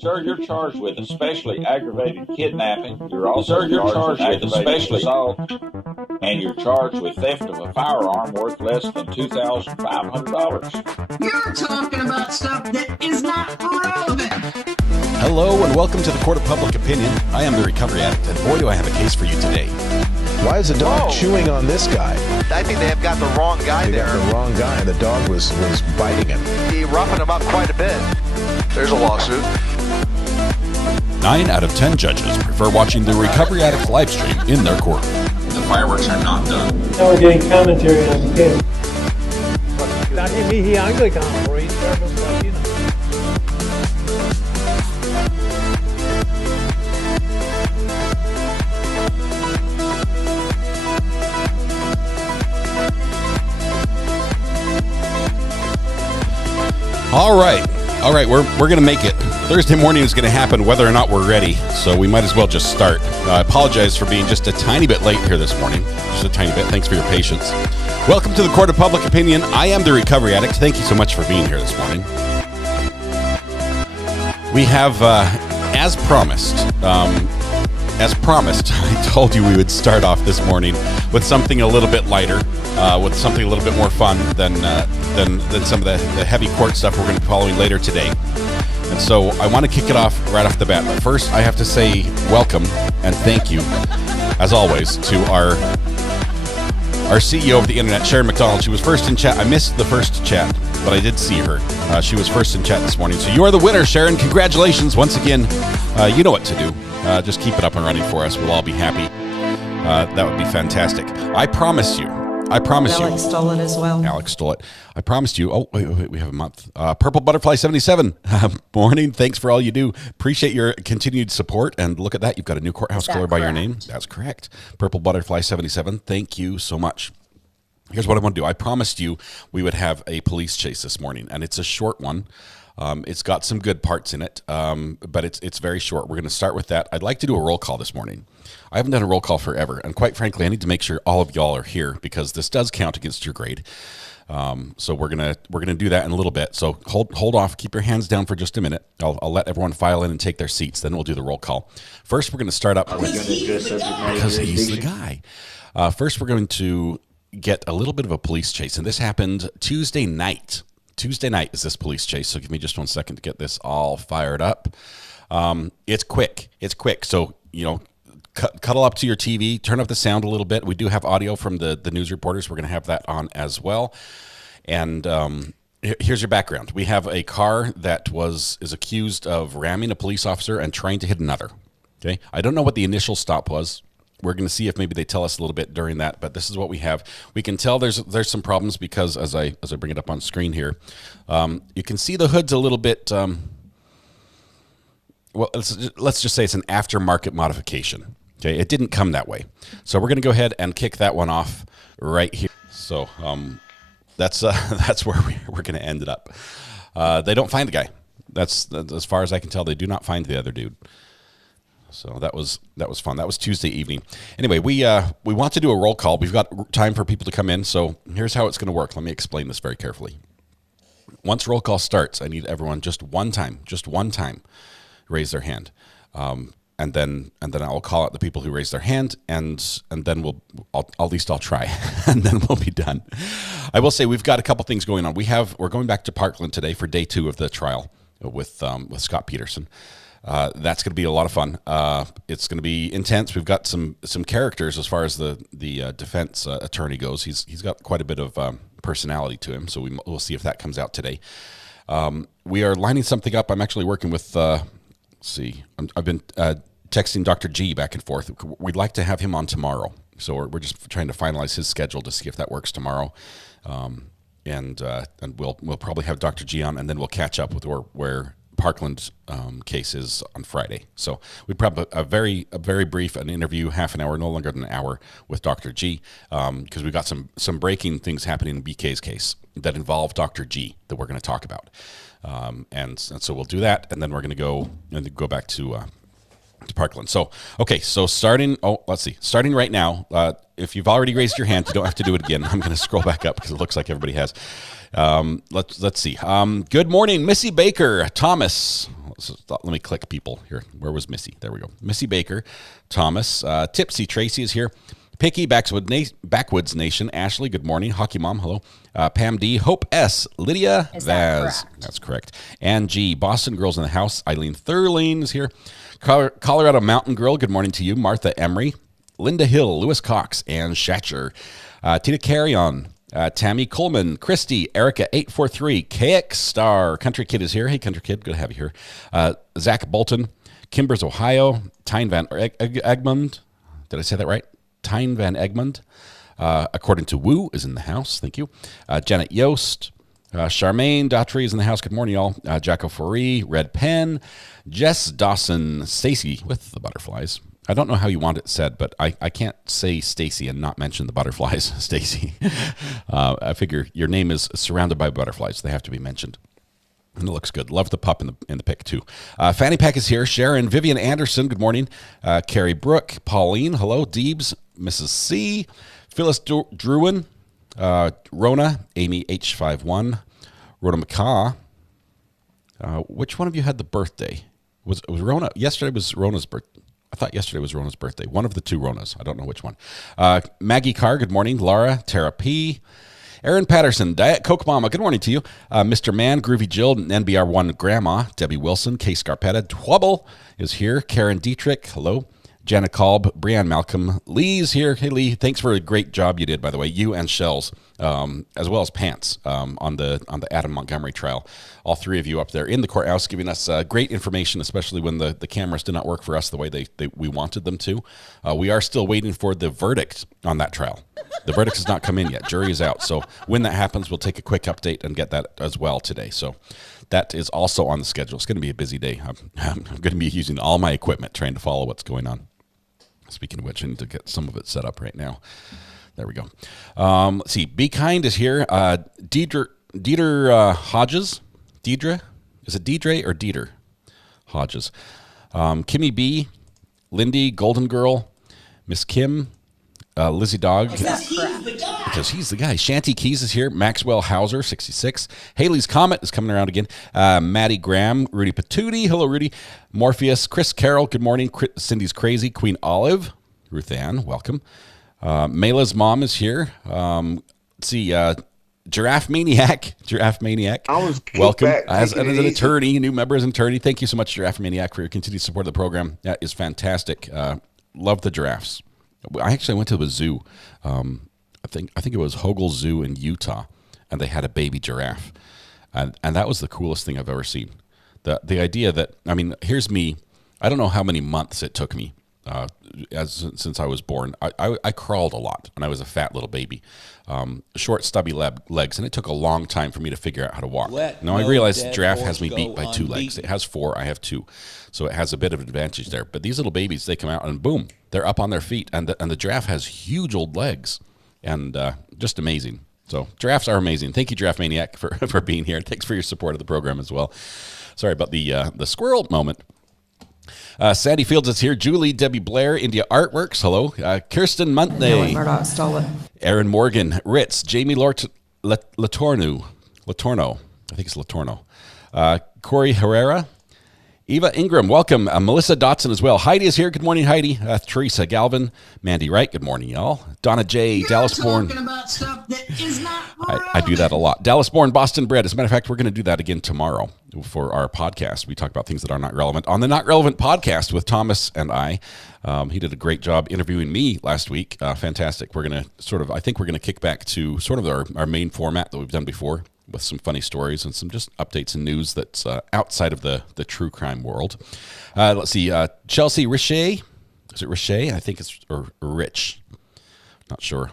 Sir, you're charged with especially aggravated kidnapping. You're also charged with especially assault, and you're charged with theft of a firearm worth less than $2,500. You're talking about stuff that is not relevant. Hello and welcome to the Court of Public Opinion. I am the recovery addict, and boy, do I have a case for you today. Why is the dog chewing on this guy? I think they have got the wrong guy there. Got the wrong guy. The dog was biting him. He roughing him up quite a bit. There's a lawsuit. 9 out of 10 judges prefer watching the Recovery Addict live stream in their court. The fireworks are not done. Now we're getting commentary on the case. Dahil hihiyanggoy ka ang parade service like, you know. All right, we're going to make it. Thursday morning is going to happen whether or not we're ready, so we might as well just start. I apologize for being just a tiny bit late here this morning. Just a tiny bit. Thanks for your patience. Welcome to the Court of Public Opinion. I am the Recovery Addict. Thank you so much for being here this morning. We have, as promised, I told you we would start off this morning with something a little bit lighter, with something a little bit more fun than some of the heavy court stuff we're going to be following later today. And so I want to kick it off right off the bat. But first, I have to say welcome and thank you, as always, to our CEO of the internet, Sharon McDonald. She was first in chat. I missed the first chat, but I did see her. She was first in chat this morning. So you are the winner, Sharon. Congratulations once again. You know what to do. Just keep it up and running for us. We'll all be happy. That would be fantastic. I promise you. Alex stole it as well. Alex stole it. I promised you. Oh, wait, we have a month. Purple Butterfly 77. Morning. Thanks for all you do. Appreciate your continued support. And look at that. You've got a new courthouse color by your name. That's correct. Purple Butterfly 77. Thank you so much. Here's what I want to do. I promised you we would have a police chase this morning, and it's a short one. It's got some good parts in it, but it's very short. We're going to start with that. I'd like to do a roll call this morning. I haven't done a roll call forever, and quite frankly, I need to make sure all of y'all are here because this does count against your grade. So we're gonna do that in a little bit. So hold off, keep your hands down for just a minute. I'll let everyone file in and take their seats. Then we'll do the roll call. First, we're going to start up because he's the guy. First, we're going to get a little bit of a police chase, and this happened Tuesday night. Tuesday night is this police chase, so give me just 1 second to get this all fired up. It's quick. So, cuddle up to your TV, turn up the sound a little bit. We do have audio from the news reporters. We're going to have that on as well. And here's your background. We have a car that is accused of ramming a police officer and trying to hit another. Okay, I don't know what the initial stop was. We're going to see if maybe they tell us a little bit during that, but this is what we have. We can tell there's some problems because as I bring it up on screen here, you can see the hood's a little bit. Well, let's just say it's an aftermarket modification. Okay, it didn't come that way, so we're going to go ahead and kick that one off right here. So that's where we're going to end it up. They don't find the guy. That's as far as I can tell. They do not find the other dude. So that was fun. That was Tuesday evening. Anyway, we want to do a roll call. We've got time for people to come in. So here's how it's going to work. Let me explain this very carefully. Once roll call starts, I need everyone just one time, raise their hand, and then I'll call out the people who raise their hand, and then I'll try, and then we'll be done. I will say we've got a couple things going on. We're going back to Parkland today for day 2 of the trial with Scot Peterson. That's going to be a lot of fun. It's going to be intense. We've got some characters as far as the defense attorney goes. He's got quite a bit of personality to him, so we'll see if that comes out today. We are lining something up. I'm actually working with. I've been texting Dr. G back and forth. We'd like to have him on tomorrow, so we're just trying to finalize his schedule to see if that works tomorrow. And we'll probably have Dr. G on, and then we'll catch up with where Parkland case is on Friday. So we probably a very brief an interview, half an hour, no longer than an hour, with Dr. G, because we've got some breaking things happening in BK's case that involve Dr. G that we're going to talk about. And so we'll do that, and then we're going to go back to Parkland. So, okay, so starting right now, if you've already raised your hand, you don't have to do it again. I'm going to scroll back up because it looks like everybody has. Let's see. Good morning, Missy Baker, Thomas. let me click people here. Where was Missy? There we go. Missy Baker, Thomas, Tipsy Tracy is here. Picky, Backwoods Nation, Ashley, good morning. Hockey Mom, hello. Pam D, Hope S, Lydia Vaz. That's correct. Ann G, Boston Girls in the House. Eileen Thurling is here. Colorado Mountain Girl, good morning to you. Martha Emery, Linda Hill, Lewis Cox, Ann Schatcher. Tina Carrion, Tammy Coleman, Christy, Erica 843, KX Star, Country Kid is here. Hey, Country Kid, good to have you here. Zach Bolton, Kimbers, Ohio, Tyne Van Egmond. Did I say that right? Tyne Van Egmond, according to Woo, is in the house. Thank you. Janet Yost, Charmaine Daughtry is in the house. Good morning, y'all. Jacko Foree, Red Pen, Jess Dawson, Stacy with the butterflies. I don't know how you want it said, but I can't say Stacy and not mention the butterflies, Stacy. I figure your name is surrounded by butterflies. So they have to be mentioned. And it looks good. Love the pup in the pic, too. Fanny Pack is here. Sharon, Vivian Anderson, good morning. Carrie Brooke, Pauline, hello. Deebs, Mrs. C, Phyllis Druin, Rona, Amy H51, Rhoda McCaw. Which one of you had the birthday? Was Rona? Yesterday was Rona's birthday. I thought yesterday was Rona's birthday. One of the two Ronas. I don't know which one. Maggie Carr, good morning. Laura, Tara P., Aaron Patterson, Diet Coke Mama, good morning to you. Mr. Mann, Groovy Jill, NBR1 Grandma, Debbie Wilson, Kay Scarpetta, Twubble is here. Karen Dietrich, hello. Jana Kolb, Brianne Malcolm, Lee's here. Hey, Lee, thanks for a great job you did, by the way. You and Shells, as well as Pants on the Adam Montgomery trial. All three of you up there in the courthouse giving us great information, especially when the cameras did not work for us the way we wanted them to. We are still waiting for the verdict on that trial. The verdict has not come in yet. Jury is out. So when that happens, we'll take a quick update and get that as well today. So that is also on the schedule. It's going to be a busy day. I'm going to be using all my equipment trying to follow what's going on. Speaking of which, I need to get some of it set up right now. There we go. Let's see. Be Kind is here. Dieter Hodges. Deidre? Is it Deidre or Dieter Hodges? Kimmy B. Lindy, Golden Girl. Miss Kim. Lizzie Dog. Because he's the guy. Shanty Keys is here. Maxwell Hauser, 66. Haley's Comet is coming around again. Maddie Graham. Rudy Patootie. Hello, Rudy. Morpheus. Chris Carroll. Good morning. Cindy's Crazy. Queen Olive. Ruth Ann. Welcome. Mayla's mom is here. Let's see. Giraffe Maniac. Giraffe Maniac. Welcome. As an attorney, new member as an attorney. Thank you so much, Giraffe Maniac, for your continued support of the program. That is fantastic. Love the giraffes. I actually went to the zoo. I think it was Hogle Zoo in Utah, and they had a baby giraffe, and that was the coolest thing I've ever seen. The idea that, I mean, here's me. I don't know how many months it took me since I was born. I crawled a lot, and I was a fat little baby, short, stubby legs, and it took a long time for me to figure out how to walk. Now I realize the giraffe has me beat by 2 legs. It has 4, I have 2, so it has a bit of an advantage there. But these little babies, they come out and boom, they're up on their feet, and the giraffe has huge old legs, and just amazing. So giraffes are amazing. Thank you, Giraffe Maniac, for being here. Thanks for your support of the program as well. Sorry about the squirrel moment. Sandy Fields is here. Julie, Debbie Blair, India Artworks. Hello. Kirsten Monday. Murdoch stole it. Aaron Morgan, Ritz, Jamie Latorno. I think it's Latorno. Corey Herrera. Eva Ingram, welcome. Melissa Dotson as well. Heidi is here. Good morning, Heidi. Teresa Galvin. Mandy Wright, good morning, y'all. Donna J. Dallas-born. About stuff that is not I do that a lot. Dallas-born, Boston bred. As a matter of fact, we're going to do that again tomorrow for our podcast. We talk about things that are not relevant on the Not Relevant podcast with Thomas and I. He did a great job interviewing me last week. Fantastic. We're going to I think we're going to kick back to sort of our main format that we've done before, with some funny stories and some just updates and news that's outside of the true crime world. Let's see. Chelsea Richey. Is it Richey? I think it's or Rich. Not sure.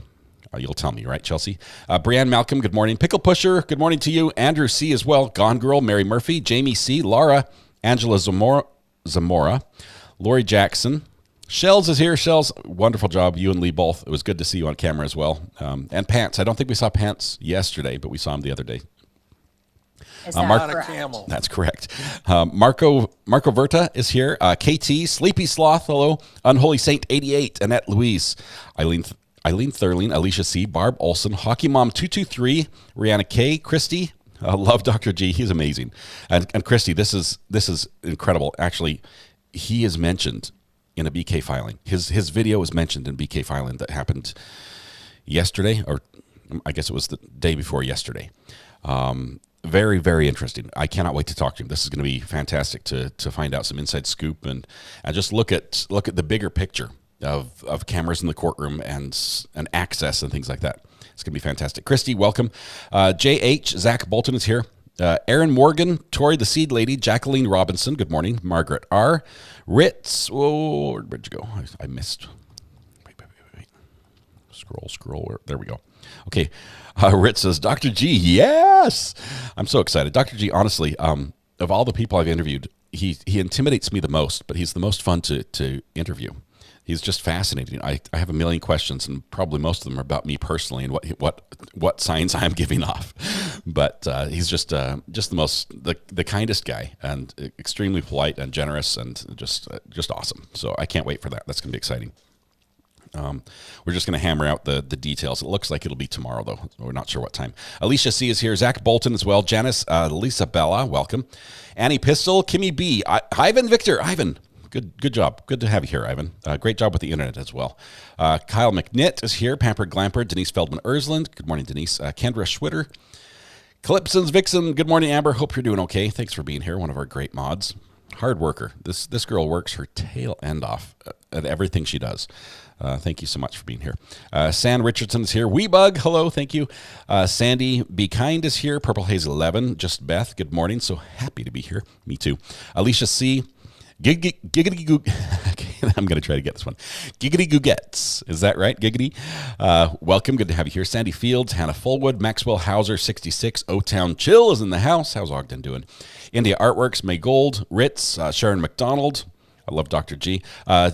You'll tell me, right, Chelsea? Brianne Malcolm, good morning. Pickle Pusher, good morning to you. Andrew C. as well. Gone Girl, Mary Murphy. Jamie C. Laura. Angela Zamora. Lori Jackson. Shells is here. Shells, wonderful job. You and Lee both. It was good to see you on camera as well. And Pants. I don't think we saw Pants yesterday, but we saw him the other day. Is that correct? That's correct. Marco Verta is here. KT, Sleepy Sloth, hello. Unholy Saint 88, Annette Louise, Eileen Thurling, Alicia C, Barb Olson, Hockey Mom 223, Rihanna K, Christy, I love Dr. G. He's amazing. And Christy, this is incredible. Actually, he is mentioned in a BK filing. His video was mentioned in BK filing that happened yesterday, or I guess it was the day before yesterday. Very, very interesting. I cannot wait to talk to him. This is going to be fantastic to find out some inside scoop and just look at the bigger picture of cameras in the courtroom and access and things like that. It's going to be fantastic. Christy, welcome. JH, Zach Bolton is here. Aaron Morgan, Tori the Seed Lady, Jacqueline Robinson, good morning. Margaret R. Ritz, whoa, where'd you go? I missed. Wait. Scroll. There we go. Okay. Ritz says, Dr. G, yes! I'm so excited. Dr. G, honestly, of all the people I've interviewed, he intimidates me the most, but he's the most fun to interview. He's just fascinating. I have a million questions, and probably most of them are about me personally and what signs I'm giving off. But he's just the kindest guy, and extremely polite and generous, and just awesome. So I can't wait for that. That's going to be exciting. We're just going to hammer out the details. It looks like it'll be tomorrow, though. We're not sure what time. Alicia C. is here. Zach Bolton as well. Janice, Lisa Bella, welcome. Annie Pistol, Kimmy B. Ivan Victor. Ivan. Good job. Good to have you here, Ivan. Great job with the internet as well. Kyle McNitt is here. Pampered Glamper. Denise Feldman Ersland. Good morning, Denise. Kendra Schwitter. Calypson's Vixen. Good morning, Amber. Hope you're doing okay. Thanks for being here. One of our great mods. Hard worker. This girl works her tail end off at everything she does. Thank you so much for being here. San Richardson is here. Weebug, hello, thank you. Sandy Be Kind is here. Purple Haze 11. Just Beth, good morning. So happy to be here. Me too. Alicia C. Giggity Goo. Okay, I'm going to try to get this one. Giggity Googets. Is that right? Giggity. Welcome. Good to have you here. Sandy Fields, Hannah Fullwood, Maxwell Hauser, 66. O-Town Chill is in the house. How's Ogden doing? India Artworks, May Gold, Ritz, Sharon McDonald. I love Dr. G.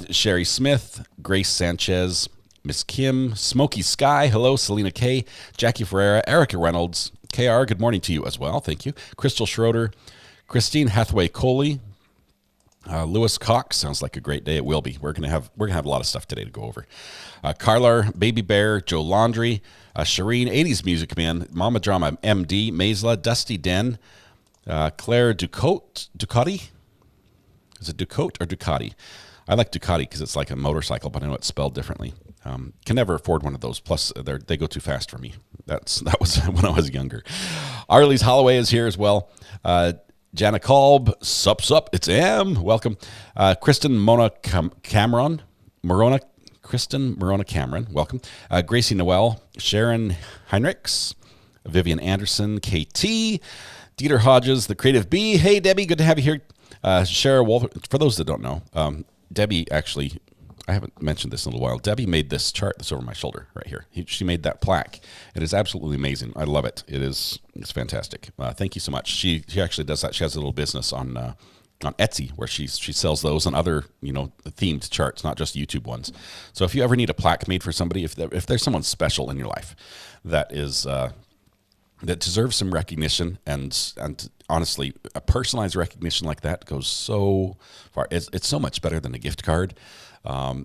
Sherry Smith, Grace Sanchez, Miss Kim, Smoky Sky, hello, Selena K, Jackie Ferreira, Erica Reynolds, KR, good morning to you as well, thank you. Crystal Schroeder, Christine Hathaway Coley, Lewis Cox, sounds like a great day. It will be. We're gonna have a lot of stuff today to go over. Carlar, Baby Bear, Joe Laundry, Shireen, 80s Music Man, Mama Drama MD, Maisla, Dusty Den, Claire Ducati. Is it Ducote or Ducati? I like Ducati because it's like a motorcycle, but I know it's spelled differently. Can never afford one of those. Plus, they go too fast for me. That was when I was younger. Arlie's Holloway is here as well. Jana Kolb, sup, it's Am. Welcome. Kristen Mona Cameron. Kristen Morona Cameron, welcome. Gracie Noel, Sharon Heinrichs, Vivian Anderson, KT, Dieter Hodges, the Creative Bee. Hey, Debbie, good to have you here. Shara Wolf, for those that don't know, Debbie actually, I haven't mentioned this in a little while. Debbie made this chart that's over my shoulder right here. She made that plaque. It is absolutely amazing. I love it. It's fantastic. Thank you so much. She actually does that. She has a little business on Etsy where she sells those and other themed charts, not just YouTube ones. So if you ever need a plaque made for somebody, if there's someone special in your life that is that deserves some recognition, and honestly, a personalized recognition like that goes so far. It's so much better than a gift card.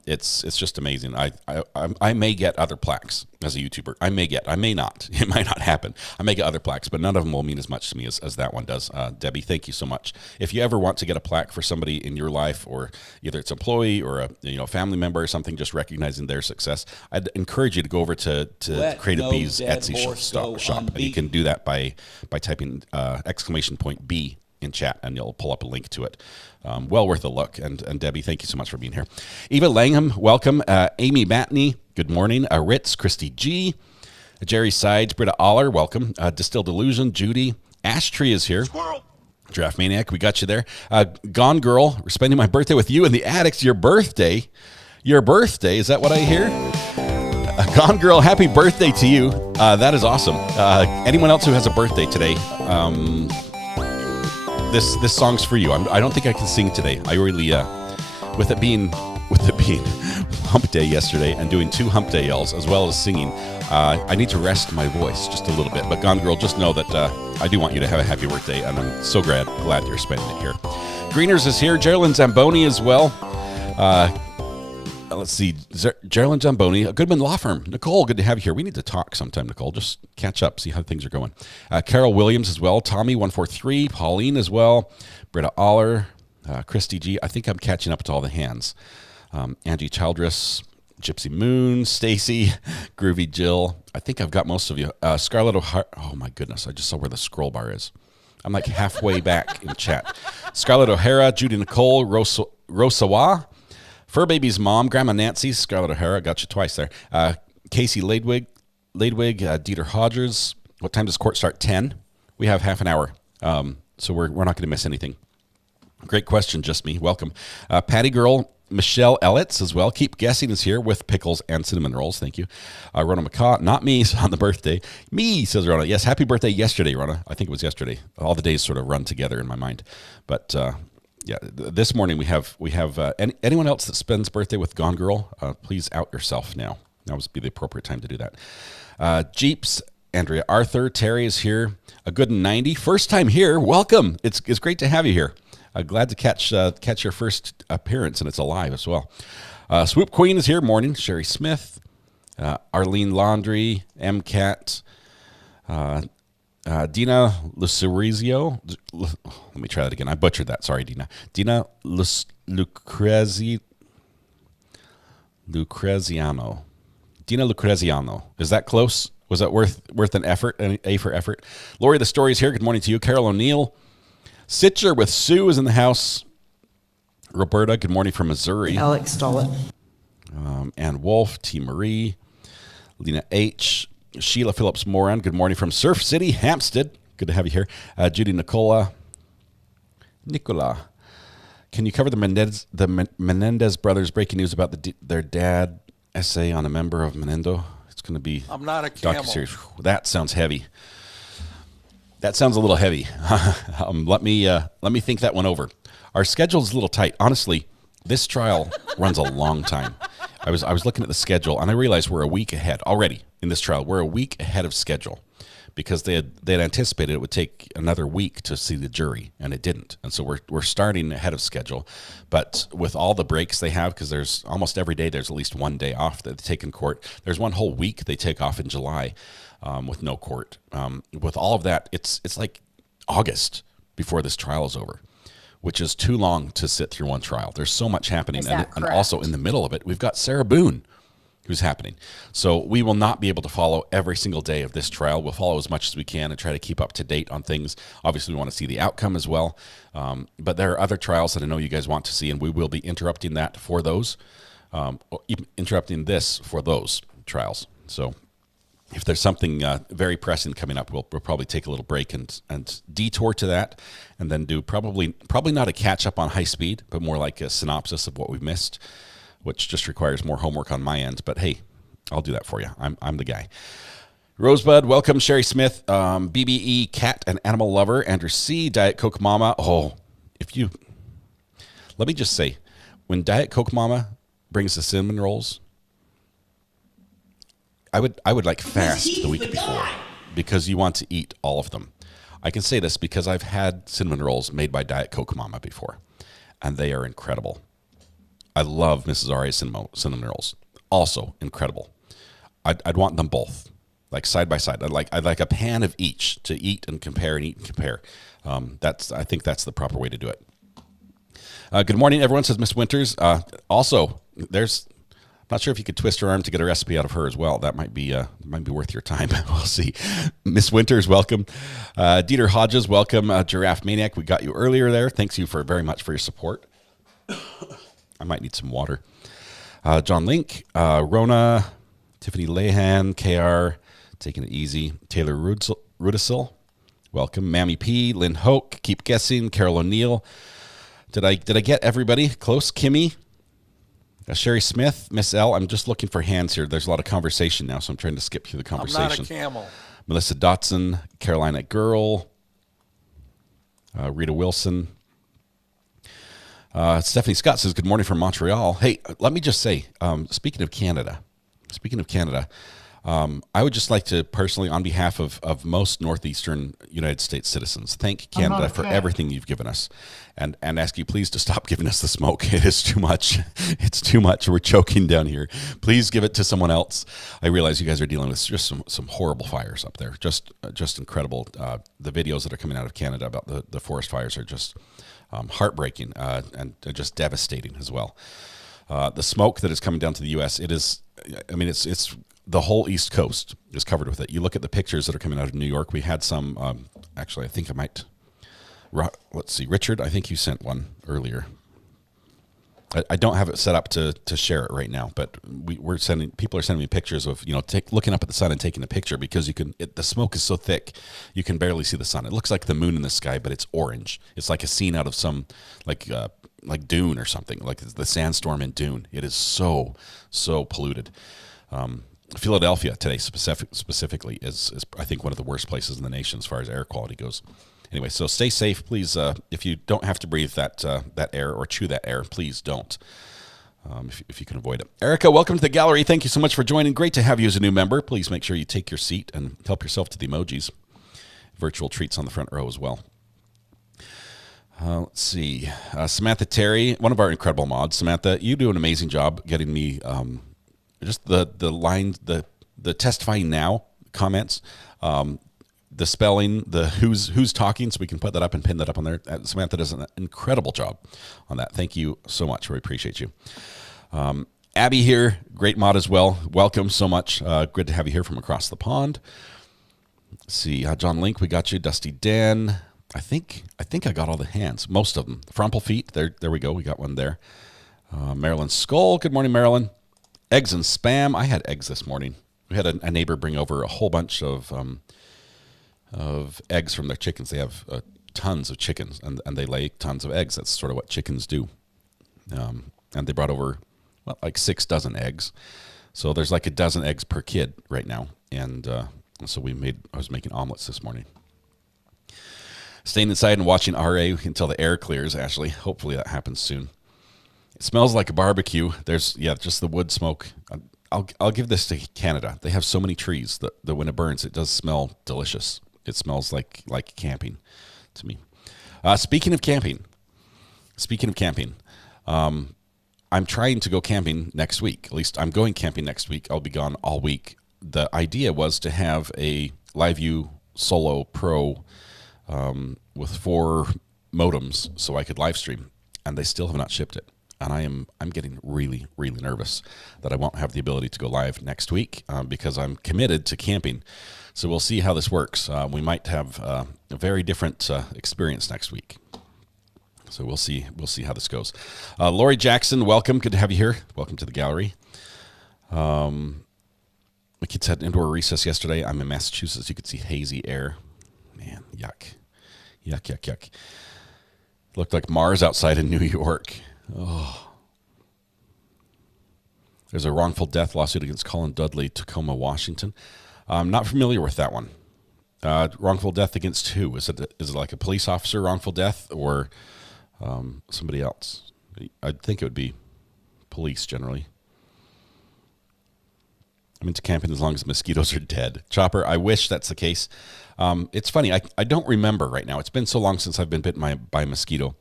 It's just amazing. I may get other plaques as a YouTuber. I may not. It might not happen. I may get other plaques, but none of them will mean as much to me as that one does. Debbie, thank you so much. If you ever want to get a plaque for somebody in your life, or either it's an employee or a family member or something, just recognizing their success, I'd encourage you to go over to Creative Bee's Etsy shop, and you can do that by typing !B in chat, and you'll pull up a link to it. Well worth a look. And Debbie, thank you so much for being here. Eva Langham, welcome. Amy Matney, good morning. Ritz, Christy G. Jerry Sides, Britta Aller, welcome. Distilled Illusion, Judy. Ashtree is here. Squirrel. Draft Maniac, we got you there. Gone Girl, we're spending my birthday with you and the Addicts. Your birthday, is that what I hear? Gone Girl, happy birthday to you. That is awesome. Anyone else who has a birthday today, this song's for you. I don't think I can sing today. I really, with it being Hump Day yesterday and doing 2 Hump Day yells as well as singing, I need to rest my voice just a little bit. But Gone Girl, just know that I do want you to have a happy birthday, and I'm so glad you're spending it here. Greeners is here. Geraldine Zamboni as well. Let's see. Geraldine Jamboni, a Goodman Law Firm. Nicole, good to have you here. We need to talk sometime, Nicole. Just catch up, see how things are going. Carol Williams as well. Tommy, 143. Pauline as well. Britta Aller. Christy G. I think I'm catching up to all the hands. Angie Childress. Gypsy Moon. Stacy. Groovy Jill. I think I've got most of you. Scarlett O'Hara. Oh, my goodness. I just saw where the scroll bar is. I'm like halfway back in chat. Scarlett O'Hara. Judy Nicole. Rosawa. Fur Baby's mom, Grandma Nancy, Scarlett O'Hara, got you twice there. Casey Ladwig, Dieter Hodgers. What time does court start? 10. We have half an hour, so we're not going to miss anything. Great question, just me. Welcome. Patty Girl, Michelle Ellitz as well. Keep Guessing is here with pickles and cinnamon rolls. Thank you. Rona McCaw, not me, on the birthday. Me, says Rona. Yes, happy birthday yesterday, Rona. I think it was yesterday. All the days sort of run together in my mind. But yeah, this morning we have anyone else that spends birthday with Gone Girl, please out yourself now. That would be the appropriate time to do that. Jeeps, Andrea Arthur, Terry is here. A good 90, first time here. Welcome. It's great to have you here. Glad to catch your first appearance, and it's alive as well. Swoop Queen is here. Morning. Sherry Smith, Arlene Laundry, MCAT. Dina Lucerizio. Let me try that again. I butchered that. Sorry, Dina. Dina Lucreziano. Dina Lucreziano. Is that close? Was that worth an effort? An A for effort? Lori, the story is here. Good morning to you. Carol O'Neill. Sitcher with Sue is in the house. Roberta, good morning from Missouri. Alex Stollett. Ann Wolf, T. Marie. Lena H. Sheila Phillips Moran, good morning from Surf City, Hampstead. Good to have you here. Judy Nicola. Can you cover the Menendez brothers breaking news about their dad essay on a member of Menendo? It's going to be I'm not a camel. docuseries. That sounds heavy. That sounds a little heavy. Let me think that one over. Our schedule's a little tight. Honestly, this trial runs a long time. I was looking at the schedule, and I realized we're a week ahead already in this trial. We're a week ahead of schedule because they had anticipated it would take another week to see the jury, and it didn't. And so we're starting ahead of schedule. But with all the breaks they have, because there's almost every day there's at least one day off that they take in court. There's one whole week they take off in July with no court. With all of that, it's like August before this trial is over, which is too long to sit through one trial. There's so much happening. And also in the middle of it, we've got Sarah Boone, who's happening. So we will not be able to follow every single day of this trial. We'll follow as much as we can and try to keep up to date on things. Obviously, we want to see the outcome as well. But there are other trials that I know you guys want to see, and we will be interrupting that for those, interrupting this for those trials. So if there's something very pressing coming up, we'll probably take a little break and detour to that, and then do probably not a catch up on high speed, but more like a synopsis of what we've missed, which just requires more homework on my end. But hey, I'll do that for you. I'm the guy. Rosebud, welcome. Sherry Smith, BBE, cat and animal lover. Andrew C, Diet Coke Mama. Oh, let me just say, when Diet Coke Mama brings the cinnamon rolls, I would like fast the week before because you want to eat all of them. I can say this because I've had cinnamon rolls made by Diet Coke Mama before, and they are incredible. I love Mrs. Aria's cinnamon rolls. Also incredible. I'd want them both, like side by side. I'd like a pan of each to eat and compare and eat and compare. I think that's the proper way to do it. Good morning, everyone, says Miss Winters. Also, not sure if you could twist her arm to get a recipe out of her as well. That might be worth your time. We'll see. Miss Winters, welcome. Dieter Hodges, welcome. Giraffe Maniac, we got you earlier there. Thanks you very much for your support. I might need some water. John Link, Rona, Tiffany Lehan, KR, taking it easy. Taylor Rudisil, welcome. Mammy P, Lynn Hoke, keep guessing. Carol O'Neill. Did I get everybody close? Kimmy. Sherry Smith, Miss L. I'm just looking for hands here. There's a lot of conversation now, so I'm trying to skip through the conversation. I'm not a camel. Melissa Dotson, Carolina Girl, Rita Wilson. Stephanie Scott says, good morning from Montreal. Hey, let me just say, speaking of Canada, I would just like to personally, on behalf of most northeastern United States citizens, thank Canada for everything you've given us, and ask you please to stop giving us the smoke. It is too much. It's too much. We're choking down here. Please give it to someone else. I realize you guys are dealing with just some horrible fires up there. Just incredible. The videos that are coming out of Canada about the forest fires are just heartbreaking and just devastating as well. The smoke that is coming down to the U.S., it's the whole East Coast is covered with it. You look at the pictures that are coming out of New York. We had some, actually, I think I might, let's see, Richard, I think you sent one earlier. I don't have it set up to share it right now, but people are sending me pictures of, looking up at the sun and taking a picture because the smoke is so thick, you can barely see the sun. It looks like the moon in the sky, but it's orange. It's like a scene out of some, like Dune or something, like the sandstorm in Dune. It is so polluted. Philadelphia today specifically is I think one of the worst places in the nation as far as air quality goes. Anyway, so stay safe, please. If you don't have to breathe that air or chew that air, please don't. If you can avoid it. Erica, welcome to the gallery. Thank you so much for joining. Great to have you as a new member. Please make sure you take your seat and help yourself to the emojis. Virtual treats on the front row as well. Let's see. Samantha Terry, one of our incredible mods. Samantha, you do an amazing job getting me just the line, the testifying now comments, the spelling, the who's talking, so we can put that up and pin that up on there. Samantha does an incredible job on that. Thank you so much. We appreciate you. Abby here, great mod as well. Welcome so much. Good to have you here from across the pond. Let's see, John Link, we got you. Dusty Dan. I think I got all the hands, most of them. Fromple Feet, there we go. We got one there. Marilyn Skull, good morning, Marilyn. Eggs and spam. I had eggs this morning. We had a neighbor bring over a whole bunch of eggs from their chickens. They have tons of chickens, and they lay tons of eggs. That's sort of what chickens do. And they brought over like 6 dozen eggs. So there's like a dozen eggs per kid right now. And so I was making omelets this morning. Staying inside and watching RA until the air clears, Ashley. Hopefully that happens soon. It smells like a barbecue. There's, just the wood smoke. I'll give this to Canada. They have so many trees that when it burns, it does smell delicious. It smells like camping to me. Speaking of camping, I'm trying to go camping next week. At least I'm going camping next week. I'll be gone all week. The idea was to have a LiveView Solo Pro with 4 modems so I could live stream, and they still have not shipped it. And I'm getting really, really nervous that I won't have the ability to go live next week because I'm committed to camping. So we'll see how this works. We might have a very different experience next week. So we'll see how this goes. Lori Jackson, welcome. Good to have you here. Welcome to the gallery. My kids had indoor recess yesterday. I'm in Massachusetts. You could see hazy air. Man, yuck. Yuck. Looked like Mars outside in New York. Oh. There's a wrongful death lawsuit against Colin Dudley, Tacoma, Washington. I'm not familiar with that one. Wrongful death against who? Is it like a police officer wrongful death or somebody else? I'd think it would be police generally. I'm into camping as long as mosquitoes are dead. Chopper, I wish that's the case. It's funny. I don't remember right now. It's been so long since I've been bitten by a mosquito.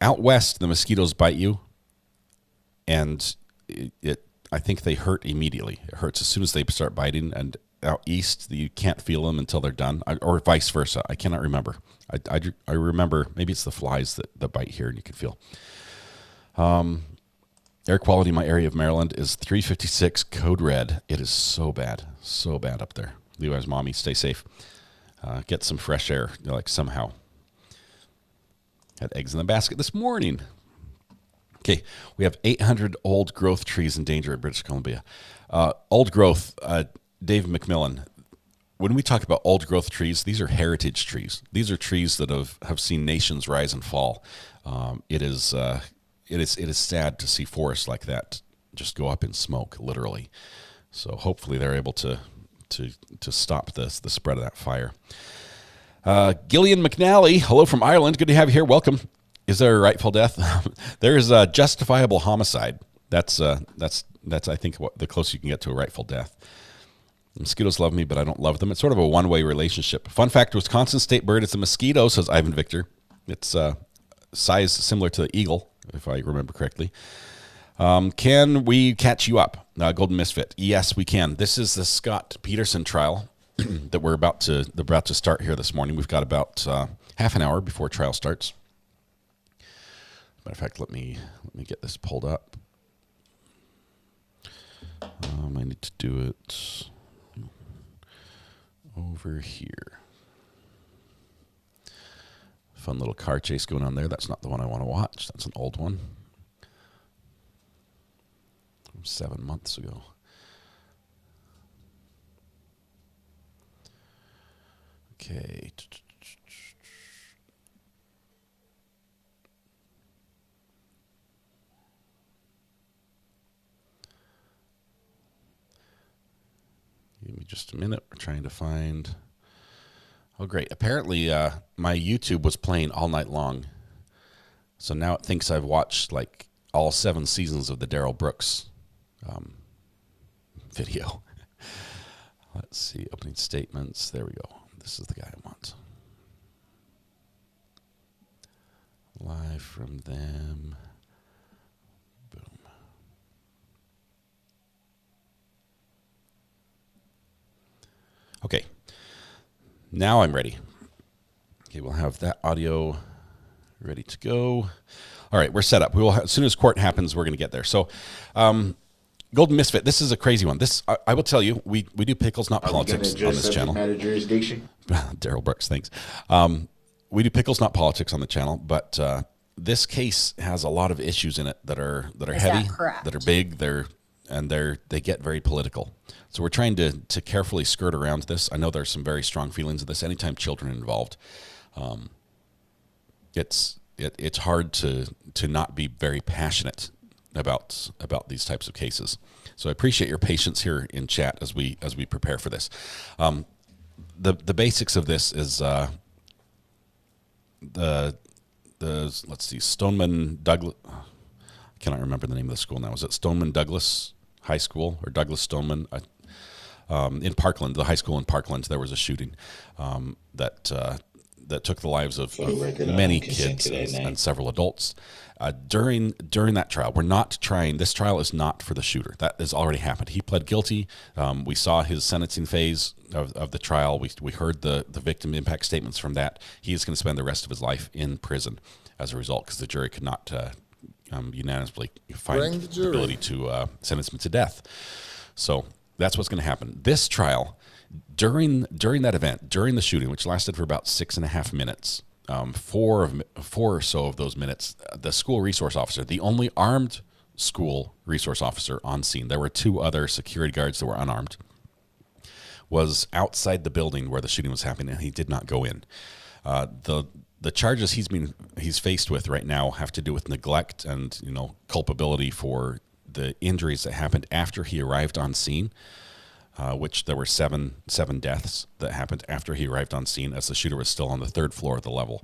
Out west, the mosquitoes bite you, and I think they hurt immediately. It hurts as soon as they start biting, and out east, you can't feel them until they're done, or vice versa. I cannot remember. I remember, maybe it's the flies that bite here, and you can feel. Air quality in my area of Maryland is 356 code red. It is so bad up there. Levi's mommy, stay safe. Get some fresh air, somehow. Had eggs in the basket this morning. Okay, we have 800 old growth trees in danger in British Columbia. Old growth, Dave McMillan. When we talk about old growth trees, these are heritage trees. These are trees that have seen nations rise and fall. It is sad to see forests like that just go up in smoke, literally. So hopefully they're able to stop the spread of that fire. Gillian McNally, hello from Ireland. Good to have you here. Welcome. Is there a rightful death? There is a justifiable homicide. That's I think the closest you can get to a rightful death. Mosquitoes love me, but I don't love them. It's sort of a one-way relationship. Fun fact, Wisconsin state bird is a mosquito, says Ivan Victor. It's size similar to the eagle, if I remember correctly. Can we catch you up? Golden Misfit. Yes, we can. This is the Scot Peterson trial that we're about to start here this morning. We've got about half an hour before trial starts. Matter of fact, let me get this pulled up. I need to do it over here. Fun little car chase going on there. That's not the one I want to watch. That's an old one from 7 months ago. Okay. Give me just a minute. We're trying to find. Oh, great. Apparently, my YouTube was playing all night long. So now it thinks I've watched like all 7 seasons of the Darrell Brooks video. Let's see. Opening statements. There we go. This is the guy I want. Live from them. Boom. Okay. Now I'm ready. Okay, we'll have that audio ready to go. All right, we're set up. We will as soon as court happens, we're going to get there. So, Golden Misfit, this is a crazy one. This I will tell you, we do pickles, not politics on this channel. Darrell Brooks, thanks. We do pickles, not politics on the channel, but this case has a lot of issues in it that are heavy, that are big, they get very political. So we're trying to carefully skirt around this. I know there's some very strong feelings of this. Anytime children are involved, it's hard to not be very passionate about these types of cases. So I appreciate your patience here in chat as we prepare for this. The basics of this is let's see, Stoneman Douglas. I cannot remember the name of the school now. Is it Stoneman Douglas High School or Douglas Stoneman? In Parkland, the high school in Parkland, there was a shooting that took the lives of many kids and several adults. During that trial, we're not trying. This trial is not for the shooter. That has already happened. He pled guilty. We saw his sentencing phase of the trial. We heard the victim impact statements from that. He is going to spend the rest of his life in prison as a result because the jury could not unanimously find the ability to sentence him to death. So that's what's going to happen. This trial, during that event, during the shooting, which lasted for about 6.5 minutes, four or so of those minutes, the school resource officer, the only armed school resource officer on scene, there were 2 other security guards that were unarmed, was outside the building where the shooting was happening, and he did not go in. The charges he's faced with right now have to do with neglect and culpability for the injuries that happened after he arrived on scene, which there were seven deaths that happened after he arrived on scene as the shooter was still on the 3rd floor of the level,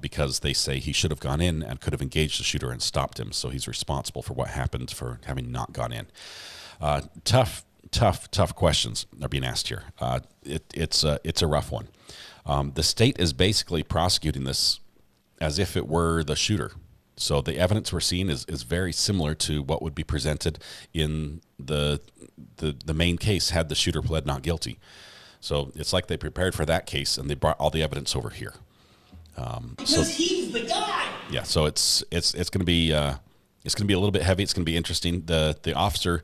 because they say he should have gone in and could have engaged the shooter and stopped him. So he's responsible for what happened for having not gone in. Tough questions are being asked here. It's a rough one. The state is basically prosecuting this as if it were the shooter. So the evidence we're seeing is very similar to what would be presented in the main case had the shooter pled not guilty. So it's like they prepared for that case and they brought all the evidence over here. Because he's the guy. Yeah, so it's going to be a little bit heavy. It's going to be interesting. The officer,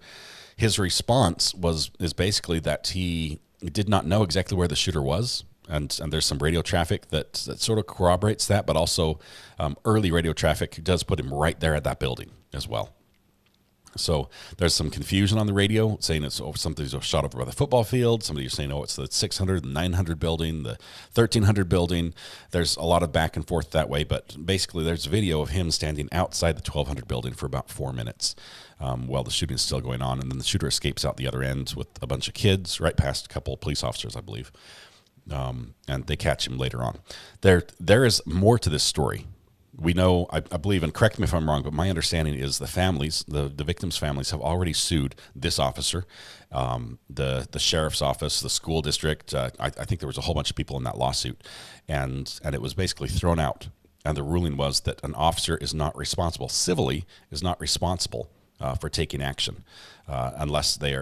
his response is basically that he did not know exactly where the shooter was. And there's some radio traffic that sort of corroborates that, but also early radio traffic does put him right there at that building as well. So there's some confusion on the radio saying it's something's shot over by the football field. Somebody saying, it's the 600, the 900 building, the 1300 building. There's a lot of back and forth that way, but basically there's video of him standing outside the 1200 building for about 4 minutes while the shooting is still going on. And then the shooter escapes out the other end with a bunch of kids right past a couple of police officers, I believe. And they catch him later on. There is more to this story. We know, I believe, and correct me if I'm wrong, but my understanding is the families, the victims' families, have already sued this officer, the sheriff's office, the school district. I think there was a whole bunch of people in that lawsuit, and it was basically thrown out. And the ruling was that an officer is not responsible, civilly is not responsible for taking action, unless they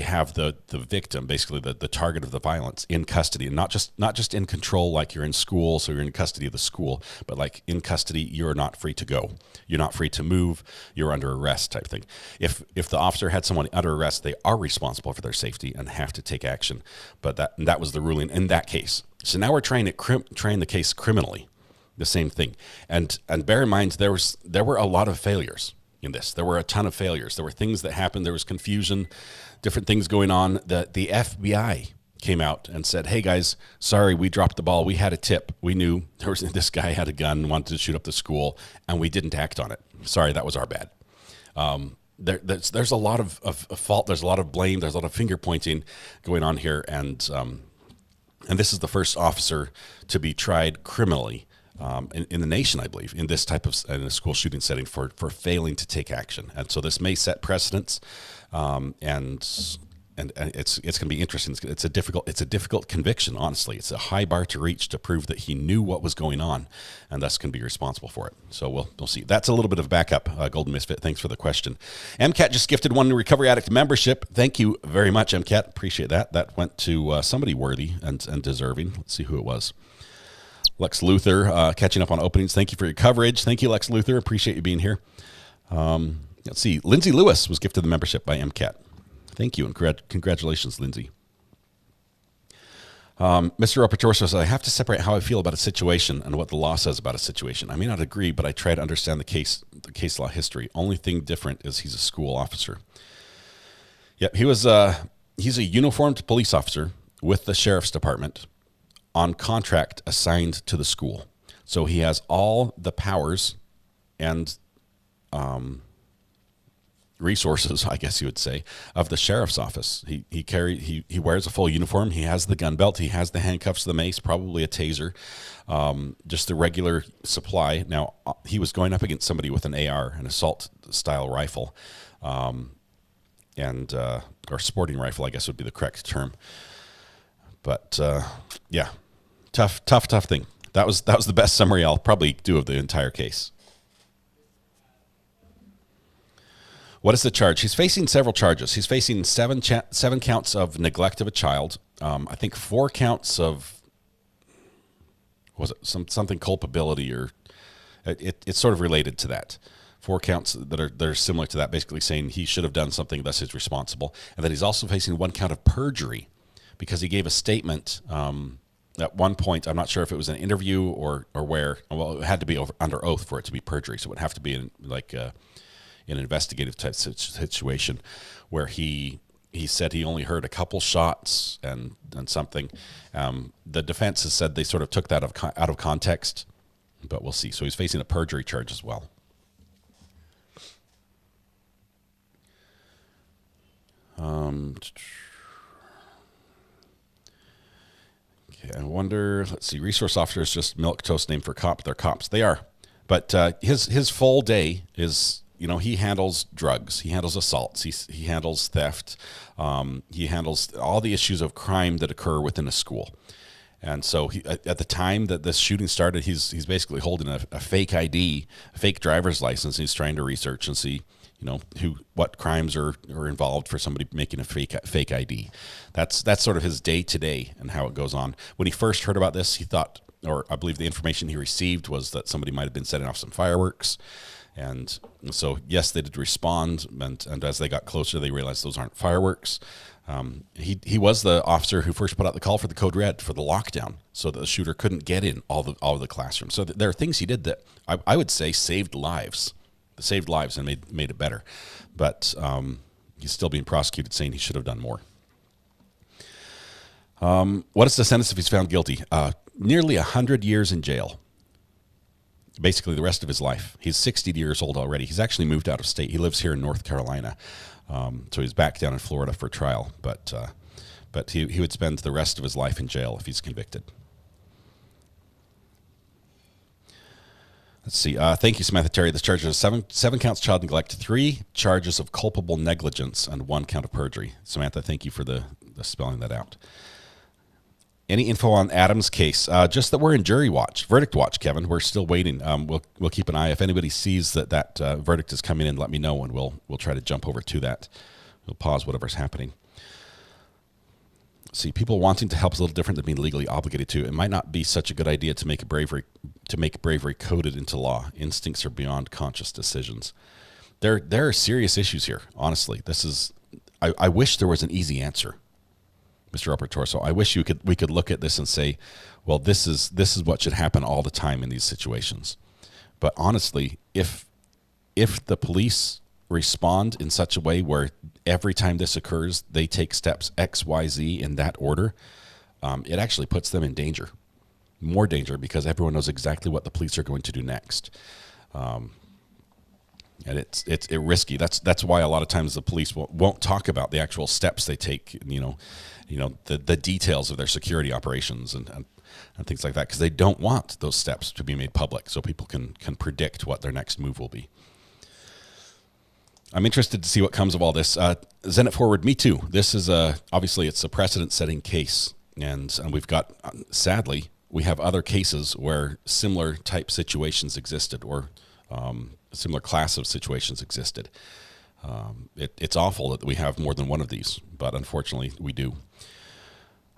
have the victim, basically the target of the violence, in custody, and not just in control, like you're in school, so you're in custody of the school, but like in custody, you're not free to go. You're not free to move. You're under arrest type thing. If the officer had someone under arrest, they are responsible for their safety and have to take action. But that was the ruling in that case. So now we're trying to train the case criminally, the same thing. And bear in mind, there were a lot of failures in this. There were a ton of failures. There were things that happened. There was confusion, different things going on. The FBI came out and said, "Hey guys, sorry, we dropped the ball. We had a tip. We knew this guy had a gun, wanted to shoot up the school, and we didn't act on it. Sorry, that was our bad." There's a lot of fault. There's a lot of blame. There's a lot of finger pointing going on here, and this is the first officer to be tried criminally in the nation, I believe, in this type of in a school shooting setting for failing to take action. And so this may set precedents, and it's going to be interesting. It's a difficult conviction. Honestly, it's a high bar to reach to prove that he knew what was going on, and thus can be responsible for it. So we'll see. That's a little bit of backup. Golden Misfit, thanks for the question. MCAT just gifted one Recovery Addict membership. Thank you very much, MCAT. Appreciate that. That went to somebody worthy and deserving. Let's see who it was. Lex Luthor, catching up on openings. Thank you for your coverage. Thank you, Lex Luthor. Appreciate you being here. Let's see. Lindsay Lewis was gifted the membership by MCAT. Thank you, and congratulations, Lindsay. Mr. Rapporteur says, I have to separate how I feel about a situation and what the law says about a situation. I may not agree, but I try to understand the case law history. Only thing different is he's a school officer. Yep, he's a uniformed police officer with the sheriff's department on contract assigned to the school. So he has all the powers and resources, I guess you would say, of the sheriff's office. He wears a full uniform. He has the gun belt. He has the handcuffs, the mace, probably a taser, just the regular supply. Now, he was going up against somebody with an AR, an assault-style rifle, or sporting rifle, I guess would be the correct term. But yeah, tough thing. That was the best summary I'll probably do of the entire case. What is the charge? He's facing several charges. He's facing seven counts of neglect of a child. I think 4 counts of, was it something culpability, or it's sort of related to that. 4 counts that are similar to that, basically saying he should have done something, thus he's responsible. And then he's also facing 1 count of perjury because he gave a statement at one point. I'm not sure if it was an interview or where. Well, it had to be under oath for it to be perjury, so it would have to be an investigative type situation where he said he only heard a couple shots and something. The defense has said they sort of took that out of context, but we'll see. So he's facing a perjury charge as well. Okay, I wonder, let's see, resource officer is just milquetoast name for cop. They're cops. They are. But his full day is, he handles drugs, he handles assaults, he handles theft, he handles all the issues of crime that occur within a school. And so at the time that this shooting started, he's basically holding a fake ID, a fake driver's license. He's trying to research and see, what crimes are involved for somebody making a fake ID. That's sort of his day to day and how it goes on. When he first heard about this, he thought, or I believe the information he received was that somebody might have been setting off some fireworks. And so, yes, they did respond, and as they got closer, they realized those aren't fireworks. He was the officer who first put out the call for the code red for the lockdown, so that the shooter couldn't get in all of the classrooms. So there are things he did that I would say saved lives. Saved lives and made it better. But he's still being prosecuted, saying he should have done more. What is the sentence if he's found guilty? Nearly 100 years in jail. Basically the rest of his life. He's 60 years old already. He's actually moved out of state. He lives here in North Carolina. So he's back down in Florida for trial. But he would spend the rest of his life in jail if he's convicted. Let's see. Thank you, Samantha Terry. The charges are seven counts of child neglect, 3 charges of culpable negligence, and 1 count of perjury. Samantha, thank you for the spelling that out. Any info on Adam's case? Just that we're in verdict watch, Kevin. We're still waiting. We'll keep an eye. If anybody sees that verdict is coming in, let me know, and we'll try to jump over to that. We'll pause whatever's happening. See, people wanting to help is a little different than being legally obligated to. It might not be such a good idea to make bravery coded into law. Instincts are beyond conscious decisions. There are serious issues here. Honestly, I wish there was an easy answer, Mr. Upper Torso. I wish we could look at this and say, well, this is what should happen all the time in these situations. But honestly, if the police respond in such a way where every time this occurs, they take steps X, Y, Z in that order, it actually puts them in danger, more danger, because everyone knows exactly what the police are going to do next. And it's risky. That's why a lot of times the police won't talk about the actual steps they take, the details of their security operations and things like that, because they don't want those steps to be made public so people can predict what their next move will be. I'm interested to see what comes of all this. Zenit Forward, me too. This is obviously it's a precedent-setting case, and we've got, sadly, we have other cases where similar type situations existed, or a similar class of situations existed. It's awful that we have more than one of these, but unfortunately we do.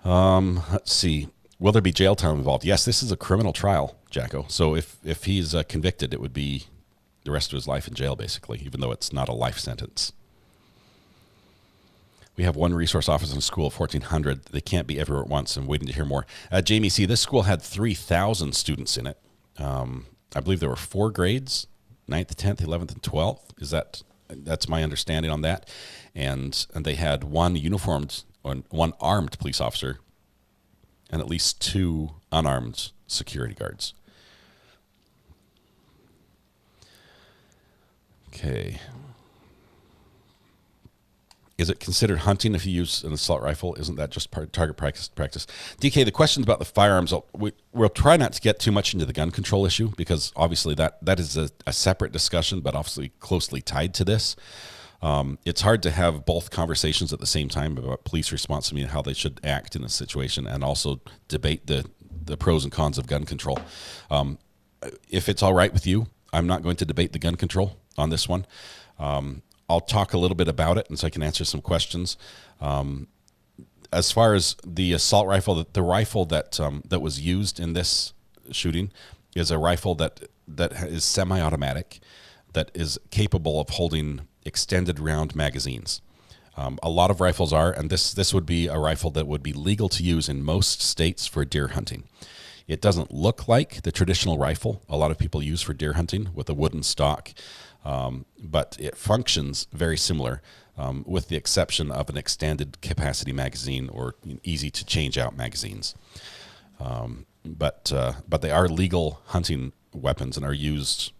Let's see. Will there be jail time involved? Yes, this is a criminal trial, Jacko. So if he's convicted, it would be the rest of his life in jail, basically, even though it's not a life sentence. We have one resource officer in a school of 1,400. They can't be everywhere at once. I'm waiting to hear more. Jamie C., this school had 3,000 students in it. I believe there were 4 grades, 9th, 10th, 11th, and 12th. That's my understanding on that. And they had one armed police officer and at least 2 unarmed security guards. Okay. Is it considered hunting if you use an assault rifle? Isn't that just target practice? DK, the questions about the firearms, we'll try not to get too much into the gun control issue, because obviously that is a separate discussion, but obviously closely tied to this. It's hard to have both conversations at the same time about police responsibility and how they should act in a situation, and also debate the pros and cons of gun control. If it's all right with you, I'm not going to debate the gun control on this one. I'll talk a little bit about it, and so I can answer some questions. As far as the assault rifle, the rifle that was used in this shooting is a rifle that is semi-automatic, that is capable of holding extended round magazines. A lot of rifles are, and this would be a rifle that would be legal to use in most states for deer hunting. It doesn't look like the traditional rifle a lot of people use for deer hunting with a wooden stock, but it functions very similar, with the exception of an extended capacity magazine or easy to change out magazines. But they are legal hunting weapons and are used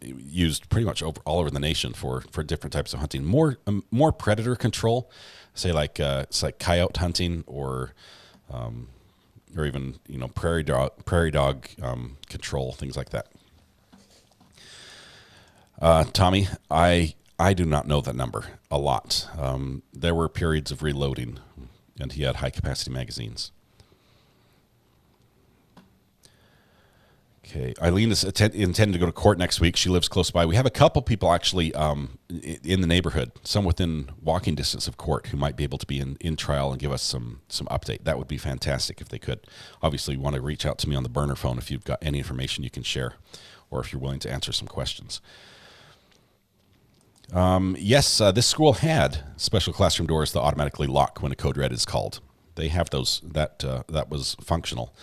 pretty much all over the nation for different types of hunting. More predator control, say it's like coyote hunting or even prairie dog control, things like that. Tommy, I do not know that number a lot. There were periods of reloading, and he had high capacity magazines. Okay, Eileen is intending to go to court next week. She lives close by. We have a couple people actually in the neighborhood, some within walking distance of court, who might be able to be in trial and give us some update. That would be fantastic if they could. Obviously, you want to reach out to me on the burner phone if you've got any information you can share, or if you're willing to answer some questions. Yes, this school had special classroom doors that automatically lock when a code red is called. They have those. That was functional.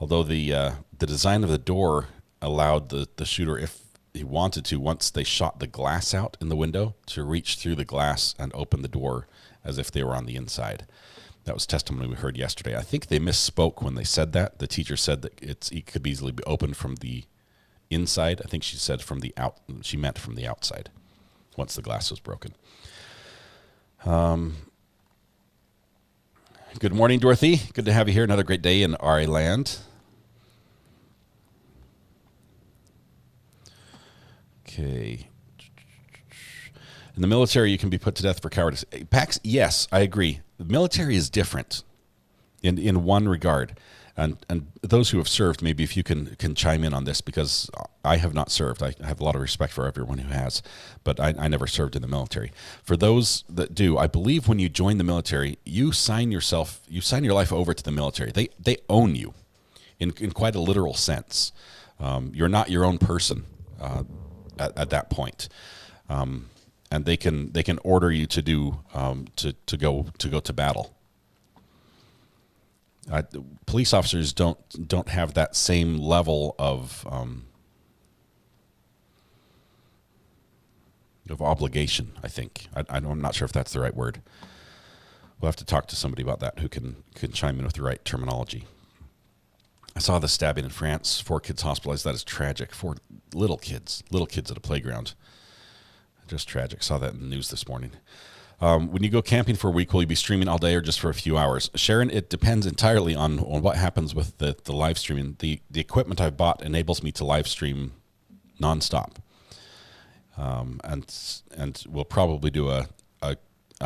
Although the design of the door allowed the shooter, if he wanted to, once they shot the glass out in the window, to reach through the glass and open the door as if they were on the inside. That was testimony we heard yesterday. I think they misspoke when they said that. The teacher said that it could easily be opened from the inside. I think she said from the out. She meant from the outside once the glass was broken. Good morning, Dorothy. Good to have you here. Another great day in RA land. Okay. In the military, you can be put to death for cowardice. Pax, yes, I agree. The military is different in one regard. And those who have served, maybe if you can chime in on this, because I have not served. I have a lot of respect for everyone who has, but I never served in the military. For those that do, I believe when you join the military, you sign your life over to the military. They own you in quite a literal sense. You're not your own person at that point. And they can order you to do to go to battle. Police officers don't have that same level of obligation. I think I'm not sure if that's the right word. We'll have to talk to somebody about that who can chime in with the right terminology. I saw the stabbing in France. 4 kids hospitalized. That is tragic. 4 little kids at a playground. Just tragic. Saw that in the news this morning. When you go camping for a week, will you be streaming all day or just for a few hours? Sharon, it depends entirely on what happens with the live streaming. The equipment I've bought enables me to live stream nonstop. And we'll probably do a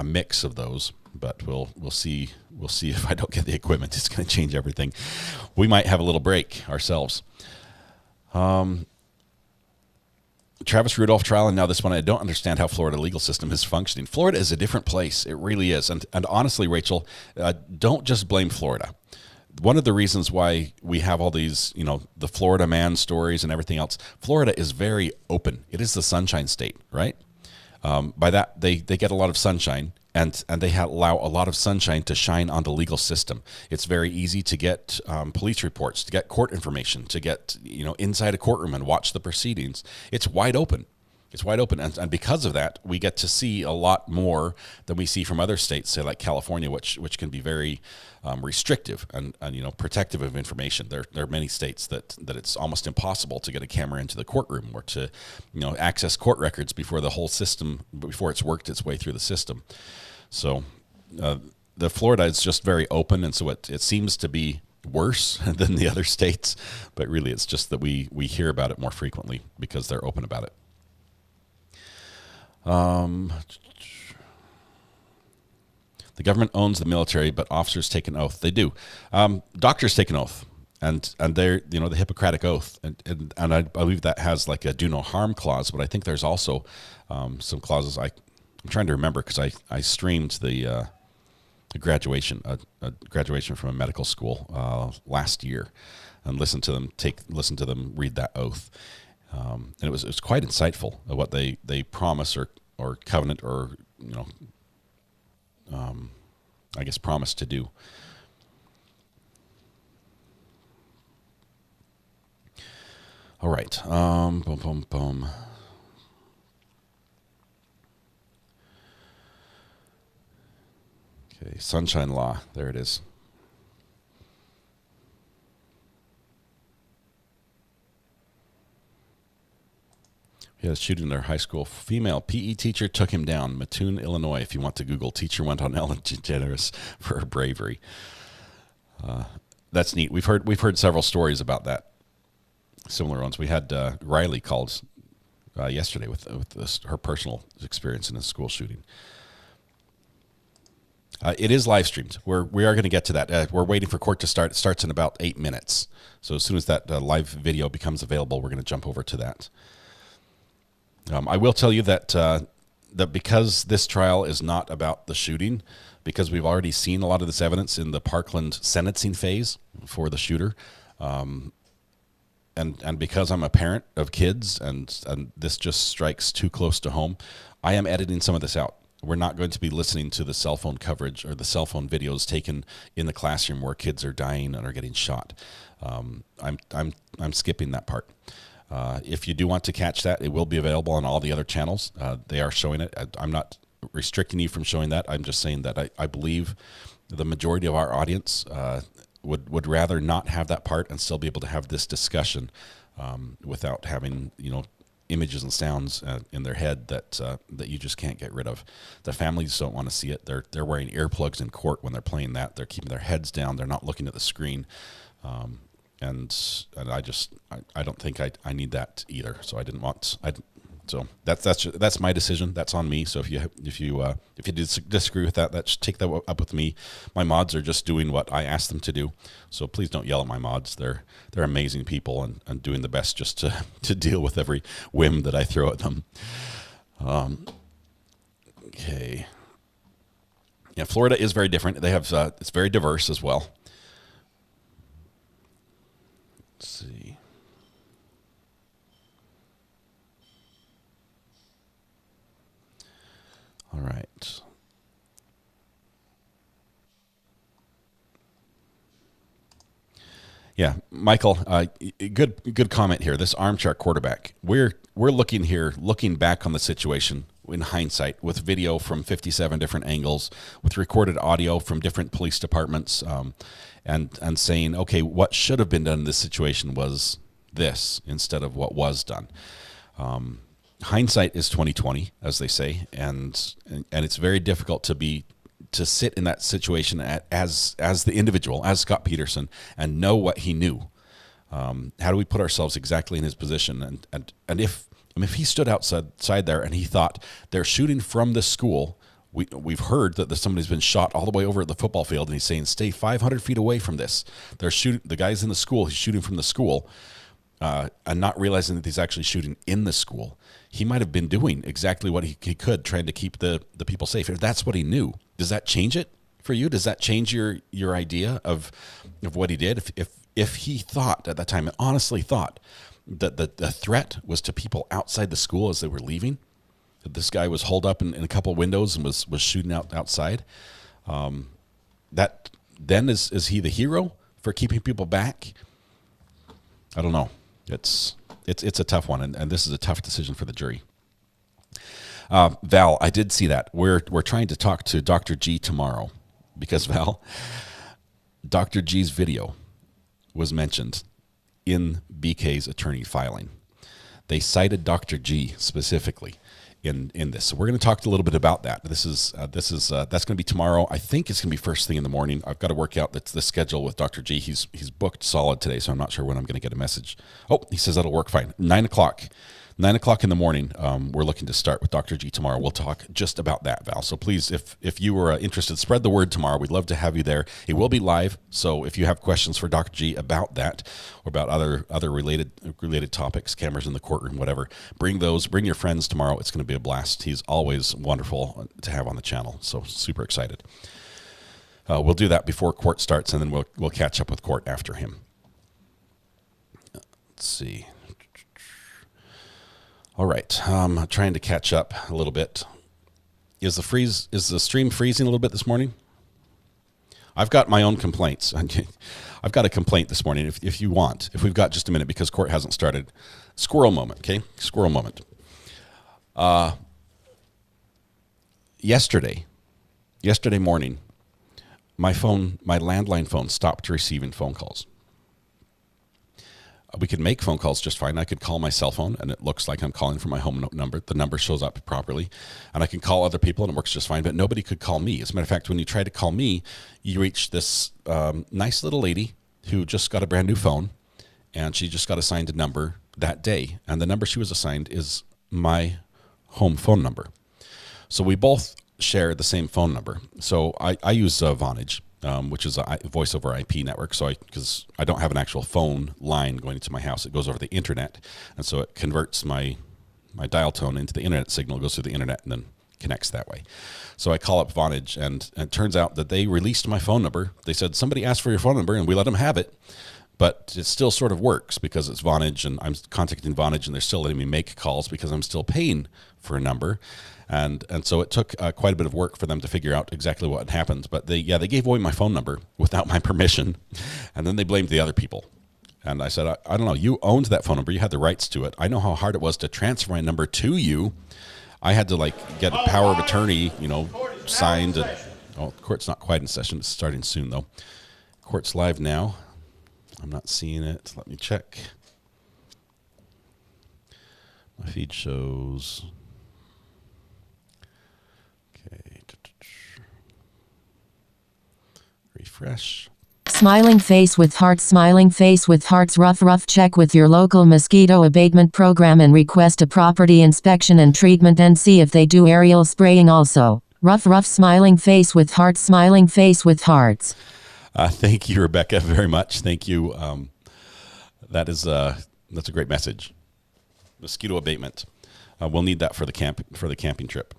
mix of those, but we'll see if I don't get the equipment. It's going to change everything. We might have a little break ourselves. Travis Rudolph trial, and now this one. I don't understand how Florida legal system is functioning. Florida is a different place. It really is. And honestly, Rachel, don't just blame Florida. One of the reasons why we have all these, the Florida man stories and everything else, Florida is very open. It is the sunshine state, right? By that, they get a lot of sunshine, and they allow a lot of sunshine to shine on the legal system. It's very easy to get police reports, to get court information, to get inside a courtroom and watch the proceedings. It's wide open. It's wide open, and because of that, we get to see a lot more than we see from other states, say like California, which can be very restrictive and protective of information. There are many states that it's almost impossible to get a camera into the courtroom or to access court records before it's worked its way through the system. So the Florida is just very open, and so it seems to be worse than the other states, but really it's just that we hear about it more frequently because they're open about it. The government owns the military, but officers take an oath. They do. Doctors take an oath, and they're the Hippocratic oath, and I believe that has like a do no harm clause. But I think there's also some clauses. I'm trying to remember because I streamed the graduation from a medical school last year, and listened to them read that oath. And it was quite insightful of what they promise or covenant or I guess promise to do. All right. Boom, boom, boom. Okay, Sunshine Law. There it is. He had a shooting in our high school. Female PE teacher took him down. Mattoon, Illinois. If you want to Google, teacher went on Ellen DeGeneres for her bravery. That's neat. We've heard several stories about that. Similar ones. We had Riley called yesterday with her personal experience in a school shooting. It is live streamed. We are going to get to that. We're waiting for court to start. It starts in about 8 minutes. So as soon as that live video becomes available, we're going to jump over to that. I will tell you that because this trial is not about the shooting, because we've already seen a lot of this evidence in the Parkland sentencing phase for the shooter, and because I'm a parent of kids and this just strikes too close to home, I am editing some of this out. We're not going to be listening to the cell phone coverage or the cell phone videos taken in the classroom where kids are dying and are getting shot. I'm skipping that part. If you do want to catch that, it will be available on all the other channels. They are showing it. I'm not restricting you from showing that. I'm just saying that I believe the majority of our audience would rather not have that part and still be able to have this discussion without having images and sounds in their head that you just can't get rid of. The families don't want to see it. They're wearing earplugs in court when they're playing that. They're keeping their heads down. They're not looking at the screen. And I don't think I need that either. So I So that's my decision. That's on me. So if you disagree with that, take that up with me. My mods are just doing what I asked them to do. So please don't yell at my mods. They're amazing people and doing the best just to deal with every whim that I throw at them. Okay. Yeah, Florida is very different. They have it's very diverse as well. Let's see. All right. Yeah, Michael, good comment here. This armchair quarterback. We're looking back on the situation in hindsight with video from 57 different angles, with recorded audio from different police departments, and saying, okay, what should have been done in this situation was this instead of what was done. Hindsight is 20/20, as they say, and it's very difficult to sit in that situation as the individual, as Scot Peterson, and know what he knew. How do we put ourselves exactly in his position? And if he stood outside there and he thought they're shooting from the school, we've heard that somebody's been shot all the way over at the football field, and he's saying stay 500 feet away from this. They're shooting, the guy's in the school. He's shooting from the school, and not realizing that he's actually shooting in the school. He might have been doing exactly what he could, trying to keep the people safe. If that's what he knew, does that change it for you? Does that change your idea of what he did? If he thought at that time, honestly thought that the threat was to people outside the school as they were leaving, that this guy was holed up in a couple of windows and was shooting outside, that then is he the hero for keeping people back? I don't know. It's a tough one, and this is a tough decision for the jury. Val, I did see that. We're trying to talk to Dr. G tomorrow because, Val, Dr. G's video was mentioned in BK's attorney filing. They cited Dr. G specifically in this. So we're going to talk a little bit about that. That's going to be tomorrow. I think it's going to be first thing in the morning. I've got to work out the schedule with Dr. G. He's booked solid today, so I'm not sure when I'm going to get a message. Oh, he says that'll work fine. 9 o'clock. 9 o'clock in the morning, we're looking to start with Dr. G tomorrow. We'll talk just about that, Val. So please, if you were interested, spread the word tomorrow. We'd love to have you there. It will be live, so if you have questions for Dr. G about that or about other related topics, cameras in the courtroom, whatever, bring your friends tomorrow. It's going to be a blast. He's always wonderful to have on the channel, so super excited. We'll do that before court starts, and then we'll catch up with court after him. Let's see. All right, I'm trying to catch up a little bit. Is the stream freezing a little bit this morning? I've got my own complaints. I've got a complaint this morning. If you want, if we've got just a minute because court hasn't started. Squirrel moment, okay? Squirrel moment. Yesterday morning, my landline phone stopped receiving phone calls. We could make phone calls just fine. I could call my cell phone, and it looks like I'm calling from my home number. The number shows up properly. And I can call other people, and it works just fine. But nobody could call me. As a matter of fact, when you try to call me, you reach this nice little lady who just got a brand new phone, and she just got assigned a number that day. And the number she was assigned is my home phone number. So we both share the same phone number. So I use Vonage. Which is a voice over IP network. So because I don't have an actual phone line going into my house, it goes over the internet, and so it converts my dial tone into the internet signal, goes through the internet, and then connects that way. So I call up Vonage, and it turns out that they released my phone number. They said somebody asked for your phone number, and we let them have it, but it still sort of works because it's Vonage, and I'm contacting Vonage, and they're still letting me make calls because I'm still paying for a number. And so it took quite a bit of work for them to figure out exactly what had happened. But they gave away my phone number without my permission, and then they blamed the other people. And I said, I don't know, you owned that phone number, you had the rights to it. I know how hard it was to transfer my number to you. I had to get a power of attorney, signed. And, court's not quite in session. It's starting soon though. Court's live now. I'm not seeing it. Let me check. My feed shows. Refresh. Smiling face with hearts. Smiling face with hearts. Rough check with your local mosquito abatement program and request a property inspection and treatment and see if they do aerial spraying also. Rough smiling face with hearts. Smiling face with hearts. Thank you, Rebecca, very much. Thank you. That's a great message. Mosquito abatement. We'll need that for the camping trip.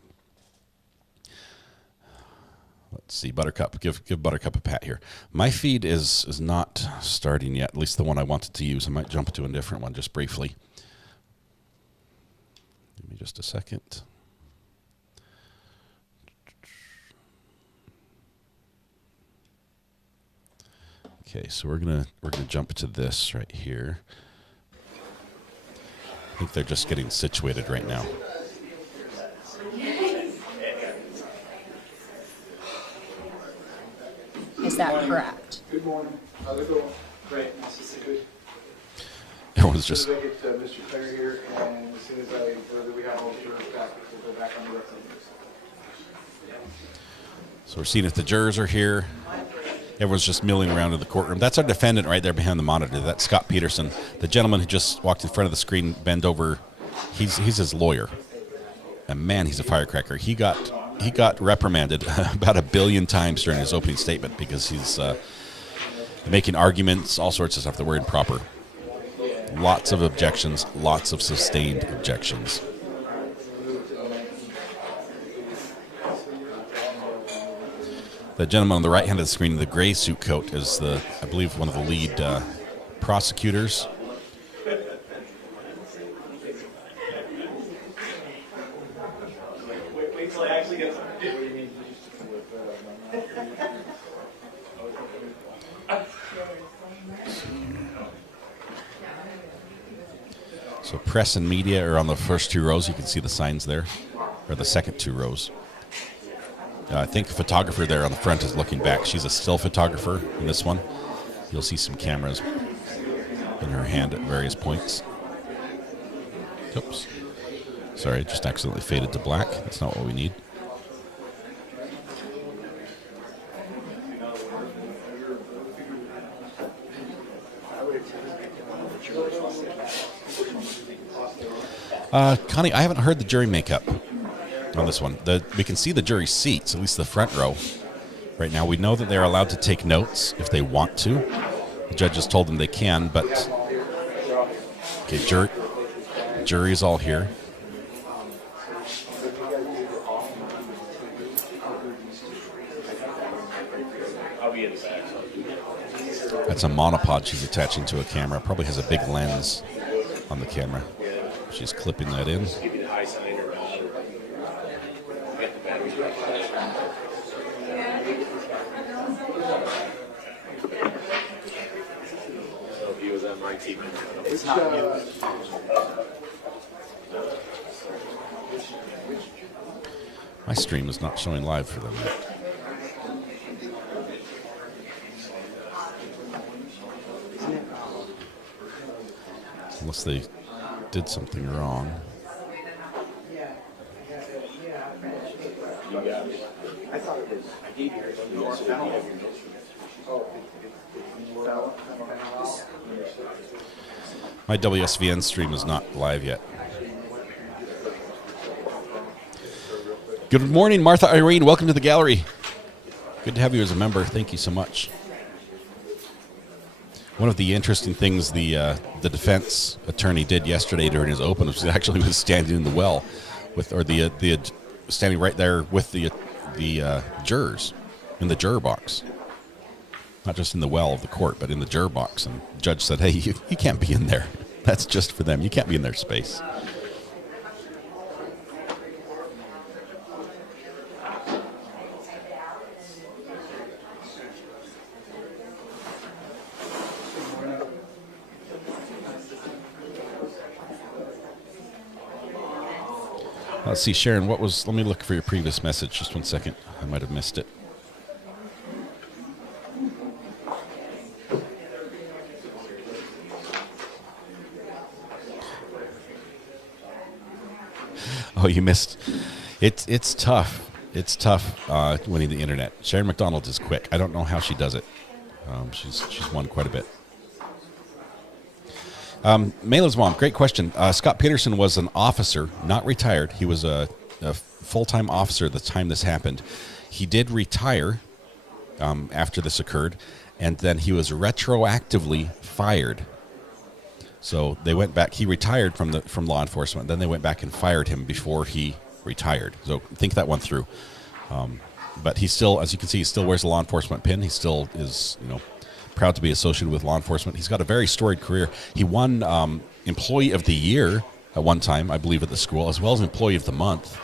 Let's see, Buttercup. Give Buttercup a pat here. My feed is not starting yet, at least the one I wanted to use. I might jump to a different one just briefly. Give me just a second. Okay, so we're gonna jump to this right here. I think they're just getting situated right now. Is that correct? Good morning. How's it going? Great. Nice to see you. Everyone's just. As soon as I get Mr. Clary here, and as soon as we have all the jurors back, we'll go back on the record. So we're seeing if the jurors are here. Everyone's just milling around in the courtroom. That's our defendant right there behind the monitor. That's Scot Peterson. The gentleman who just walked in front of the screen, bent over. He's his lawyer. And man, he's a firecracker. He got reprimanded about 1 billion times during his opening statement because he's making arguments, all sorts of stuff that were improper. Lots of objections, lots of sustained objections. The gentleman on the right hand of the screen in the gray suit coat is I believe, one of the lead prosecutors. Wait till I actually get some. So press and media are on the first 2 rows. You can see the signs there, or the second 2 rows. I think the photographer there on the front is looking back. She's a still photographer in this one. You'll see some cameras in her hand at various points. Oops. Sorry, it just accidentally faded to black. That's not what we need. Connie, I haven't heard the jury makeup on this one. We can see the jury seats, at least the front row. Right now, we know that they're allowed to take notes if they want to. The judge has told them they can, but okay, jury's all here. That's a monopod she's attaching to a camera. Probably has a big lens on the camera. She's clipping that in. My stream is not showing live for them yet. Unless they did something wrong. My WSVN stream is not live yet. Good morning, Martha Irene. Welcome to the gallery. Good to have you as a member. Thank you so much. One of the interesting things the defense attorney did yesterday during his open was actually was standing in the well standing right there with the jurors in the juror box. Not just in the well of the court, but in the juror box. And the judge said, hey, you can't be in there. That's just for them. You can't be in their space. Let's see, Sharon, let me look for your previous message. Just 1 second. I might have missed it. Oh, you missed. It's tough. It's tough winning the internet. Sharon McDonald is quick. I don't know how she does it. She's won quite a bit. Mayla's mom, great question. Scot Peterson was an officer, not retired. He was a full-time officer at the time this happened. He did retire after this occurred, and then he was retroactively fired. So they went back. He retired from law enforcement. Then they went back and fired him before he retired. So think that one through. But he still, as you can see, he still wears a law enforcement pin. He still is, proud to be associated with law enforcement. He's got a very storied career. He won Employee of the Year at one time, I believe, at the school, as well as Employee of the Month,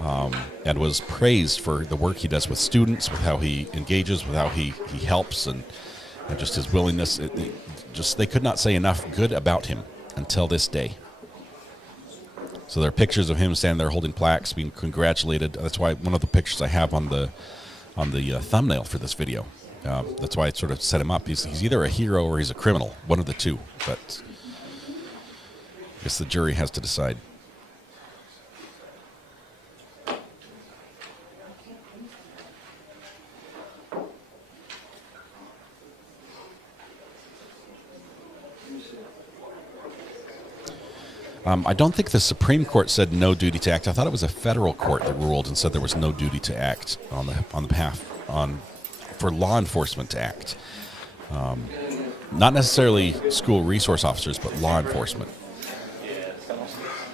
and was praised for the work he does with students, with how he engages, with how he helps, and just his willingness. They could not say enough good about him until this day. So there are pictures of him standing there holding plaques, being congratulated. That's why one of the pictures I have on the thumbnail for this video. That's why I sort of set him up. He's either a hero or he's a criminal, one of the two. But I guess the jury has to decide. I don't think the Supreme Court said no duty to act. I thought it was a federal court that ruled and said there was no duty to act on the behalf for law enforcement to act. Not necessarily school resource officers, but law enforcement.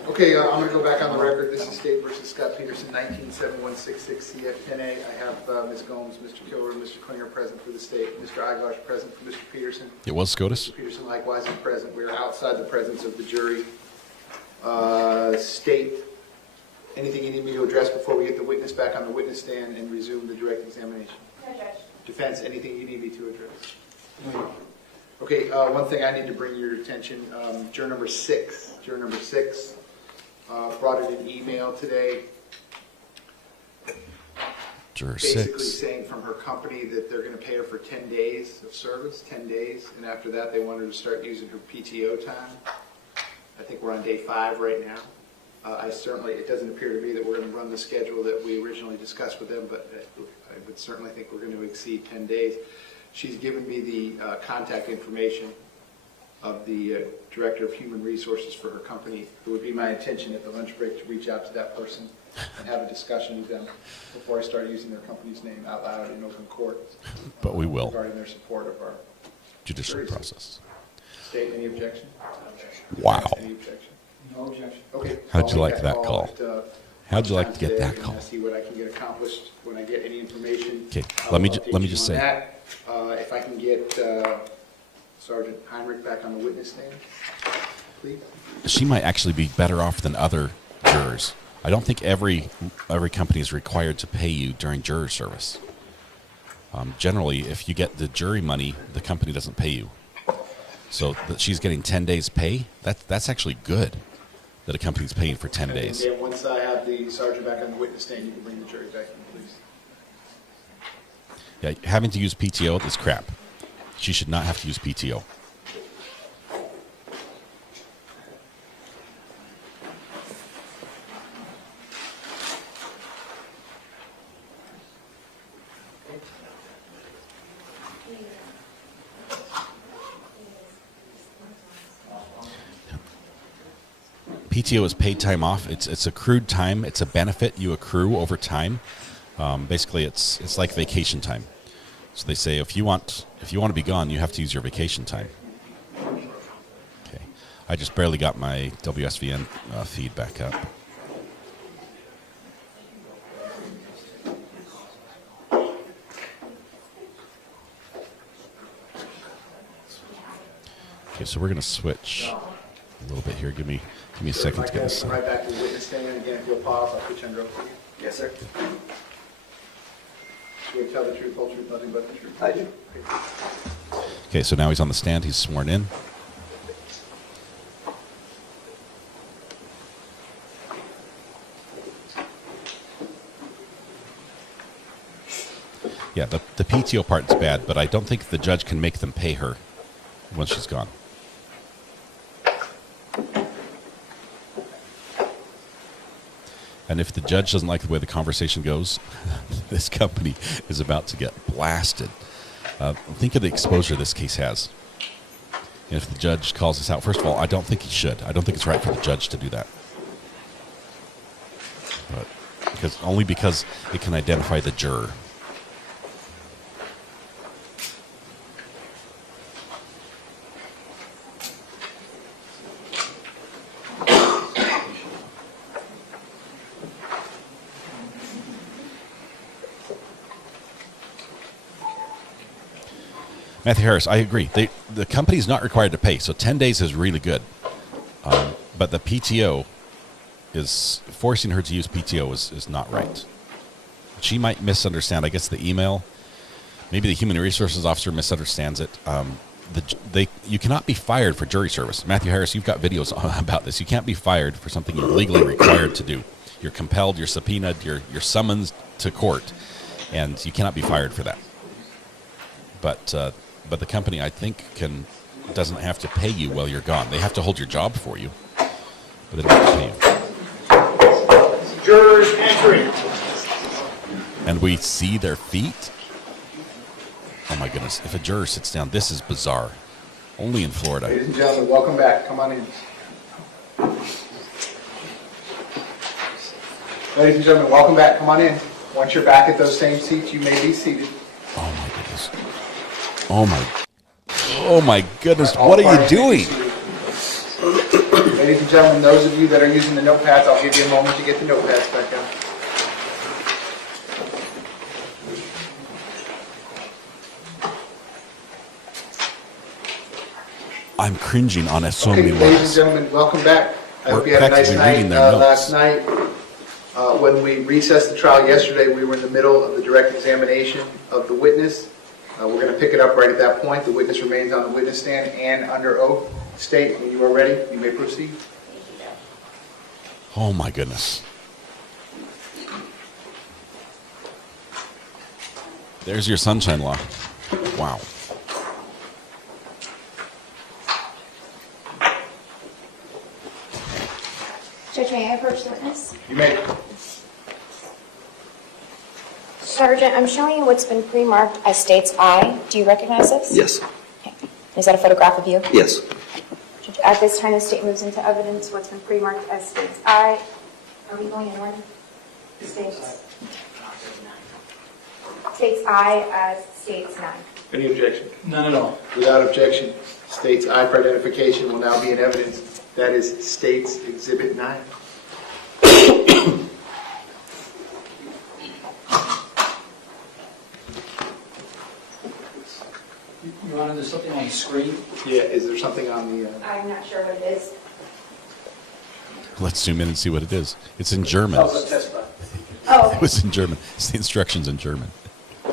Okay, I'm going to go back on the record. This is State versus Scot Peterson, 197166 CF10A. I have Ms. Gomes, Mr. Kilroy, Mr. Klinger present for the state, Mr. Igosh present for Mr. Peterson. It was SCOTUS. Mr. Peterson likewise is present. We are outside the presence of the jury. State, anything you need me to address before we get the witness back on the witness stand and resume the direct examination? No, Judge. Defense, anything you need me to address? No. Okay, one thing I need to bring your attention, juror number six brought in an email today. Juror basically 6. saying from her company that they're going to pay her for 10 days of service, 10 days, and after that they want her to start using her PTO time. I think we're on day 5 right now. It doesn't appear to me that we're going to run the schedule that we originally discussed with them, but I would certainly think we're going to exceed 10 days. She's given me the contact information of the Director of Human Resources for her company. It would be my intention at the lunch break to reach out to that person and have a discussion with them before I start using their company's name out loud in open court. But we will. Regarding their support of our Judicial process. State, any objection? Wow. Any objection? No objection. Okay. How'd you like that call? How'd you like to get that call? See what I can get accomplished when I get any information. Okay, let me just say. That. If I can get Sergeant Heinrich back on the witness stand, please. She might actually be better off than other jurors. I don't think every company is required to pay you during juror service. Generally, if you get the jury money, the company doesn't pay you. So that she's getting 10 days pay, that's actually good that a company's paying for 10 days. And once I have the sergeant back on the witness stand, you can bring the jury back in, please. Yeah, having to use PTO is crap. She should not have to use PTO. PTO is paid time off. It's accrued time. It's a benefit you accrue over time. Basically, it's like vacation time. So they say if you want to be gone, you have to use your vacation time. Okay, I just barely got my WSVN feed back up. Okay, so we're gonna switch a little bit here. Give me a second to get this. Right back to the witness stand. Again, if you'll pause, I'll put you under oath. Yes, sir. Should we tell the truth, whole truth, nothing but the truth? I do. Okay, so now he's on the stand. He's sworn in. Yeah, the PTO part is bad, but I don't think the judge can make them pay her once she's gone. And if the judge doesn't like the way the conversation goes, this company is about to get blasted. Think of the exposure this case has. And if the judge calls this out, first of all, I don't think he should. I don't think it's right for the judge to do that. But because it can identify the juror. Matthew Harris, I agree. The company's not required to pay, so 10 days is really good. But the PTO is forcing her to use PTO is not right. She might misunderstand, I guess, the email. Maybe the human resources officer misunderstands it. You cannot be fired for jury service. Matthew Harris, you've got videos about this. You can't be fired for something you're legally required to do. You're compelled, you're subpoenaed, you're summoned to court, and you cannot be fired for that. But the company, I think, doesn't have to pay you while you're gone. They have to hold your job for you, but they don't have to pay you. Jurors entering. And we see their feet? Oh, my goodness. If a juror sits down, this is bizarre. Only in Florida. Ladies and gentlemen, welcome back. Come on in. Ladies and gentlemen, welcome back. Come on in. Once you're back at those same seats, you may be seated. Oh, my goodness. Oh my goodness, what are you doing? Ladies and gentlemen, those of you that are using the notepads, I'll give you a moment to get the notepads back out. I'm cringing on so many levels. Ladies and gentlemen, welcome back. I hope you had a nice night last night. When we recessed the trial yesterday, we were in the middle of the direct examination of the witness. We're going to pick it up right at that point. The witness remains on the witness stand and under oath. State, when you are ready, you may proceed. Oh my goodness. There's your sunshine law. Wow. Judge, may I approach the witness? You may. Sergeant, I'm showing you what's been pre-marked as state's I. Do you recognize this? Yes. Okay. Is that a photograph of you? Yes. Judge, at this time, the state moves into evidence what's been pre-marked as state's I. Are we going in order? State's I as state's 9. Any objection? None at all. Without objection, state's I for identification will now be in evidence. That is state's Exhibit 9. Your Honor, there's something on the screen. Yeah, is there something on the... I'm not sure what it is. Let's zoom in and see what it is. It's in German. Oh. It was in German. It's the instructions in German. May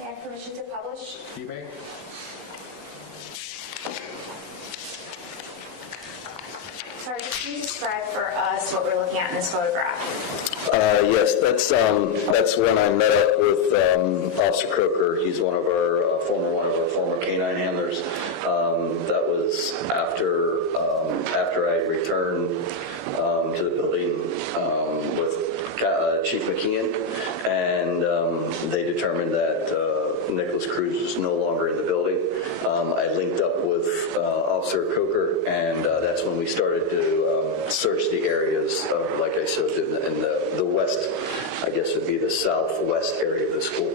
I have permission to publish? You may. Sergeant, can you describe for us what we're looking at in this photograph? Yes, that's when I met up with Officer Croker. He's one of our former canine handlers. That was after I returned to the building with Chief McKeon, and they determined that Nicholas Cruz was no longer in the building. I linked up with Officer Coker, and that's when we started to search the areas, like I said, in the west, I guess would be the southwest area of the school.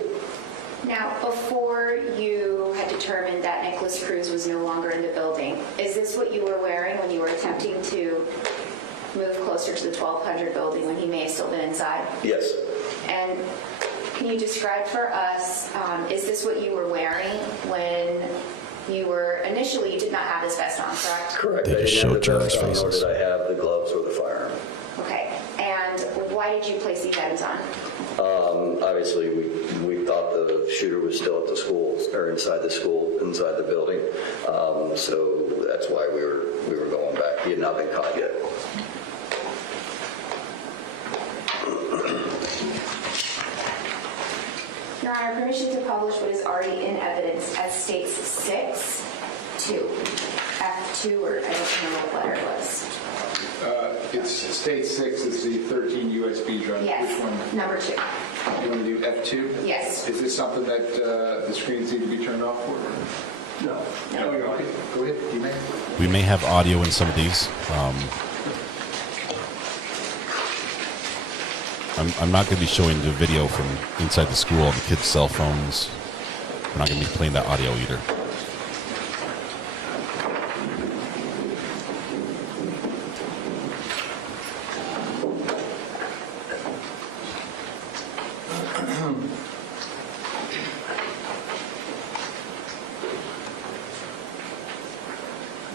Now, before you had determined that Nicholas Cruz was no longer in the building, is this what you were wearing when you were attempting to move closer to the 1200 building when he may have still been inside? Yes. And can you describe for us, is this what you were wearing when you were, initially you did not have this vest on, correct? Correct. They just showed jurors' faces. Nor did I have the gloves or the firearm. Okay. And why did you place these items on? Obviously, we thought the shooter was still at the school, or inside the school, inside the building. So that's why we were going back. He had not been caught yet. Your Honor, permission to publish what is already in evidence as states 6-2. F2, or I don't remember what letter it was. It's state 6 is the 13 USB drive. Yes. Which one? Number 2. You want to do F2? Yes. Is this something that the screens need to be turned off for? No. No, you're okay. Go ahead. You may. We may have audio in some of these. I'm not going to be showing the video from inside the school on the kids' cell phones. We're not going to be playing that audio either.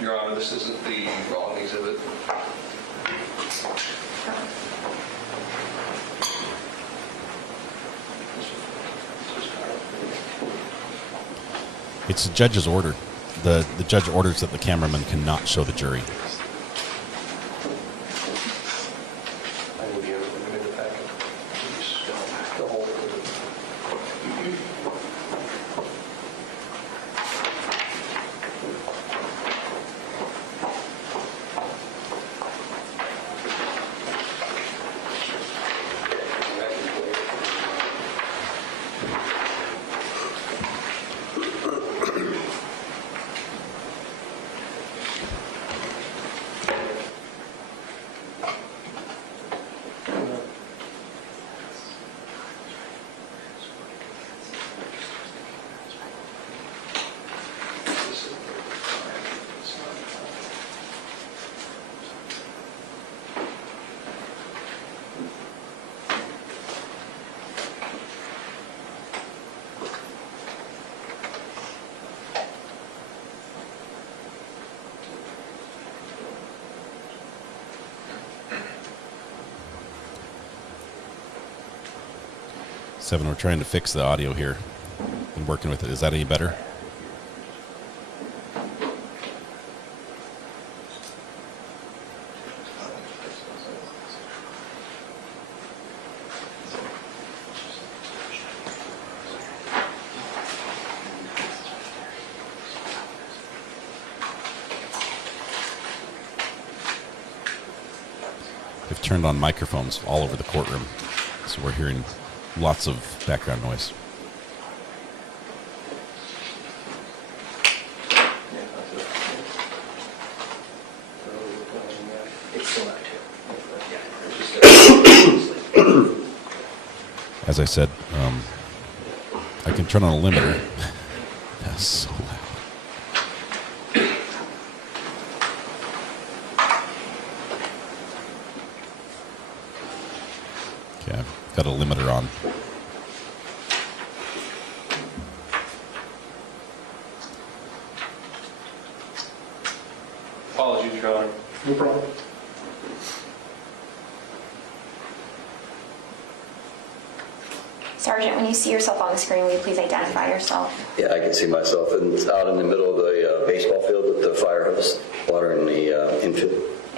Your Honor, this isn't the wrong exhibit. It's the judge's order. The judge orders that the cameraman cannot show the jury. I will be able to look in the packet. The whole. Seven, we're trying to fix the audio here and working with it. Is that any better? They've turned on microphones all over the courtroom, so we're hearing lots of background noise. As I said, I can turn on a limiter. That's so loud. Okay, I've got a limiter on. Apologies, Your Honor. No problem. Sergeant, when you see yourself on the screen, will you please identify yourself? Yeah, I can see myself out in the middle of the baseball field with the fire hose watering the infield.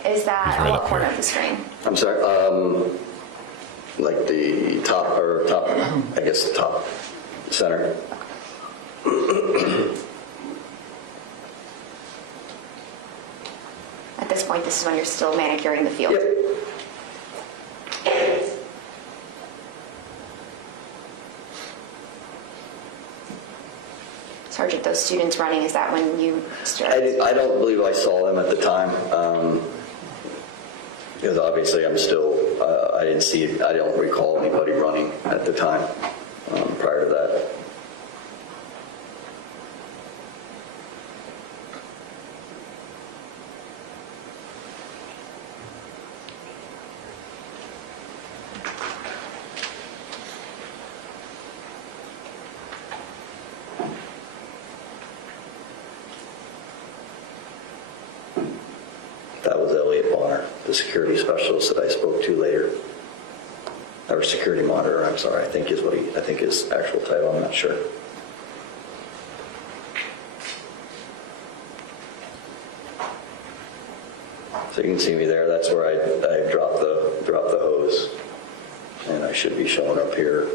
Is that He's right what up corner here. of the screen? I'm sorry, like the top, I guess the top center. At this point, this is when you're still manicuring the field. Yep. Sergeant, those students running, is that when you start? I don't believe I saw them at the time, because obviously I'm still, I didn't see, I don't recall anybody running at the time prior to that. That was Elliot Bonner, the security specialist that I spoke to later. Or security monitor, I'm sorry, I think is his actual title, I'm not sure. So you can see me there, that's where I dropped the hose. And I should be showing up here.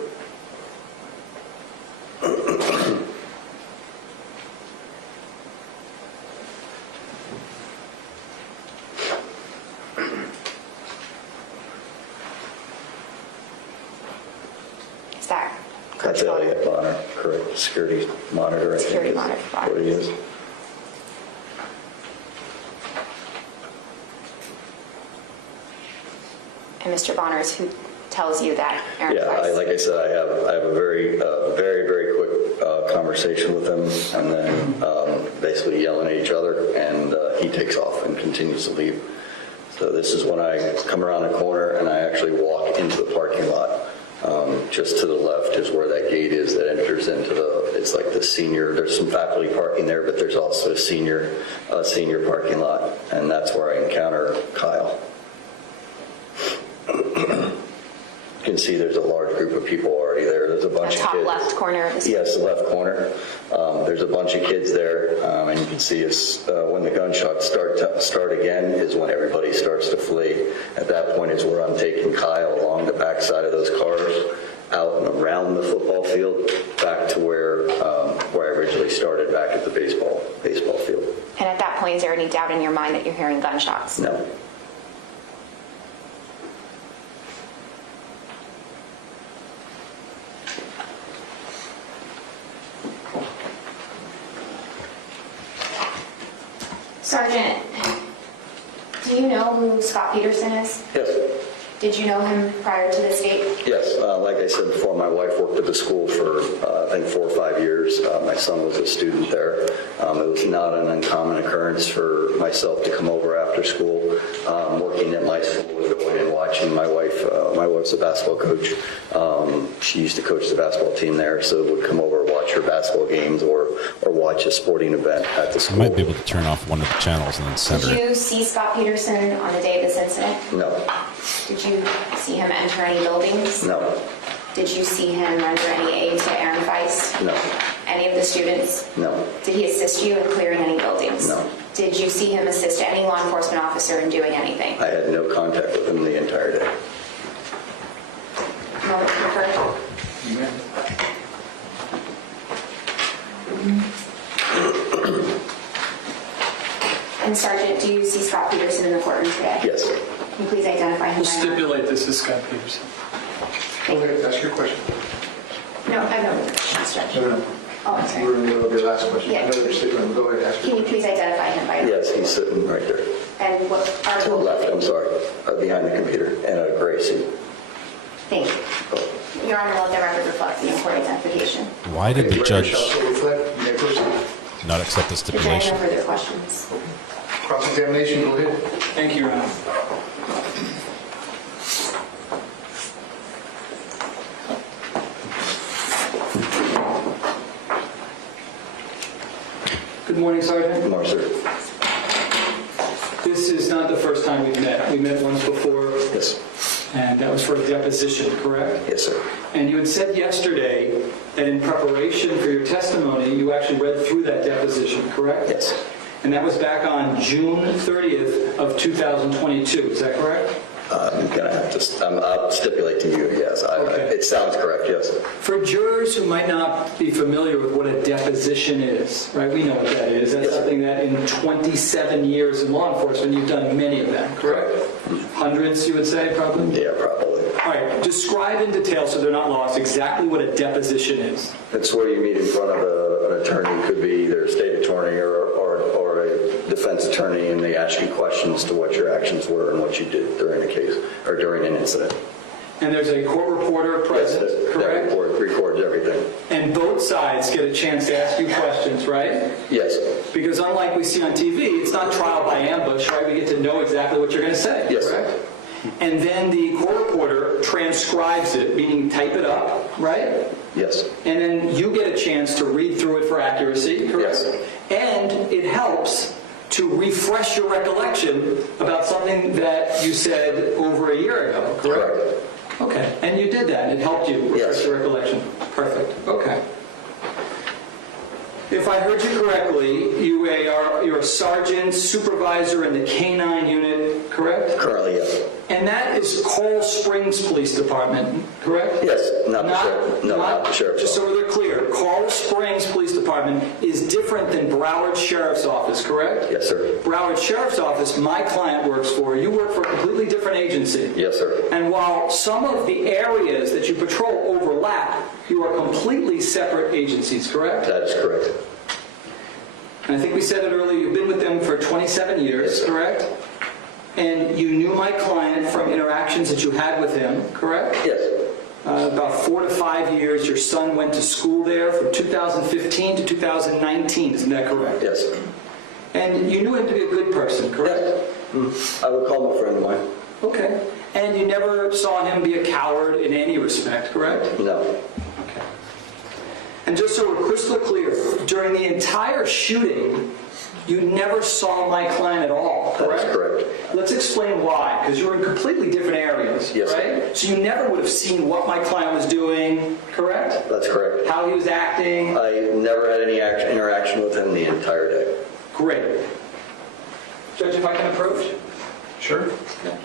That's Elliot Bonner, correct. Security monitor, I think. Security is monitor. what he is. And Mr. Bonner is who tells you that, Aaron Yeah, Price? like I said, I have a very quick conversation with him, and then basically yelling at each other, and he takes off and continues to leave. So this is when I come around the corner and I actually walk into the parking lot. Just to the left is where that gate is that enters into it's like the senior, there's some faculty parking there, but there's also a senior parking lot, and that's where I encounter Kyle. You can see there's a large group of people already there. There's a bunch of kids. Top left corner of the screen. Yes, the left corner. There's a bunch of kids there, and you can see when the gunshots start again is when everybody starts to flee. At that point is where I'm taking Kyle along the backside of those cars, out and around the football field, back to where I originally started, back at the baseball field. And at that point, is there any doubt in your mind that you're hearing gunshots? No. Sergeant, do you know who Scot Peterson is? Yes. Did you know him prior to this date? Yes, like I said before, my wife worked at the school for, I think, 4 or 5 years. My son was a student there. It was not an uncommon occurrence for myself to come over after school. Working at my school, going and watching my wife. My wife's a basketball coach. She used to coach the basketball team there, so would come over and watch her basketball games or watch a sporting event at the school. You might be able to turn off one of the channels and then center Did it. you see Scot Peterson on the day of this incident? No. Did you see him enter any buildings? No. Did you see him render any aid to Aaron Price? No. Any of the students? No. Did he assist you in clearing any buildings? No. Did you see him assist any law enforcement officer in doing anything? I had no contact with him the entire day. Moment to refer. And Sergeant, do you see Scot Peterson in the courtroom today? Yes. Can you please identify him? We'll by name? stipulate this is Scot Peterson. Go ahead, ask your question. No, I don't. Judge. No. Oh, I'm You sorry. were in the middle of your last question. Yeah. I know you're sitting, go ahead, ask your Can you please identify him by name? Yes, he's sitting right there. And what are To the left, I'm sorry, behind the computer, in a gray suit. Thank you. Your Honor, let the record reflect the in-court identification. Why did the Record judge shall so reflect. You may proceed. not accept the If there are stipulation? no further questions. Cross-examination, go ahead. Thank you, Your Honor. Good morning, Sergeant. Good morning, sir. This is not the first time we've met. We met once before, Yes. and that was for a deposition, correct? Yes, sir. And you had said yesterday that in preparation for your testimony, you actually read through that deposition, correct? Yes. And that was back on June 30th of 2022, is that correct? I'm gonna have to, I'll stipulate to you, yes. Okay. It sounds correct, yes. For jurors who might not be familiar with what a deposition is, right? We know what that is. That's Yes. something that in 27 years in law enforcement, you've done many of them, correct? Hundreds, you would say, probably? Yeah, probably. All right, describe in detail so they're not lost exactly what a deposition is. It's where you meet in front of an attorney, could be either a state attorney or a defense attorney, and they ask you questions to what your actions were and what you did during a case or during an incident. And there's a court reporter present, correct? That records everything. And both sides get a chance to ask you questions, right? Yes. Because unlike we see on TV, it's not trial by ambush, right? We get to know exactly what you're going to say, Yes. correct? And then the court reporter transcribes it, meaning type it up, right? Yes. And then you get a chance to read through it for accuracy, correct? Yes. And it helps to refresh your recollection about something that you said over a year ago, correct? Correct. Okay, and you did that. It helped you refresh Yes. your recollection. Perfect. Okay. If I heard you correctly, you're a sergeant supervisor in the K-9 unit, correct? Currently, yes. And that is Coral Springs Police Department, correct? Yes, not the sheriff's Just so office. we're clear, Coral Springs Police Department is different than Broward Sheriff's Office, correct? Yes, sir. Broward Sheriff's Office, my client works for, you work for a completely different agency. Yes, sir. And while some of the areas that you patrol overlap, you are completely separate agencies, correct? That is correct. And I think we said it earlier, you've been with them for 27 years, correct? And you knew my client from interactions that you had with him, correct? Yes. About 4 to 5 years, your son went to school there from 2015 to 2019, isn't that correct? Yes. And you knew him to be a good person, correct? Yes. I would call him a friend of mine. Okay. And you never saw him be a coward in any respect, correct? No. Okay. And just so we're crystal clear, during the entire shooting, you never saw my client at all, correct? That's correct. Let's explain why, because you were in completely different areas, yes, right? So you never would have seen what my client was doing, correct? That's correct. How he was acting? I never had any interaction with him the entire day. Great. Judge, if I can approach? Sure. Yeah.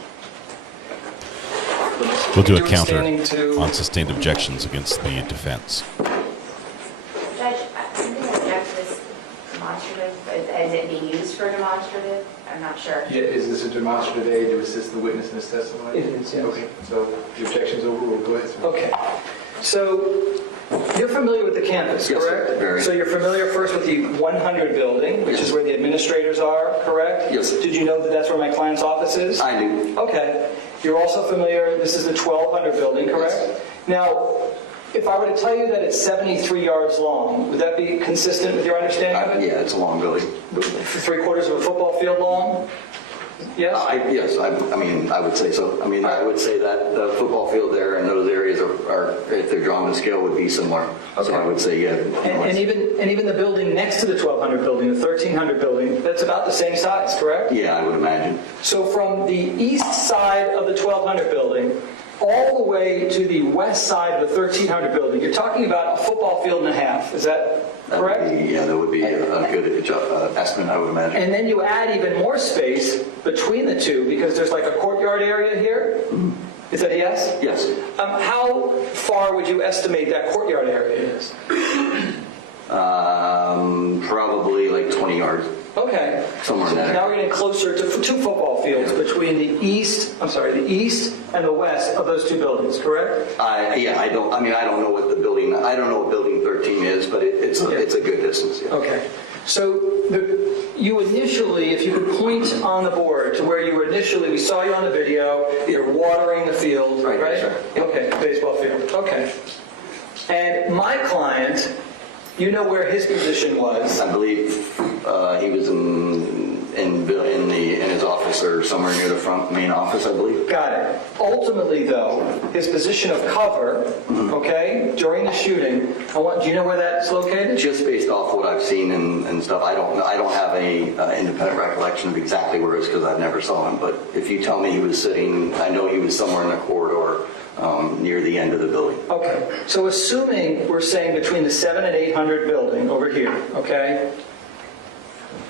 We'll do a You're counter standing to- on sustained objections against the defense. Judge, something that object to this demonstrative, is it being used for demonstrative? I'm not sure. Yeah, is this a demonstrative aid to assist the witness in his testimony? It is, yes. Okay, so the objection's overruled. Go ahead, sir. Okay. So you're familiar with the campus, Yes, correct? very. So you're familiar first with the 100 building, which is where the administrators are, correct? Yes. Did you know that that's where my client's office is? I do. Okay. You're also familiar, this is the 1200 building, correct? Yes. Now, if I were to tell you that it's 73 yards long, would that be consistent with your understanding of it? Yeah, it's a long building. 3/4 of a football field long? Yes? Yes, I mean, I would say so. I mean, I would say that the football field there and those areas are if they're drawn to scale, would be similar. So Okay. I would say, yeah. And even the building next to the 1200 building, the 1300 building, that's about the same size, correct? Yeah, I would imagine. So from the east side of the 1200 building all the way to the west side of the 1300 building, you're talking about a football field and a half. Is that correct? Yeah, that would be a good estimate, I would imagine. And then you add even more space between the two because there's like a courtyard area here. Is that a yes? Yes. How far would you estimate that courtyard area is? Probably like 20 yards. Okay. Somewhere in that Now we're getting closer to 2 football fields between the east and the west of those 2 buildings, correct? I don't know what building 13 is, but it's a good distance. Yeah. Okay. So you initially, if you could point on the board to where you were initially, we saw you on the video, you're watering the field, right? Sure. Okay, baseball field. Okay. And my client, you know where his position was. I believe he was in his office or somewhere near the front main office, I believe. Got it. Ultimately, though, his position of cover, okay, during the shooting, do you know where that's located? Just based off what I've seen and stuff, I don't have any independent recollection of exactly where it is because I've never saw him. But if you tell me he was sitting, I know he was somewhere in the corridor near the end of the building. Okay. So assuming we're saying between the 700 and 800 building over here, okay?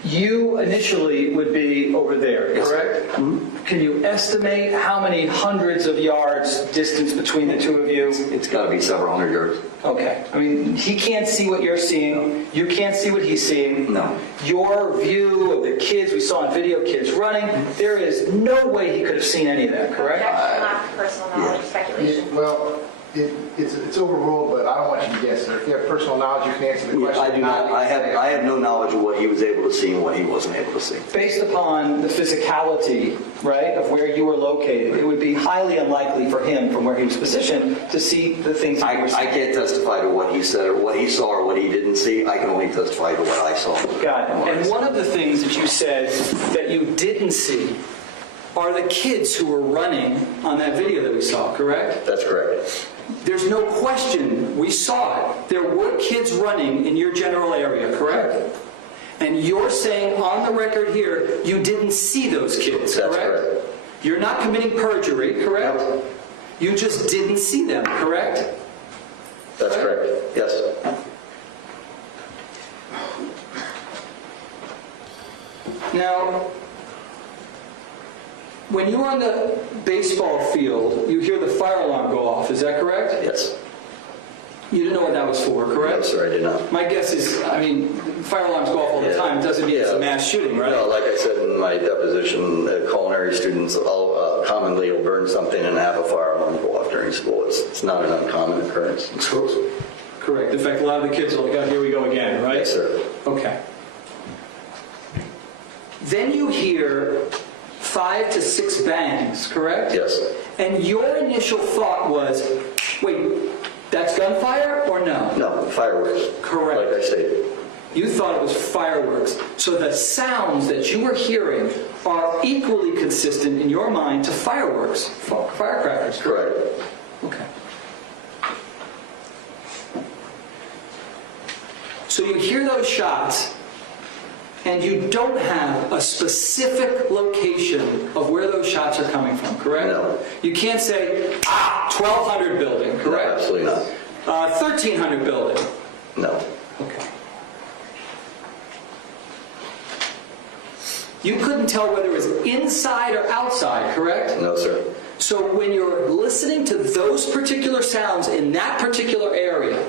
You initially would be over there, correct? Mm-hmm. Can you estimate how many hundreds of yards distance between the two of you? It's got to be several hundred yards. Okay. I mean, he can't see what you're seeing. You can't see what he's seeing. No. Your view of the kids, we saw on video kids running, there is no way he could have seen any of that, correct? Objection, lack of personal knowledge, speculation. Well, it's overruled, but I don't want you to guess, sir. If you have personal knowledge, you can answer the question. I do not. I have no knowledge of what he was able to see and what he wasn't able to see. Based upon the physicality, right, of where you were located, it would be highly unlikely for him, from where he was positioned, to see the things he was seeing. I can't testify to what he said or what he saw or what he didn't see. I can only testify to what I saw. Got it. And one of the things that you said that you didn't see are the kids who were running on that video that we saw, correct? That's correct. There's no question, we saw it. There were kids running in your general area, correct? And you're saying on the record here, you didn't see those kids, correct? That's correct. You're not committing perjury, correct? No. You just didn't see them, correct? That's correct. Yes. Now, when you were on the baseball field, you hear the fire alarm go off, is that correct? Yes. You didn't know what that was for, correct? No, sir, I did not. My guess is, I mean, fire alarms go off all the time. It doesn't mean it's a mass shooting, right? No, like I said in my deposition, culinary students commonly will burn something and have a fire alarm go off during school. It's not an uncommon occurrence in schools. Correct. In fact, a lot of the kids are like, oh, here we go again, right? Yes, sir. Okay. Then you hear 5 to 6 bangs, correct? Yes. And your initial thought was, wait, that's gunfire or no? No, fireworks. Correct. Like I stated. You thought it was fireworks. So the sounds that you were hearing are equally consistent in your mind to fireworks, firecrackers. Correct. Okay. So you hear those shots, and you don't have a specific location of where those shots are coming from, correct? No. You can't say, 1200 building, correct? No, absolutely not. 1300 building. No. Okay. You couldn't tell whether it was inside or outside, correct? No, sir. So when you're listening to those particular sounds in that particular area,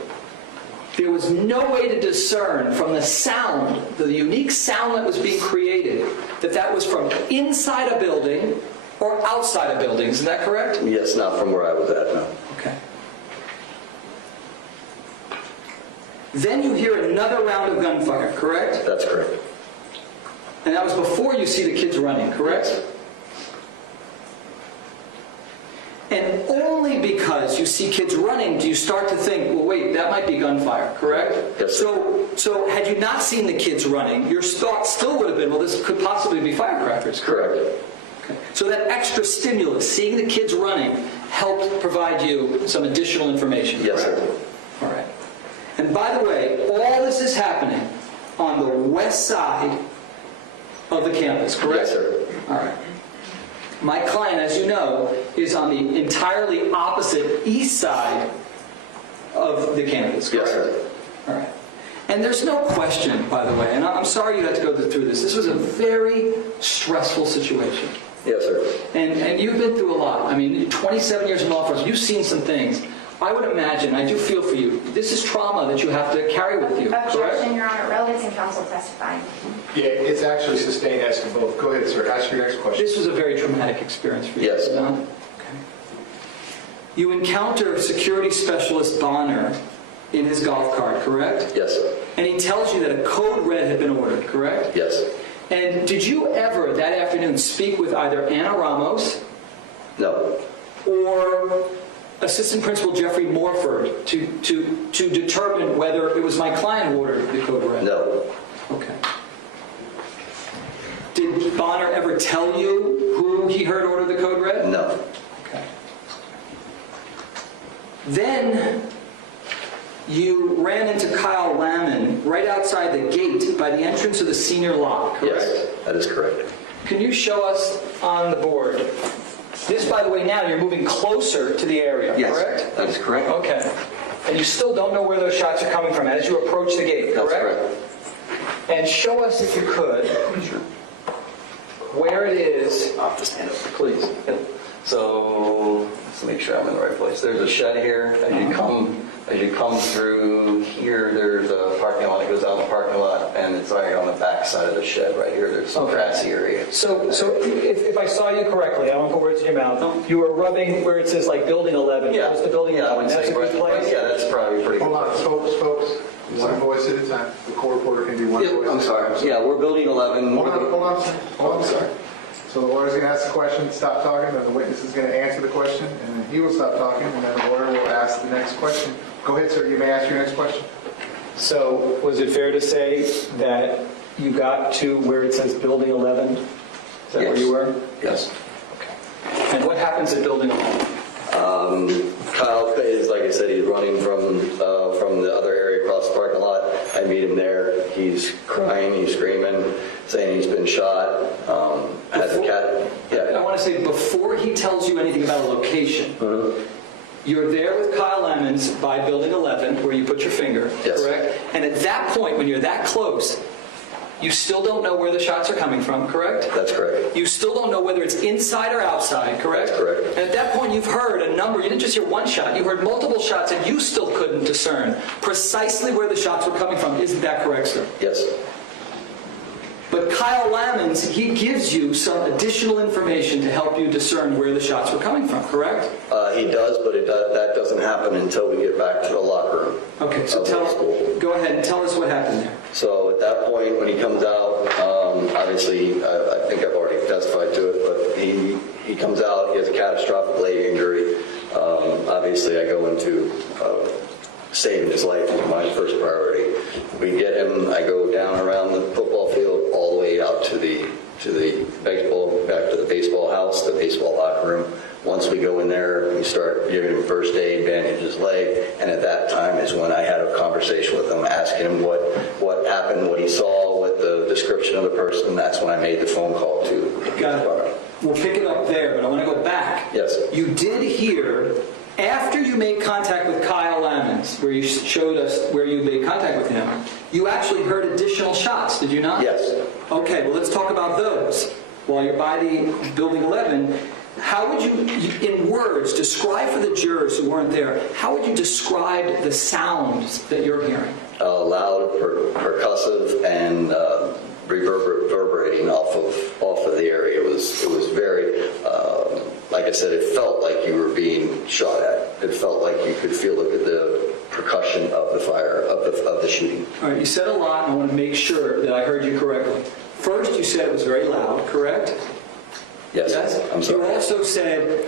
there was no way to discern from the sound, the unique sound that was being created, that was from inside a building or outside a building. Isn't that correct? Yes, not from where I was at, no. Okay. Then you hear another round of gunfire, correct? That's correct. And that was before you see the kids running, correct? Yes. And only because you see kids running do you start to think, well, wait, that might be gunfire, correct? Yes. So had you not seen the kids running, your thought still would have been, well, this could possibly be firecrackers, correct? Okay. So that extra stimulus, seeing the kids running, helped provide you some additional information, Yes, correct? sir. All right. And by the way, all this is happening on the west side of the campus, correct? Yes, sir. All right. My client, as you know, is on the entirely opposite east side of the campus, correct? Yes, sir. All right. And there's no question, by the way, and I'm sorry you had to go through this. This was a very stressful situation. Yes, sir. And you've been through a lot. I mean, 27 years in law enforcement, you've seen some things. I would imagine, I do feel for you, this is trauma that you have to carry with you, correct? Objection, Your Honor. Relevance and counsel testifying. Yeah, it's actually sustained as to both. Go ahead, sir. Ask your next question. This was a very traumatic experience for you. Yes. No? Okay. You encounter security specialist Bonner in his golf cart, correct? Yes, sir. And he tells you that a code red had been ordered, correct? Yes. And did you ever, that afternoon, speak with either Anna Ramos No. or Assistant Principal Jeffrey Morford to determine whether it was my client who ordered the code red? No. Okay. Did Bonner ever tell you who he heard order the code red? No. Okay. Then you ran into Kyle Laman right outside the gate by the entrance of the senior lot, correct? Yes, that is correct. Can you show us on the board? This, by the way, now you're moving closer to the area, Yes, correct? that is correct. Okay. And you still don't know where those shots are coming from as you approach the gate, correct? That's correct. And show us, if you could, where it is. I'll have to stand up. Please. So let's make sure I'm in the right place. There's a shed here. As you come through here, there's a parking lot that goes out in the parking lot, and it's right on the back side of the shed right here. There's some grassy area. So if I saw you correctly, I won't put words in your mouth. You were rubbing where it says like building 11. Yeah. What's the building 11? That's a good place. Yeah, that's probably pretty good. Hold on, folks. One voice at a time. The court reporter can do one voice. I'm sorry. Yeah, we're building 11. Hold on, sir. So the lawyer's going to ask the question, stop talking, then the witness is going to answer the question, and then he will stop talking, and then the lawyer will ask the next question. Go ahead, sir. You may ask your next question. So was it fair to say that you got to where it says building 11? Is that where you were? Yes. Okay. And what happens at building 11? Kyle is, like I said, he's running from the other area across the parking lot. I meet him there. He's crying, he's screaming, saying he's been shot. Has a cat. Yeah. I want to say, before he tells you anything about a location, you're there with Kyle Lemons by building 11, where you put your finger, Yes. correct? And at that point, when you're that close, you still don't know where the shots are coming from, correct? That's correct. You still don't know whether it's inside or outside, correct? That's correct. And at that point, you've heard a number. You didn't just hear one shot. You heard multiple shots, and you still couldn't discern precisely where the shots were coming from. Isn't that correct, sir? Yes. But Kyle Laman's, he gives you some additional information to help you discern where the shots were coming from, correct? He does, but that doesn't happen until we get back to the locker room. Okay, so go ahead and tell us what happened there. So at that point, when he comes out, obviously, I think I've already testified to it, but he comes out, he has a catastrophic leg injury. Obviously, I go into saving his life is my first priority. We get him, I go down around the football field all the way out to the baseball, back to the baseball house, the baseball locker room. Once we go in there, we start giving him first aid, bandage his leg, and at that time is when I had a conversation with him, asking him what happened, what he saw, what the description of the person. That's when I made the phone call to. Got it. We'll pick it up there, but I want to go back. Yes. You did hear, after you made contact with Kyle Lamans, where you showed us where you made contact with him, you actually heard additional shots, did you not? Yes. Okay, well, let's talk about those. While you're by the Building 11, how would you, in words, describe for the jurors who weren't there, how would you describe the sounds that you're hearing? Loud, percussive, and reverberating off of the area. It was very, like I said, it felt like you were being shot at. It felt like you could feel the percussion of the fire, of the shooting. All right, you said a lot, and I want to make sure that I heard you correctly. First, you said it was very loud, correct? Yes. I'm sorry. You also said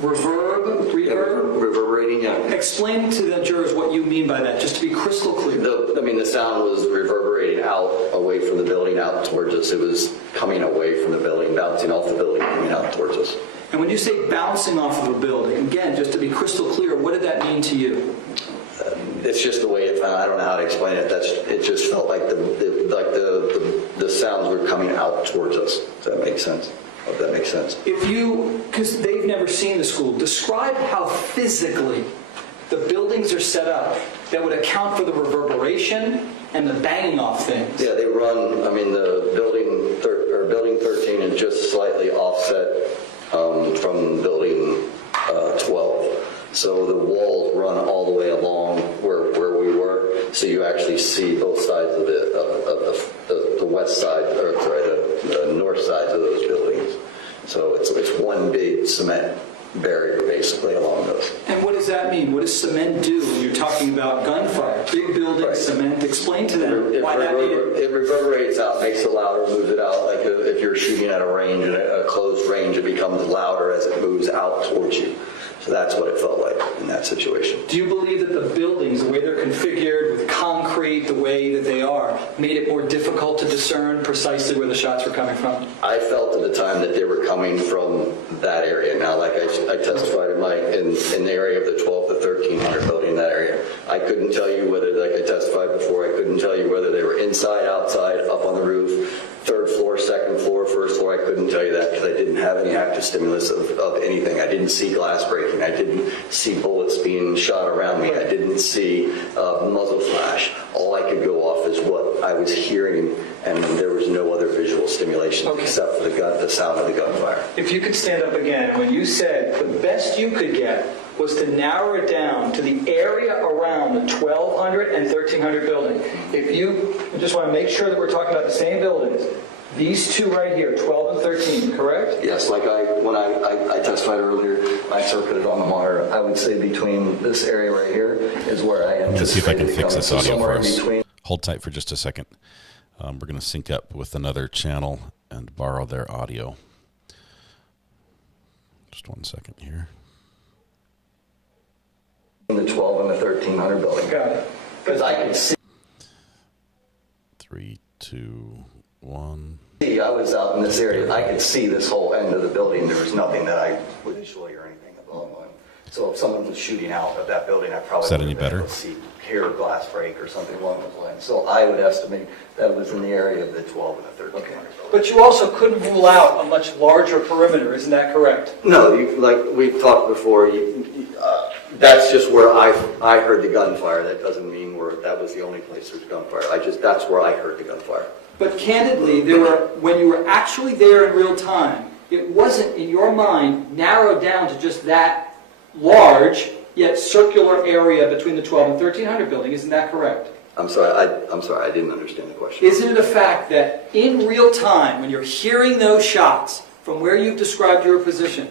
reverb? Reverberating, yeah. Explain to the jurors what you mean by that, just to be crystal clear. The sound was reverberating out, away from the building, out towards us. It was coming away from the building, bouncing off the building, coming out towards us. And when you say bouncing off of a building, again, just to be crystal clear, what did that mean to you? It's just the way it felt. I don't know how to explain it. It just felt like the sounds were coming out towards us. Does that make sense? If that makes sense. If you, because they've never seen the school, describe how physically the buildings are set up that would account for the reverberation and the banging off things. Yeah, they run. I mean, the building 13 is just slightly offset from building 12. So the walls run all the way along where we were. So you actually see both sides of the west side, or sorry, the north sides of those buildings. So it's one big cement barrier basically along those. And what does that mean? What does cement do when you're talking about gunfire? Big building, right. Cement. Explain to them why that needed. It reverberates out, makes it louder, moves it out. Like if you're shooting at a range, a closed range, it becomes louder as it moves out towards you. So that's what it felt like in that situation. Do you believe that the buildings, the way they're configured with concrete, the way that they are, made it more difficult to discern precisely where the shots were coming from? I felt at the time that they were coming from that area. Now, like I testified in the area of the 12 to 1300 building in that area, I couldn't tell you whether, like I testified before, I couldn't tell you whether they were inside, outside, up on the roof, third floor, second floor, first floor. I couldn't tell you that because I didn't have any active stimulus of anything. I didn't see glass breaking. I didn't see bullets being shot around me. I didn't see muzzle flash. All I could go off is what I was hearing, and there was no other visual stimulation except for the sound of the gunfire. If you could stand up again, when you said the best you could get was to narrow it down to the area around the 1200 and 1300 building. I just want to make sure that we're talking about the same buildings. These two right here, 12 and 13, correct? Yes, like when I testified earlier, I circuited on the monitor. I would say between this area right here is where I am. Let's see if I can fix this audio for us. Hold tight for just a second. We're going to sync up with another channel and borrow their audio. Just 1 second here. In the 12 and the 1300 building. Got it. Because I can see. 3, 2, 1. I was out in this area. I could see this whole end of the building. There was nothing that I would visually or anything along the line. So if someone was shooting out of that building, I probably would have been able to see hear a glass break or something along those lines. So I would estimate that it was in the area of the 12 and the 1300 building. But you also couldn't rule out a much larger perimeter, isn't that correct? No, like we've talked before, that's just where I heard the gunfire. That doesn't mean that was the only place there's gunfire. That's where I heard the gunfire. But candidly, when you were actually there in real time, it wasn't in your mind narrowed down to just that large yet circular area between the 12 and 1300 building. Isn't that correct? I'm sorry, I didn't understand the question. Isn't it a fact that in real time, when you're hearing those shots from where you've described your position,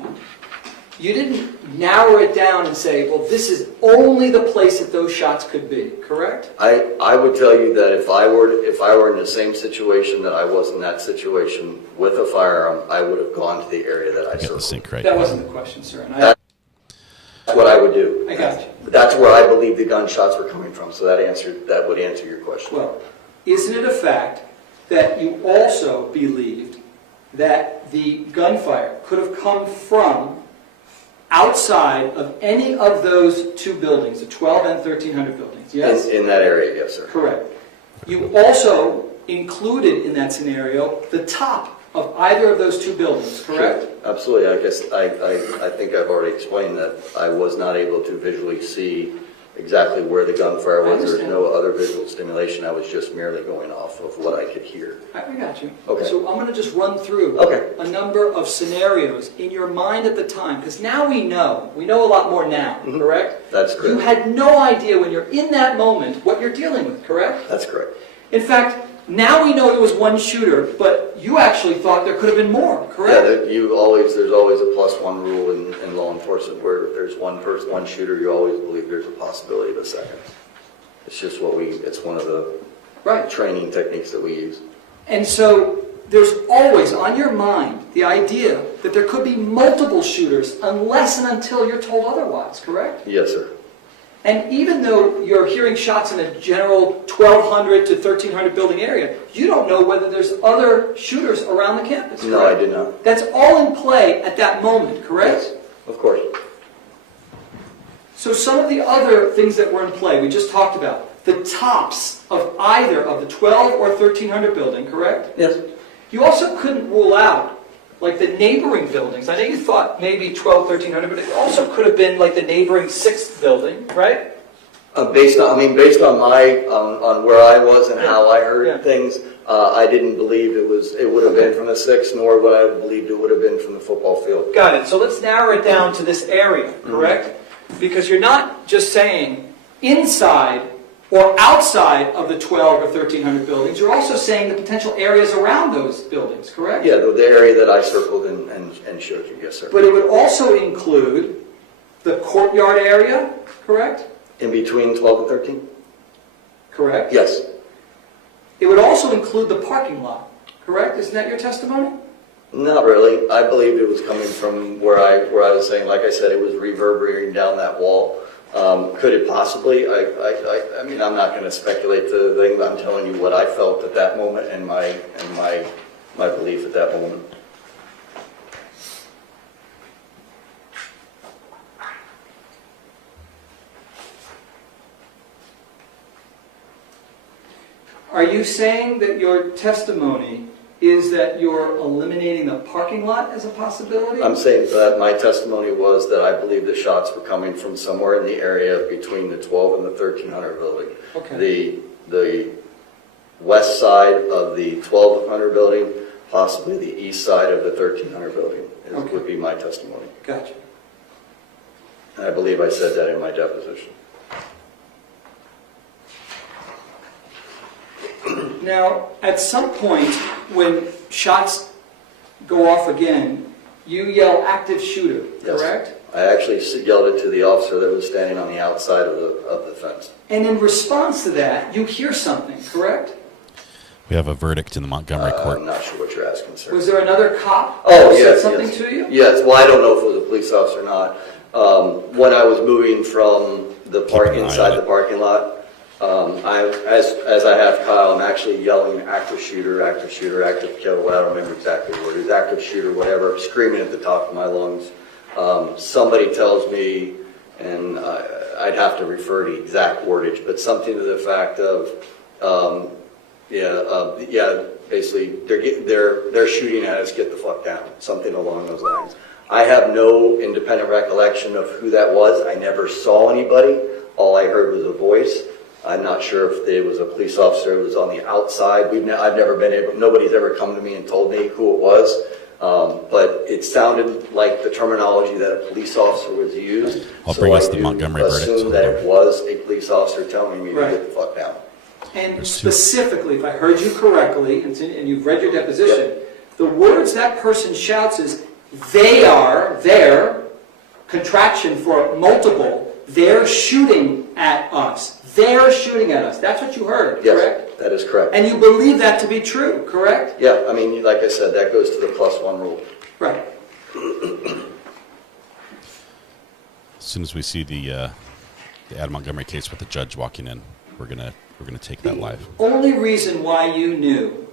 you didn't narrow it down and say, well, this is only the place that those shots could be, correct? I would tell you that if I were in the same situation that I was in that situation with a firearm, I would have gone to the area that I circled. That wasn't the question, sir. And That's what I would do. I got you. That's where I believe the gunshots were coming from, so that would answer your question. Well, isn't it a fact that you also believed that the gunfire could have come from outside of any of those two buildings, the 12 and 1300 buildings, yes? In that area, yes, sir. Correct. You also included in that scenario the top of either of those two buildings, correct? Sure. Absolutely. I guess I think I've already explained that I was not able to visually see exactly where the gunfire was. There was no other visual stimulation. I was just merely going off of what I could hear. I got you. Okay. So I'm going to just run through a number of scenarios in your mind at the time, because now we know a lot more now, correct? That's correct. You had no idea when you're in that moment what you're dealing with, correct? That's correct. In fact, now we know there was one shooter, but you actually thought there could have been more, correct? Yeah, there's always a +1 rule in law enforcement where there's one shooter, you always believe there's a possibility of a second. It's just it's one of the training techniques that we use. And so there's always on your mind the idea that there could be multiple shooters unless and until you're told otherwise, correct? Yes, sir. And even though you're hearing shots in a general 1200 to 1300 building area, you don't know whether there's other shooters around the campus, correct? No, I did not. That's all in play at that moment, correct? Yes, of course. So some of the other things that were in play, we just talked about, the tops of either of the 12 or 1300 building, correct? Yes. You also couldn't rule out like the neighboring buildings. I know you thought maybe 12, 1300, but it also could have been like the neighboring 6th building, right? Based on where I was and how I heard things, I didn't believe it would have been from the 6th, nor would I have believed it would have been from the football field. Got it. So let's narrow it down to this area, correct? Because you're not just saying inside or outside of the 12 or 1300 buildings, you're also saying the potential areas around those buildings, correct? Yeah, the area that I circled and showed you, yes, sir. But it would also include the courtyard area, correct? In between 12 and 13? Correct. Yes. It would also include the parking lot, correct? Isn't that your testimony? Not really. I believed it was coming from where I was saying, like I said, it was reverberating down that wall. Could it possibly? I mean, I'm not going to speculate the thing, but I'm telling you what I felt at that moment and my belief at that moment. Are you saying that your testimony is that you're eliminating the parking lot as a possibility? I'm saying that my testimony was that I believe the shots were coming from somewhere in the area between the 12 and the 1300 building. Okay. The west side of the 1200 building, possibly the east side of the 1300 building would be my testimony. Gotcha. And I believe I said that in my deposition. Now, at some point, when shots go off again, you yell active shooter, correct? Yes. I actually yelled it to the officer that was standing on the outside of the fence. And in response to that, you hear something, correct? We have a verdict in the Montgomery court. I'm not sure what you're asking, sir. Was there another cop who said something to you? Yes. Well, I don't know if it was a police officer or not. When I was moving from the inside the parking lot, as I have Kyle, I'm actually yelling active shooter, active shooter, active kill. I don't remember exactly what it is, active shooter, whatever, screaming at the top of my lungs. Somebody tells me, and I'd have to refer to exact wordage, but something to the fact of, basically they're shooting at us, get the fuck down, something along those lines. I have no independent recollection of who that was. I never saw anybody. All I heard was a voice. I'm not sure if it was a police officer who was on the outside. I've never been able, nobody's ever come to me and told me who it was. But it sounded like the terminology that a police officer was used. I'll bring us the Montgomery verdict. I assume that it was a police officer telling me to get the fuck down. And There's two. specifically, if I heard you correctly, and you've read your deposition, the words that person shouts is, they're, contraction for multiple, they're shooting at us. They're shooting at us. That's what you heard, Yes, correct? that is correct. And you believe that to be true, correct? Yeah, I mean, like I said, that goes to the +1 rule. Right. As soon as we see the Ad Montgomery case with the judge walking in, we're gonna take that live. Only reason why you knew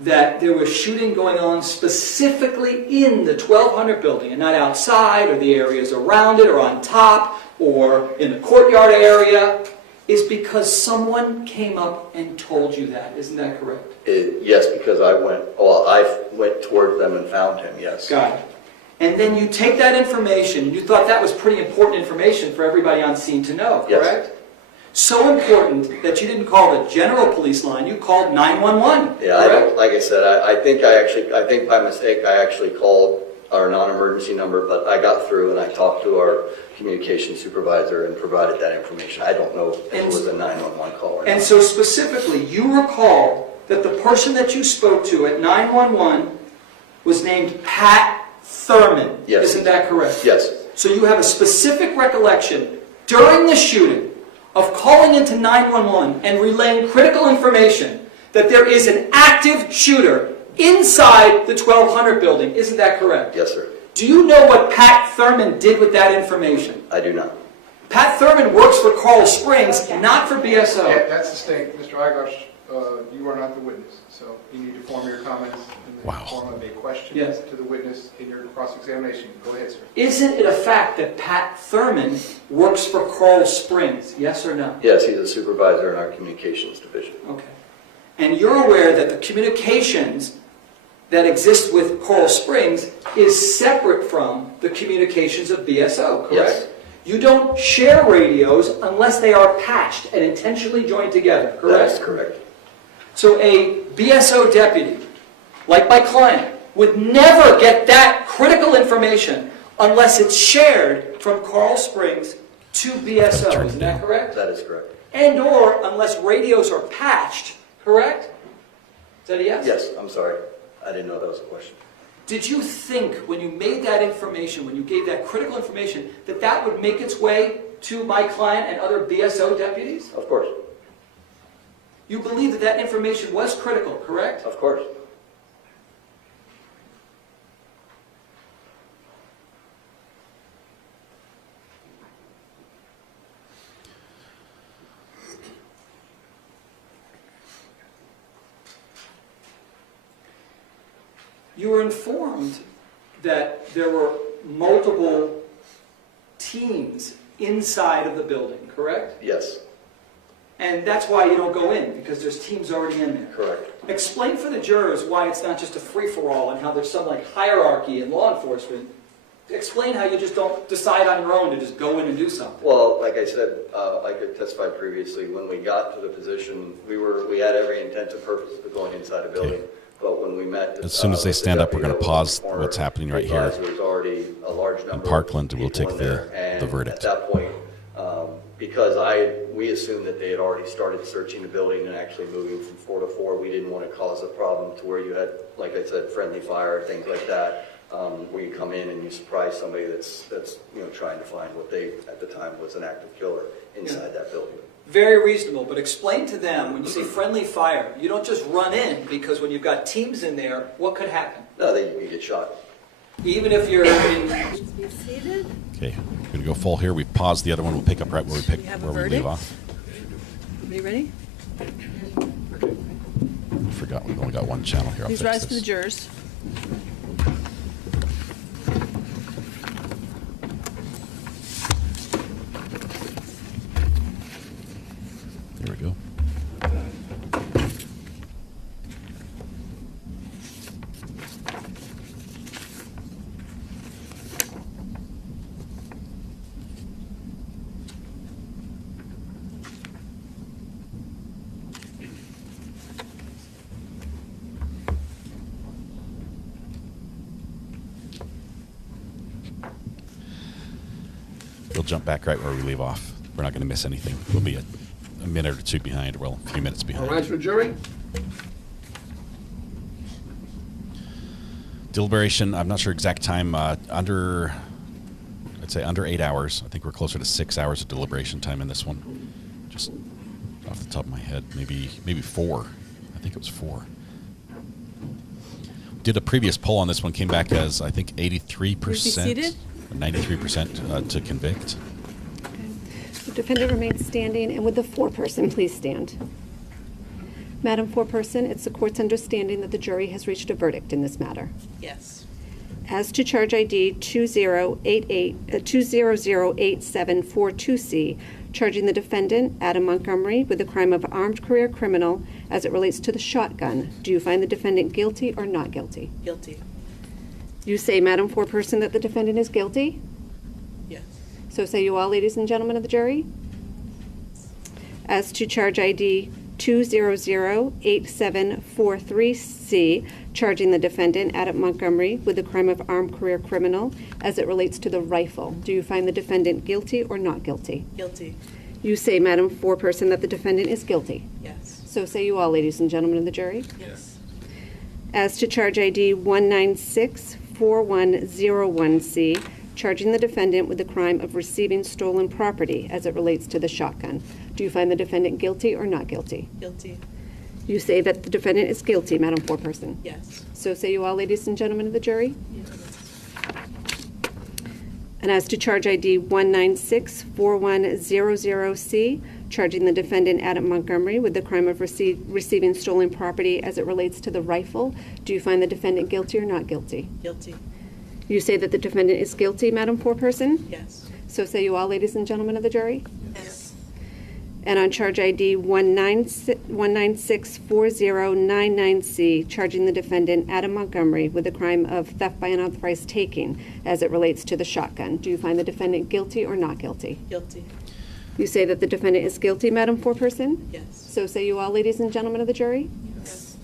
that there was shooting going on specifically in the 1200 building and not outside or the areas around it or on top or in the courtyard area is because someone came up and told you that. Isn't that correct? Yes, because I went towards them and found him, yes. Got it. And then you take that information, and you thought that was pretty important information for everybody on scene to know, correct? Yes. So important that you didn't call the general police line, you called 911. Yeah, correct? like I said, I think by mistake I actually called our non-emergency number, but I got through and I talked to our communication supervisor and provided that information. I don't know if it was a 911 call or not. And so specifically, you recall that the person that you spoke to at 911 was named Pat Thurman. Yes. Isn't that correct? Yes. So you have a specific recollection during the shooting of calling into 911 and relaying critical information that there is an active shooter inside the 1200 building. Isn't that correct? Yes, sir. Do you know what Pat Thurman did with that information? I do not. Pat Thurman works for Coral Springs, not for BSO. That's the state. Mr. Igosh, you are not the witness, so you need to form your comments in the form of a question to the witness in your cross-examination. Go ahead, sir. Isn't it a fact that Pat Thurman works for Coral Springs? Yes or no? Yes, he's a supervisor in our communications division. Okay. And you're aware that the communications that exist with Coral Springs is separate from the communications of BSO, correct? Yes. You don't share radios unless they are patched and intentionally joined together, correct? That is correct. So a BSO deputy, like my client, would never get that critical information unless it's shared from Coral Springs to BSO. Isn't that correct? That is correct. And or unless radios are patched, correct? Is that a yes? Yes, I'm sorry. I didn't know that was a question. Did you think when you made that information, when you gave that critical information, that that would make its way to my client and other BSO deputies? Of course. You believe that that information was critical, correct? Of course. You were informed that there were multiple teams inside of the building, correct? Yes. And that's why you don't go in, because there's teams already in there. Correct. Explain for the jurors why it's not just a free-for-all and how there's some like hierarchy in law enforcement. Explain how you just don't decide on your own to just go in and do something. Well, like I said, like I testified previously, when we got to the position, we had every intent and purpose of going inside a building. But when we met, as soon as they stand up, we're going to pause what's happening right here. There's already a large number in Parkland, and we'll take the verdict. At that point, because we assumed that they had already started searching the building and actually moving from floor to floor, we didn't want to cause a problem to where you had, like I said, friendly fire, things like that, where you come in and you surprise somebody that's trying to find what they at the time was an active killer inside that building. Very reasonable, but explain to them, when you say friendly fire, you don't just run in, because when you've got teams in there, what could happen? No, you get shot. Even if you're in... Okay, we're going to go full here. We pause the other one. We'll pick up right where we leave off. Everybody ready? I forgot we've only got one channel here. Please rise for the jurors. There we go. We'll jump back right where we leave off. We're not going to miss anything. We'll be at a minute or two behind, well, a few minutes behind. All right, for jury? Deliberation, I'm not sure exact time, I'd say under 8 hours. I think we're closer to 6 hours of deliberation time in this one. Just off the top of my head, maybe 4. I think it was 4. Did a previous poll on this one, came back as, I think, 83%, 93% to convict. The defendant remains standing, and would the foreperson please stand? Madam Foreperson, it's the court's understanding that the jury has reached a verdict in this matter. Yes. As to charge ID 2008742C, charging the defendant, Adam Montgomery, with the crime of armed career criminal as it relates to the shotgun, do you find the defendant guilty or not guilty? Guilty. You say, Madam Foreperson, that the defendant is guilty? Yes. So say you all, ladies and gentlemen of the jury? As to charge ID 2008743C, charging the defendant, Adam Montgomery, with the crime of armed career criminal as it relates to the rifle, do you find the defendant guilty or not guilty? Guilty. You say, Madam Foreperson, that the defendant is guilty? Yes. So say you all, ladies and gentlemen of the jury? Yes. As to charge ID 1964101C, charging the defendant with the crime of receiving stolen property as it relates to the shotgun, do you find the defendant guilty or not guilty? Guilty. You say that the defendant is guilty, Madam Foreperson? Yes. So say you all, ladies and gentlemen of the jury? Yes. And as to charge ID 1964100C, charging the defendant, Adam Montgomery, with the crime of receiving stolen property as it relates to the rifle, do you find the defendant guilty or not guilty? Guilty. You say that the defendant is guilty, Madam Foreperson? Yes. So say you all, ladies and gentlemen of the jury? Yes. And on charge ID 1964099C, charging the defendant, Adam Montgomery, with the crime of theft by unauthorized taking as it relates to the shotgun, do you find the defendant guilty or not guilty? Guilty. You say that the defendant is guilty, Madam Foreperson? Yes. So say you all, ladies and gentlemen of the jury? Yes.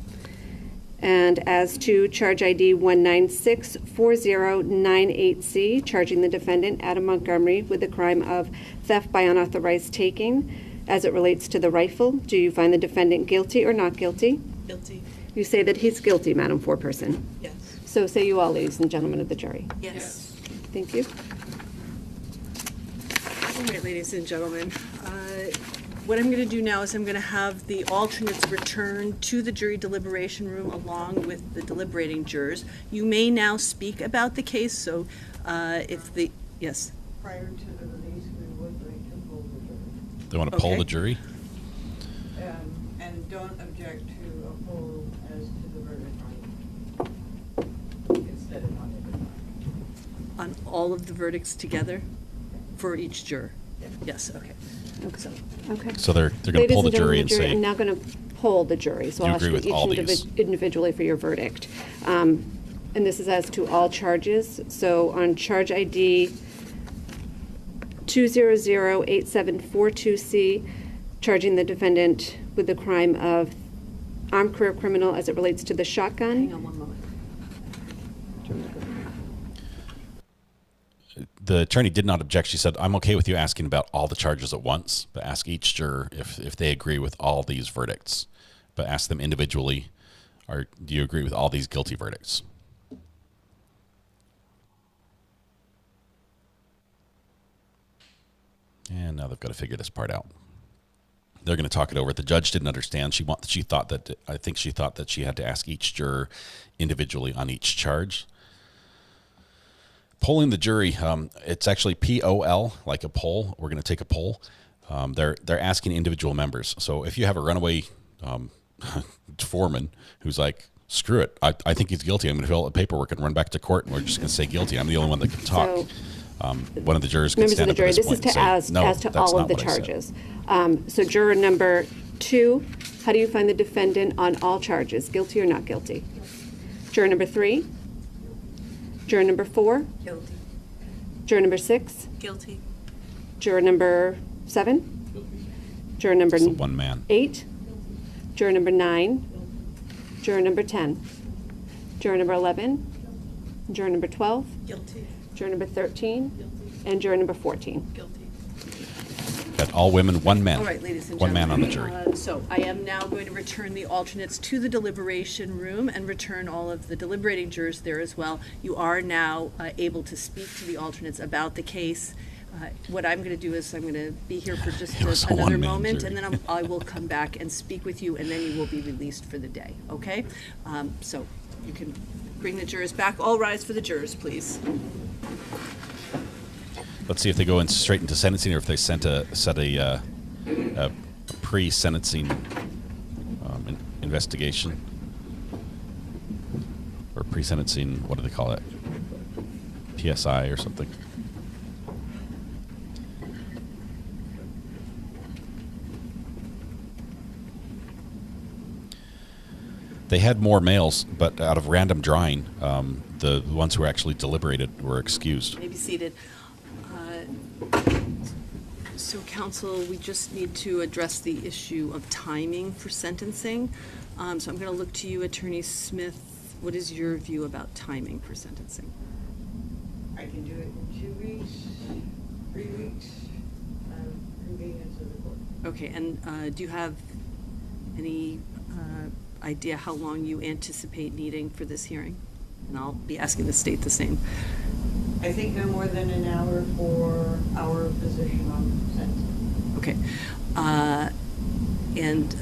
And as to charge ID 1964098C, charging the defendant, Adam Montgomery, with the crime of theft by unauthorized taking as it relates to the rifle, do you find the defendant guilty or not guilty? Guilty. You say that he's guilty, Madam Foreperson. Yes. So say you all, ladies and gentlemen of the jury. Yes. Thank you. All right, ladies and gentlemen. What I'm going to do now is I'm going to have the alternates return to the jury deliberation room along with the deliberating jurors. You may now speak about the case, so if the, yes? Prior to the release, we would like to poll the jury. They want to poll the jury? And don't object to a poll as to the verdict instead of on every. On all of the verdicts together for each juror? Yes, okay. So they're going to pull the jury and say. I'm now going to poll the jury. So I'll ask you each individually for your verdict. And this is as to all charges. So on charge ID 2008742C, charging the defendant with the crime of armed career criminal as it relates to the shotgun. Hang on one moment. The attorney did not object. She said, I'm okay with you asking about all the charges at once, but ask each juror if they agree with all these verdicts. But ask them individually, do you agree with all these guilty verdicts? And now they've got to figure this part out. They're going to talk it over. The judge didn't understand. I think she thought that she had to ask each juror individually on each charge. Polling the jury, it's actually POL, like a poll. We're going to take a poll. They're asking individual members. So if you have a runaway foreman who's like, screw it, I think he's guilty. I'm going to fill out the paperwork and run back to court, and we're just going to say guilty. I'm the only one that can talk. So, one of the jurors can stand up at this point and say, no, as to that's all not of the what I said. charges. So juror number 2, how do you find the defendant on all charges, guilty or not guilty? Juror number 3? Juror number 4? Guilty. Juror number 6? Guilty. Juror number 7? Guilty. Juror number It's the one man. 8? Juror number 9? Juror number 10? Juror number 11? Juror number 12? Guilty. Juror number 13? And juror number 14? Guilty. Got All women, one man. All right, ladies and one gentlemen. man on the jury. So I am now going to return the alternates to the deliberation room and return all of the deliberating jurors there as well. You are now able to speak to the alternates about the case. What I'm going to do is I'm going to be here for just another moment, jury. and then I will come back and speak with you, and then you will be released for the day, okay? So you can bring the jurors back. All rise for the jurors, please. Let's see if they go in straight into sentencing or if they set a pre-sentencing investigation. Or pre-sentencing, what do they call it? PSI or something. They had more males, but out of random drawing, the ones who actually deliberated were excused. May be seated. So, counsel, we just need to address the issue of timing for sentencing. So I'm going to look to you, Attorney Smith. What is your view about timing for sentencing? I can do it in 2 weeks, 3 weeks, convenience of the court. Okay, and do you have any idea how long you anticipate needing for this hearing? And I'll be asking the state the same. I think no more than an hour for our position on sentencing. Okay. And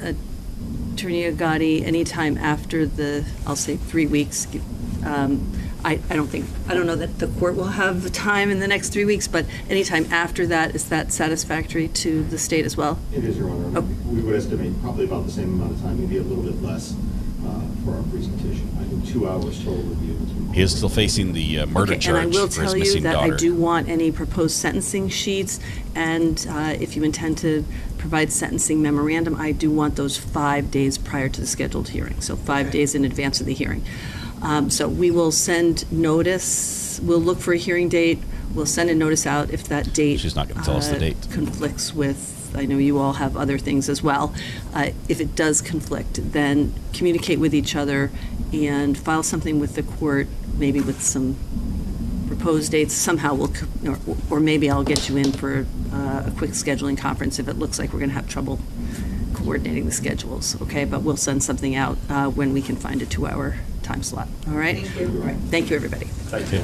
Attorney Agati, anytime after the, I'll say 3 weeks, I don't know that the court will have the time in the next 3 weeks, but anytime after that, is that satisfactory to the state as well? It is, Your Honor. We would estimate probably about the same amount of time, maybe a little bit less for our presentation. I think 2 hours total would be able to. He is still facing the murder charge and I will for his tell you missing that daughter. I do want any proposed sentencing sheets, and if you intend to provide sentencing memorandum, I do want those 5 days prior to the scheduled hearing, so 5 days in advance of the hearing. So we will send notice, we'll look for a hearing date, we'll send a notice out if that date She's not going to tell us the date. conflicts with, I know you all have other things as well. If it does conflict, then communicate with each other and file something with the court, maybe with some proposed dates. Somehow we'll, or maybe I'll get you in for a quick scheduling conference if it looks like we're going to have trouble coordinating the schedules, okay? But we'll send something out when we can find a 2-hour time slot, all right? Thank you. All right. Thank you, everybody. Thank you.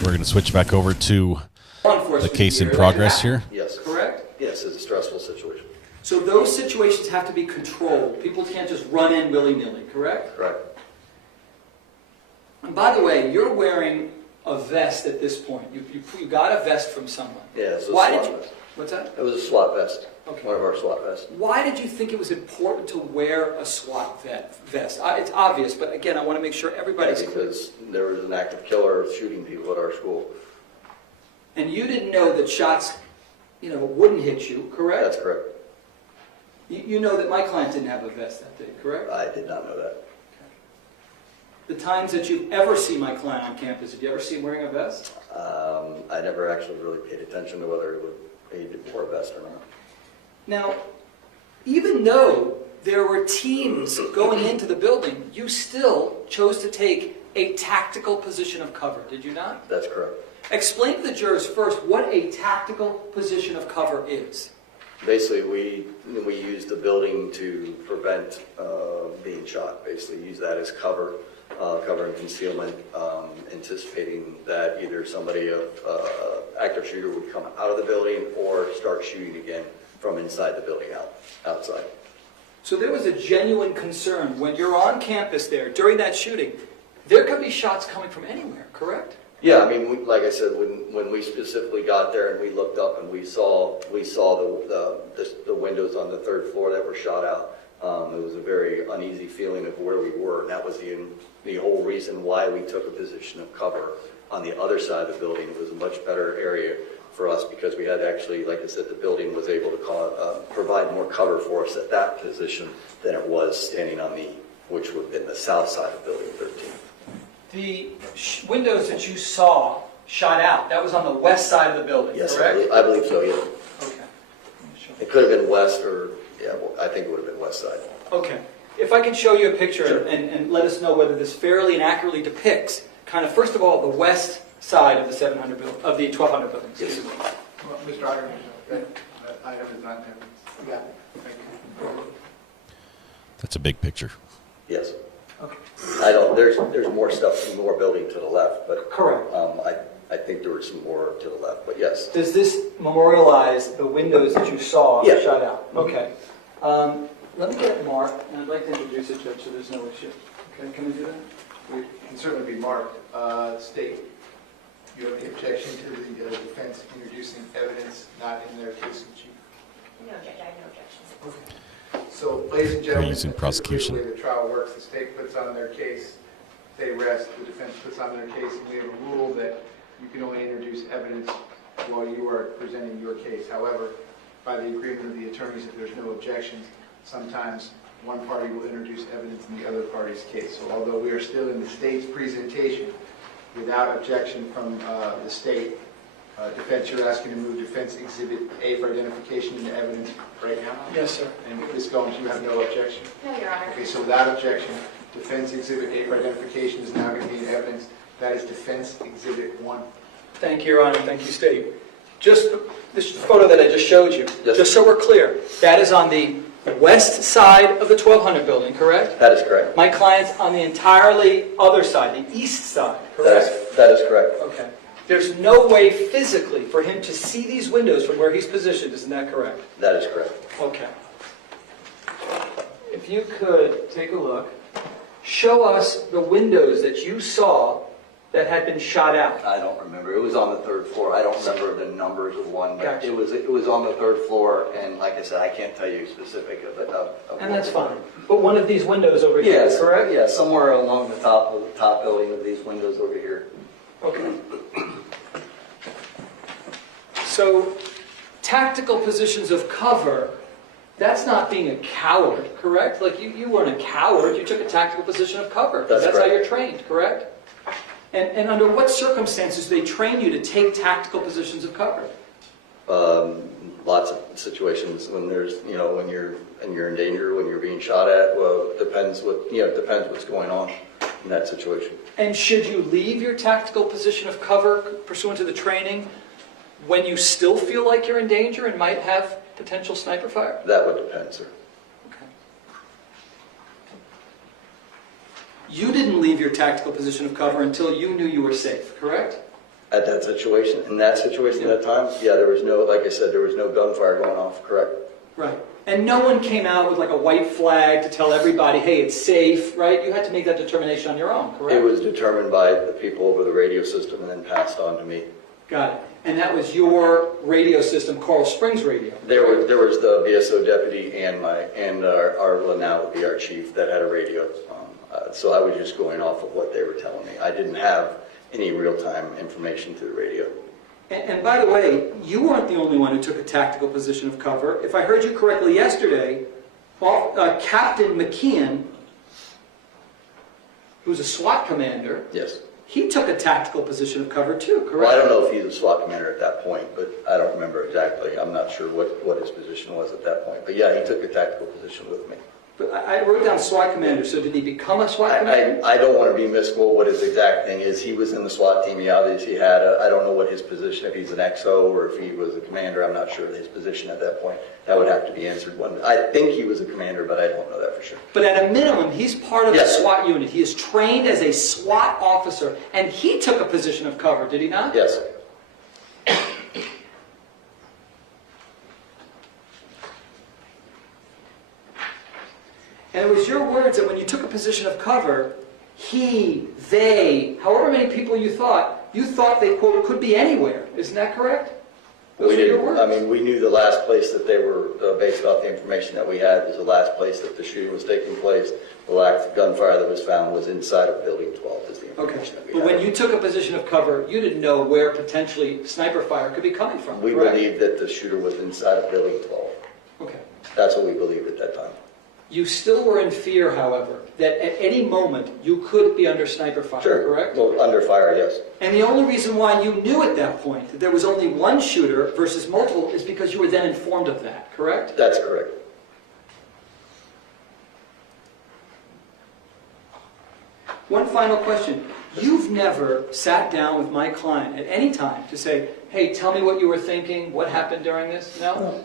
We're going to switch back over to the case in progress here. Yes. Correct? Yes, it's a stressful situation. So those situations have to be controlled. People can't just run in willy-nilly, correct? Correct. And by the way, you're wearing a vest at this point. You got a vest from someone. Yeah, it's a Why SWAT did you? vest. What's that? It was a SWAT vest. Okay. One of our SWAT vests. Why did you think it was important to wear a SWAT vest? It's obvious, but again, I want to make sure everybody's clear. Because there was an active killer shooting people at our school. And you didn't know that shots, wouldn't hit you, correct? That's correct. You know that my client didn't have a vest that day, correct? I did not know that. The times that you ever see my client on campus, did you ever see him wearing a vest? I never actually really paid attention to whether he wore a vest or not. Now, even though there were teams going into the building, you still chose to take a tactical position of cover, did you not? That's correct. Explain to the jurors first what a tactical position of cover is. Basically, we use the building to prevent being shot. Basically, use that as cover and concealment, anticipating that either somebody, active shooter, would come out of the building or start shooting again from inside the building outside. So there was a genuine concern when you're on campus there during that shooting. There could be shots coming from anywhere, correct? Yeah, I mean, like I said, when we specifically got there and we looked up and we saw the windows on the 3rd floor that were shot out, it was a very uneasy feeling of where we were, and that was the whole reason why we took a position of cover on the other side of the building. It was a much better area for us because we had actually, like I said, the building was able to provide more cover for us at that position than it was standing on which would have been the south side of building 13. The windows that you saw shot out, that was on the west side of the building, yes, correct? I believe so, yeah. Okay. It could have been west or, I think it would have been west side. Okay. If I can show you a picture Sure. and let us know whether this fairly and accurately depicts kind of, first of all, the west side of the 700 of the 1200 buildings. Yes. Well, Mr. Iger, item is not in evidence. You got it. Thank you. That's a big picture. Yes. Okay. I don't, there's more stuff, more building to the left, but. Correct. I think there was some more to the left, but yes. Does this memorialize the windows that you saw Yeah. shot out? Okay. Let me get it marked, and I'd like to introduce it, Judge, so there's no issue. Okay, can we do that? It can certainly be marked. State, you have any objection to the defense introducing evidence not in their case in chief? No, Judge, I have no objections. Okay. So, ladies and gentlemen, using prosecution. the way the trial works, the state puts on their case, they rest, the defense puts on their case, and we have a rule that you can only introduce evidence while you are presenting your case. However, by the agreement of the attorneys, if there's no objections, sometimes one party will introduce evidence in the other party's case. So although we are still in the state's presentation, without objection from the state, defense, you're asking to move defense exhibit A for identification into evidence right now? Yes, sir. And Ms. Gomes, you have no objection? No, Your Honor. Okay, so without objection, defense exhibit A for identification is now going to be in evidence. That is defense exhibit 1. Thank you, Your Honor. Thank you, State. Just this photo that I just showed you, Yes. just so we're clear, that is on the west side of the 1200 building, correct? That is correct. My client's on the entirely other side, the east side, correct? That is correct. Okay. There's no way physically for him to see these windows from where he's positioned, isn't that correct? That is correct. Okay. If you could take a look, show us the windows that you saw that had been shot out. I don't remember. It was on the third floor. I don't remember the numbers of one, but Gotcha. it was on the third floor, and like I said, I can't tell you specific of it. And that's fine. But one of these windows over here, Yes, correct? Yeah, somewhere along the top building of these windows over here. Okay. So, tactical positions of cover, that's not being a coward, correct? Like you weren't a coward, you took a tactical position of cover. That's how correct. you're trained, correct? And under what circumstances do they train you to take tactical positions of cover? Lots of situations when there's, when you're in danger, when you're being shot at. Well, it depends what's going on in that situation. And should you leave your tactical position of cover pursuant to the training when you still feel like you're in danger and might have potential sniper fire? That would depend, sir. Okay. You didn't leave your tactical position of cover until you knew you were safe, correct? At that situation, at that time, yeah, there was no, like I said, there was no gunfire going off, correct? Right. And no one came out with like a white flag to tell everybody, hey, it's safe, right? You had to make that determination on your own, correct? It was determined by the people over the radio system and then passed on to me. Got it. And that was your radio system, Coral Springs Radio. There was the BSO deputy and our now would be our chief that had a radio. So I was just going off of what they were telling me. I didn't have any real-time information to the radio. And by the way, you weren't the only one who took a tactical position of cover. If I heard you correctly yesterday, Captain McKeon, who's a SWAT commander, yes, he took a tactical position of cover too, correct? Well, I don't know if he's a SWAT commander at that point, but I don't remember exactly. I'm not sure what his position was at that point. But yeah, he took a tactical position with me. But I wrote down SWAT commander, so did he become a SWAT commander? I don't want to be misquoted what his exact thing is. He was in the SWAT team. He obviously had I don't know what his position, if he's an XO or if he was a commander. I'm not sure of his position at that point. That would have to be answered. I think he was a commander, but I don't know that for sure. But at a minimum, he's part of the SWAT unit. He is trained as a SWAT officer, and he took a position of cover, did he not? Yes. And it was your words that when you took a position of cover, he, they, however many people you thought they, quote, could be anywhere. Isn't that correct? Those were your words. I mean, we knew the last place that they were, based off the information that we had, was the last place that the shooting was taking place. The last gunfire that was found was inside of Building 12, is the information that we had. But when you took a position of cover, you didn't know where potentially sniper fire could be coming from, We correct? believed that the shooter was inside of Building 12. Okay. That's what we believed at that time. You still were in fear, however, that at any moment you could be under sniper fire, correct? Well, under fire, yes. And the only reason why you knew at that point that there was only one shooter versus multiple is because you were then informed of that, correct? That's correct. One final question. You've never sat down with my client at any time to say, hey, tell me what you were thinking, what happened during this? No?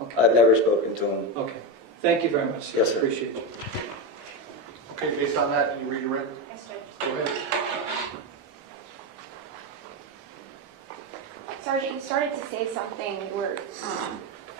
Okay. I've never spoken to him. Okay. Thank you very much, sir. Yes, sir. Appreciate you. Okay, based on that, you read your written? Yes, Judge. Go ahead. Sergeant, you started to say something, you were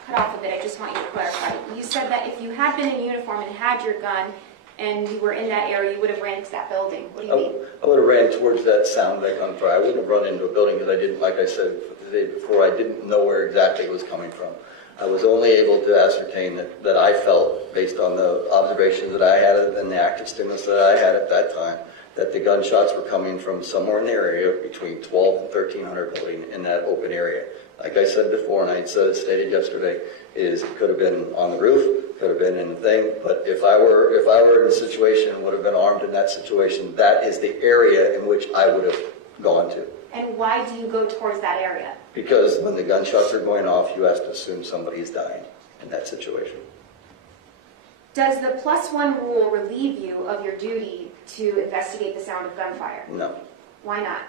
cut off a bit, I just want you to clarify. You said that if you had been in uniform and had your gun and you were in that area, you would have ran into that building. What do you mean? I would have ran towards that sound, that gunfire. I wouldn't have run into a building because I didn't, like I said the day before, I didn't know where exactly it was coming from. I was only able to ascertain that I felt, based on the observations that I had and the active stimulus that I had at that time, that the gunshots were coming from somewhere in the area between 12 and 1300 building in that open area. Like I said before, and I stated yesterday, is it could have been on the roof, could have been in the thing, but if I were in a situation and would have been armed in that situation, that is the area in which I would have gone to. And why do you go towards that area? Because when the gunshots are going off, you have to assume somebody's dying in that situation. Does the +1 rule relieve you of your duty to investigate the sound of gunfire? No, Why not?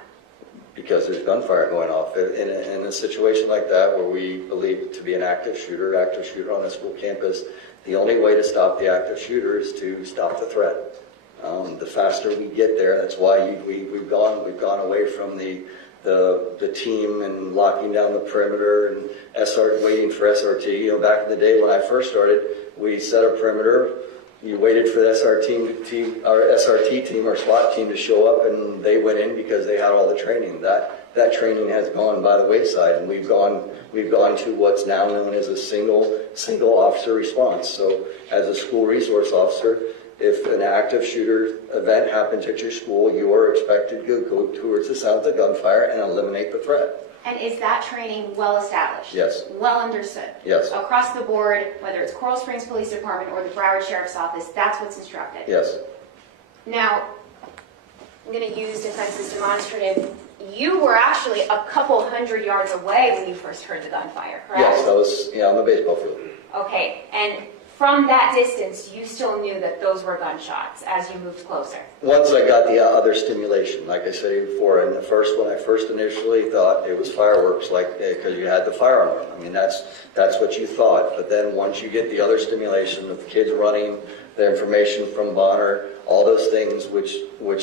because there's gunfire going off. In a situation like that where we believe it to be an active shooter on a school campus, the only way to stop the active shooter is to stop the threat. The faster we get there, that's why we've gone away from the team and locking down the perimeter and waiting for SRT. You know, back in the day when I first started, we set a perimeter. You waited for the SRT team or SWAT team to show up, and they went in because they had all the training. That training has gone by the wayside, and we've gone to what's now known as a single officer response. So, as a school resource officer, if an active shooter event happens at your school, you are expected to go towards the sound of gunfire and eliminate the threat. And is that training well established? Yes. Well understood? Yes. Across the board, whether it's Coral Springs Police Department or the Broward Sheriff's Office, that's what's instructed? Yes. Now, I'm going to use defense as demonstrative. You were actually a couple hundred yards away when you first heard the gunfire, correct? Yes, I was on the baseball field. Okay, and from that distance, you still knew that those were gunshots as you moved closer? Once I got the other stimulation, like I said before, and when I first initially thought it was fireworks, because you had the fire alarm. I mean, that's what you thought. But then once you get the other stimulation of the kids running, the information from Bonner, all those things which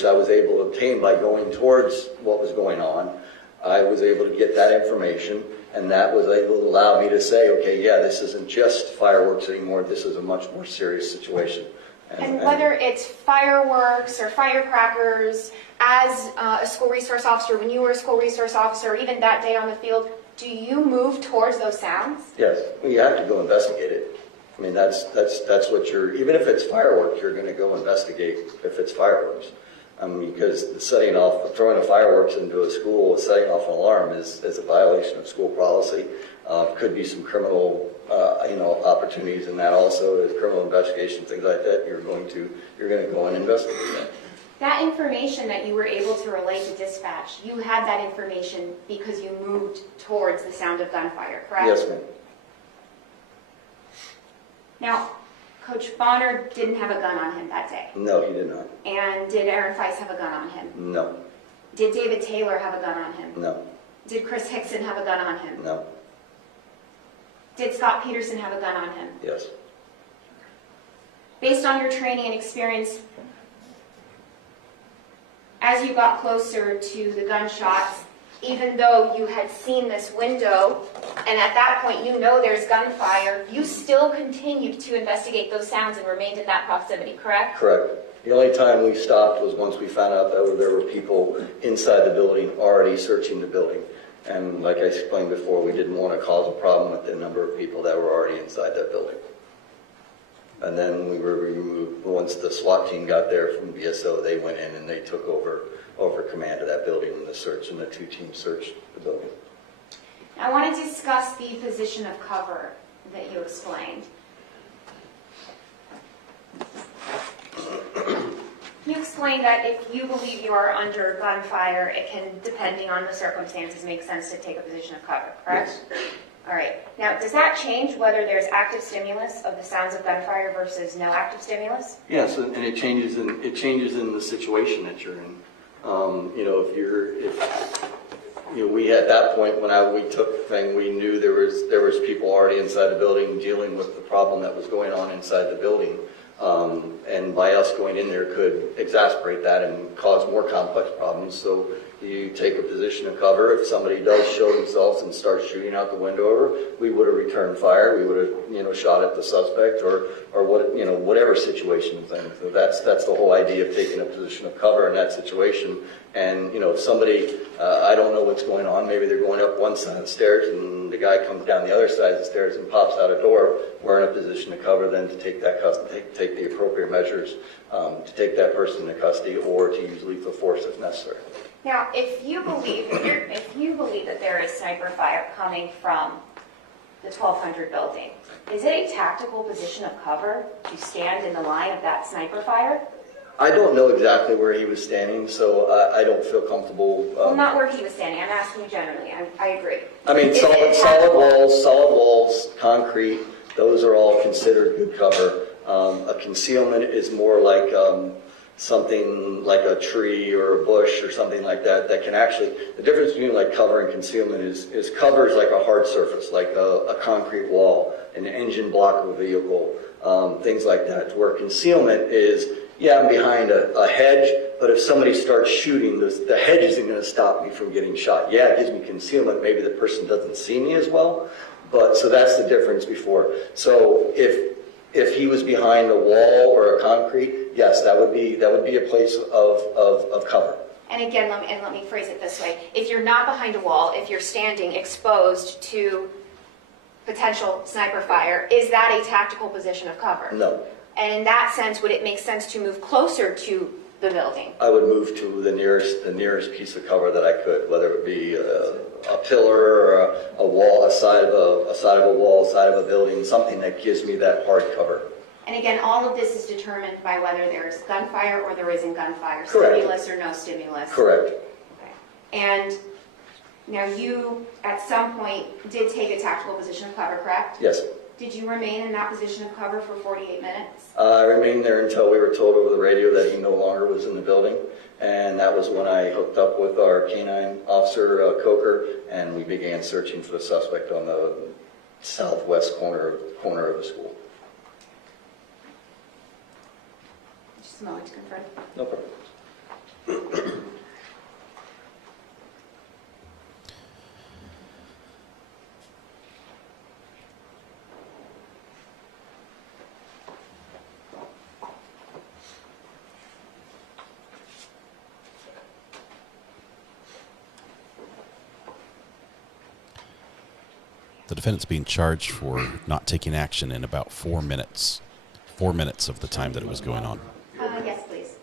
I was able to obtain by going towards what was going on, I was able to get that information. And that was able to allow me to say, okay, yeah, this isn't just fireworks anymore. This is a much more serious situation. And whether it's fireworks or firecrackers, as a school resource officer, when you were a school resource officer, or even that day on the field, do you move towards those sounds? Yes, well, you have to go investigate it. I mean, that's what even if it's fireworks, you're going to go investigate if it's fireworks. Because throwing fireworks into a school, setting off an alarm is a violation of school policy. Could be some criminal, opportunities in that also, as criminal investigation, things like that. You're going to go and investigate that. That information that you were able to relay to dispatch, you had that information because you moved towards the sound of gunfire, correct? Yes, ma'am. Now, Coach Bonner didn't have a gun on him that day. No, he did not. And did Aaron Feist have a gun on him? No. Did David Taylor have a gun on him? No. Did Chris Hickson have a gun on him? No. Did Scot Peterson have a gun on him? Yes. Based on your training and experience, as you got closer to the gunshots, even though you had seen this window, and at that point you know there's gunfire, you still continued to investigate those sounds and remained in that proximity, correct? Correct. The only time we stopped was once we found out that there were people inside the building already searching the building. And like I explained before, we didn't want to cause a problem with the number of people that were already inside that building. And then we were removed. Once the SWAT team got there from BSO, they went in and they took over command of that building and the two teams searched the building. I want to discuss the position of cover that you explained. You explained that if you believe you are under gunfire, it can, depending on the circumstances, make sense to take a position of cover, correct? Yes. All right. Now, does that change whether there's active stimulus of the sounds of gunfire versus no active stimulus? Yes, and it changes in the situation that you're in. we at that point when we took the thing, we knew there was people already inside the building dealing with the problem that was going on inside the building. And by us going in there could exacerbate that and cause more complex problems. So you take a position of cover. If somebody does show themselves and start shooting out the window, we would have returned fire. We would have, shot at the suspect or what, whatever situation thing. So that's the whole idea of taking a position of cover in that situation. And, if somebody, I don't know what's going on, maybe they're going up one side of the stairs and the guy comes down the other side of the stairs and pops out a door, we're in a position of cover then to take that take the appropriate measures to take that person into custody or to use lethal force if necessary. Now, if you believe that there is sniper fire coming from the 1200 building, is it a tactical position of cover to stand in the line of that sniper fire? I don't know exactly where he was standing, so I don't feel comfortable. Well, not where he was standing. I'm asking you generally. I agree. I mean, solid walls, concrete, those are all considered good cover. A concealment is more like something like a tree or a bush or something like that can actually, the difference between like cover and concealment is cover is like a hard surface, like a concrete wall, an engine block of a vehicle, things like that. Where concealment is, yeah, I'm behind a hedge, but if somebody starts shooting, the hedge isn't going to stop me from getting shot. Yeah, it gives me concealment. Maybe the person doesn't see me as well, but so that's the difference before. So if he was behind a wall or a concrete, yes, that would be a place of cover. And again, let me phrase it this way. If you're not behind a wall, if you're standing exposed to potential sniper fire, is that a tactical position of cover? No. And in that sense, would it make sense to move closer to the building? I would move to the nearest piece of cover that I could, whether it be a pillar or a wall, a side of a wall, a side of a building, something that gives me that hard cover. And again, all of this is determined by whether there's gunfire or there isn't gunfire, Correct. Stimulus or no stimulus. Correct. Okay. And now you, at some point, did take a tactical position of cover, correct? Yes. Did you remain in that position of cover for 48 minutes? I remained there until we were told over the radio that he no longer was in the building. And that was when I hooked up with our canine officer, Coker, and we began searching for the suspect on the southwest corner of the school. Just a moment to confirm. No problem. The defendant's being charged for not taking action in about 4 minutes. 4 minutes of the time that it was going on. Yes, please.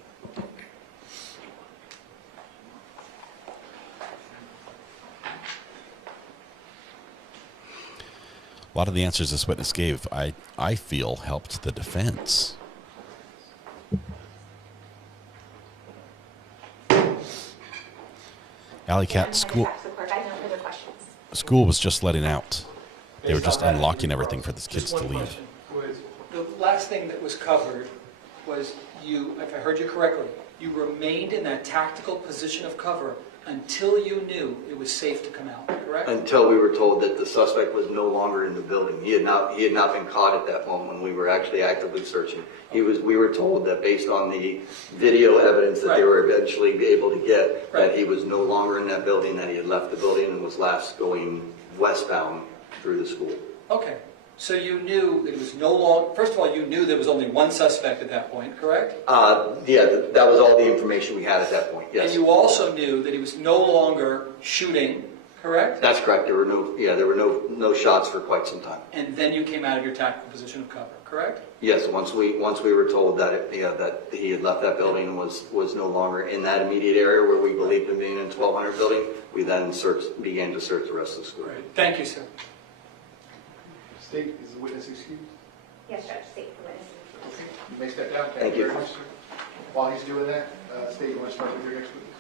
A lot of the answers this witness gave, I feel, helped the defense. Alley Cat, school was just letting out. They were just unlocking everything for the kids to leave. The last thing that was covered was you, if I heard you correctly, you remained in that tactical position of cover until you knew it was safe to come out, correct? Until we were told that the suspect was no longer in the building. He had not been caught at that moment when we were actually actively searching. We were told that based on the video evidence that they were eventually able to get, that he was no longer in that building, that he had left the building and was last going westbound through the school. Okay, so you knew that it was no longer, first of all, you knew there was only one suspect at that point, correct? Yeah, that was all the information we had at that point, yes. And you also knew that he was no longer shooting, correct? That's correct. There were no shots for quite some time. And then you came out of your tactical position of cover, correct? Yes, once we were told that that he had left that building and was no longer in that immediate area where we believed him being in 1200 building, we then began to search the rest of the school. Right. Thank you, sir. State, is the witness excused? Yes, Judge, state the witness. Okay, you may step down. Thank you. Very much, sir. While he's doing that, State, you want to start with your next witness?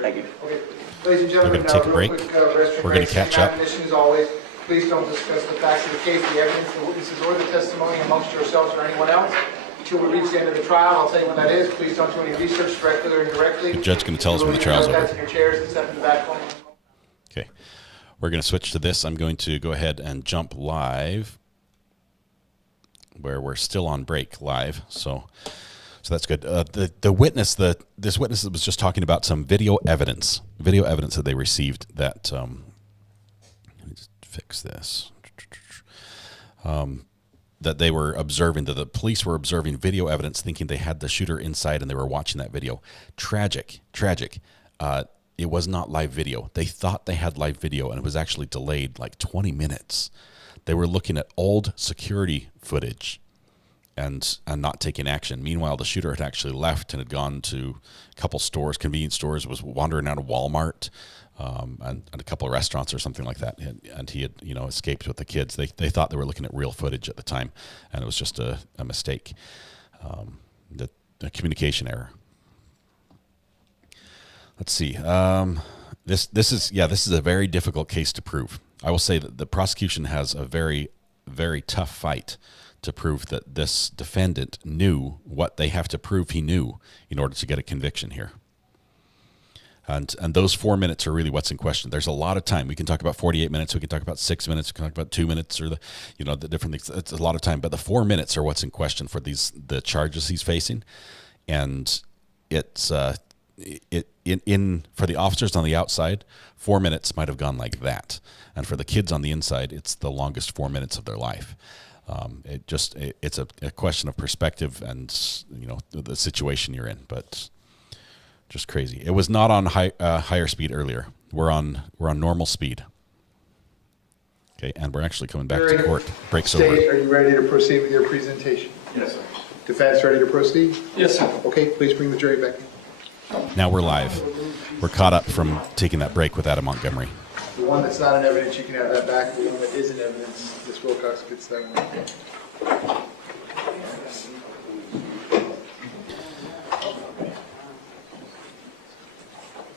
Thank you. Okay, ladies and gentlemen, We're gonna take a break. real quick, restroom We're gonna break. catch up. Admonition as always. Please don't discuss the facts of the case, the evidence, the witnesses, or the testimony amongst yourselves or anyone else. until we reach the end of the trial. I'll tell you when that is. Please don't do any research directly or indirectly. The judge's going to tell us when the trial's over. In your chairs and step in the back home. Okay. We're going to switch to this. I'm going to go ahead and jump live where we're still on break live. So that's good. The witness, this witness that was just talking about some video evidence that they received that, let me just fix this. That they were observing, that the police were observing video evidence thinking they had the shooter inside and they were watching that video. Tragic. It was not live video. They thought they had live video and it was actually delayed like 20 minutes. They were looking at old security footage and not taking action. Meanwhile, the shooter had actually left and had gone to a couple stores, convenience stores, was wandering out of Walmart, and a couple of restaurants or something like that. And he had, escaped with the kids. They thought they were looking at real footage at the time, and it was just a mistake, the communication error. Let's see. This is a very difficult case to prove. I will say that the prosecution has a very, very tough fight to prove that this defendant knew what they have to prove he knew in order to get a conviction here. And those 4 minutes are really what's in question. There's a lot of time. We can talk about 48 minutes. We can talk about 6 minutes. We can talk about 2 minutes, or the different things. It's a lot of time. But the 4 minutes are what's in question for the charges he's facing, and it's for the officers on the outside, 4 minutes might have gone like that, and for the kids on the inside, it's the longest 4 minutes of their life. It's a question of perspective and the situation you're in, but. Just crazy. It was not on higher speed earlier. We're on normal speed. Okay, and we're actually coming back to court. Breaks over. Are you ready to proceed with your presentation? Yes, sir. Defense ready to proceed? Yes, sir. Okay, please bring the jury back in. Now we're live. We're caught up from taking that break with Adam Montgomery. The one that's not in evidence, you can have that back. The one that is in evidence, Ms. Wilcox gets that one.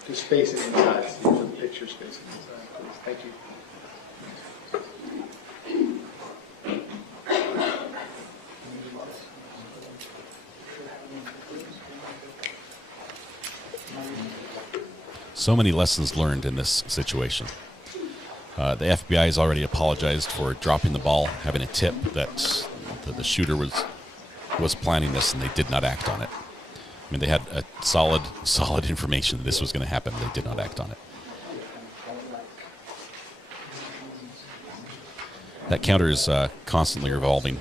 Just face it inside, so you put the picture facing inside, please. Thank you. So many lessons learned in this situation. The FBI has already apologized for dropping the ball, having a tip that the shooter was planning this, and they did not act on it. I mean, they had a solid information that this was going to happen. They did not act on it. That counter is constantly revolving.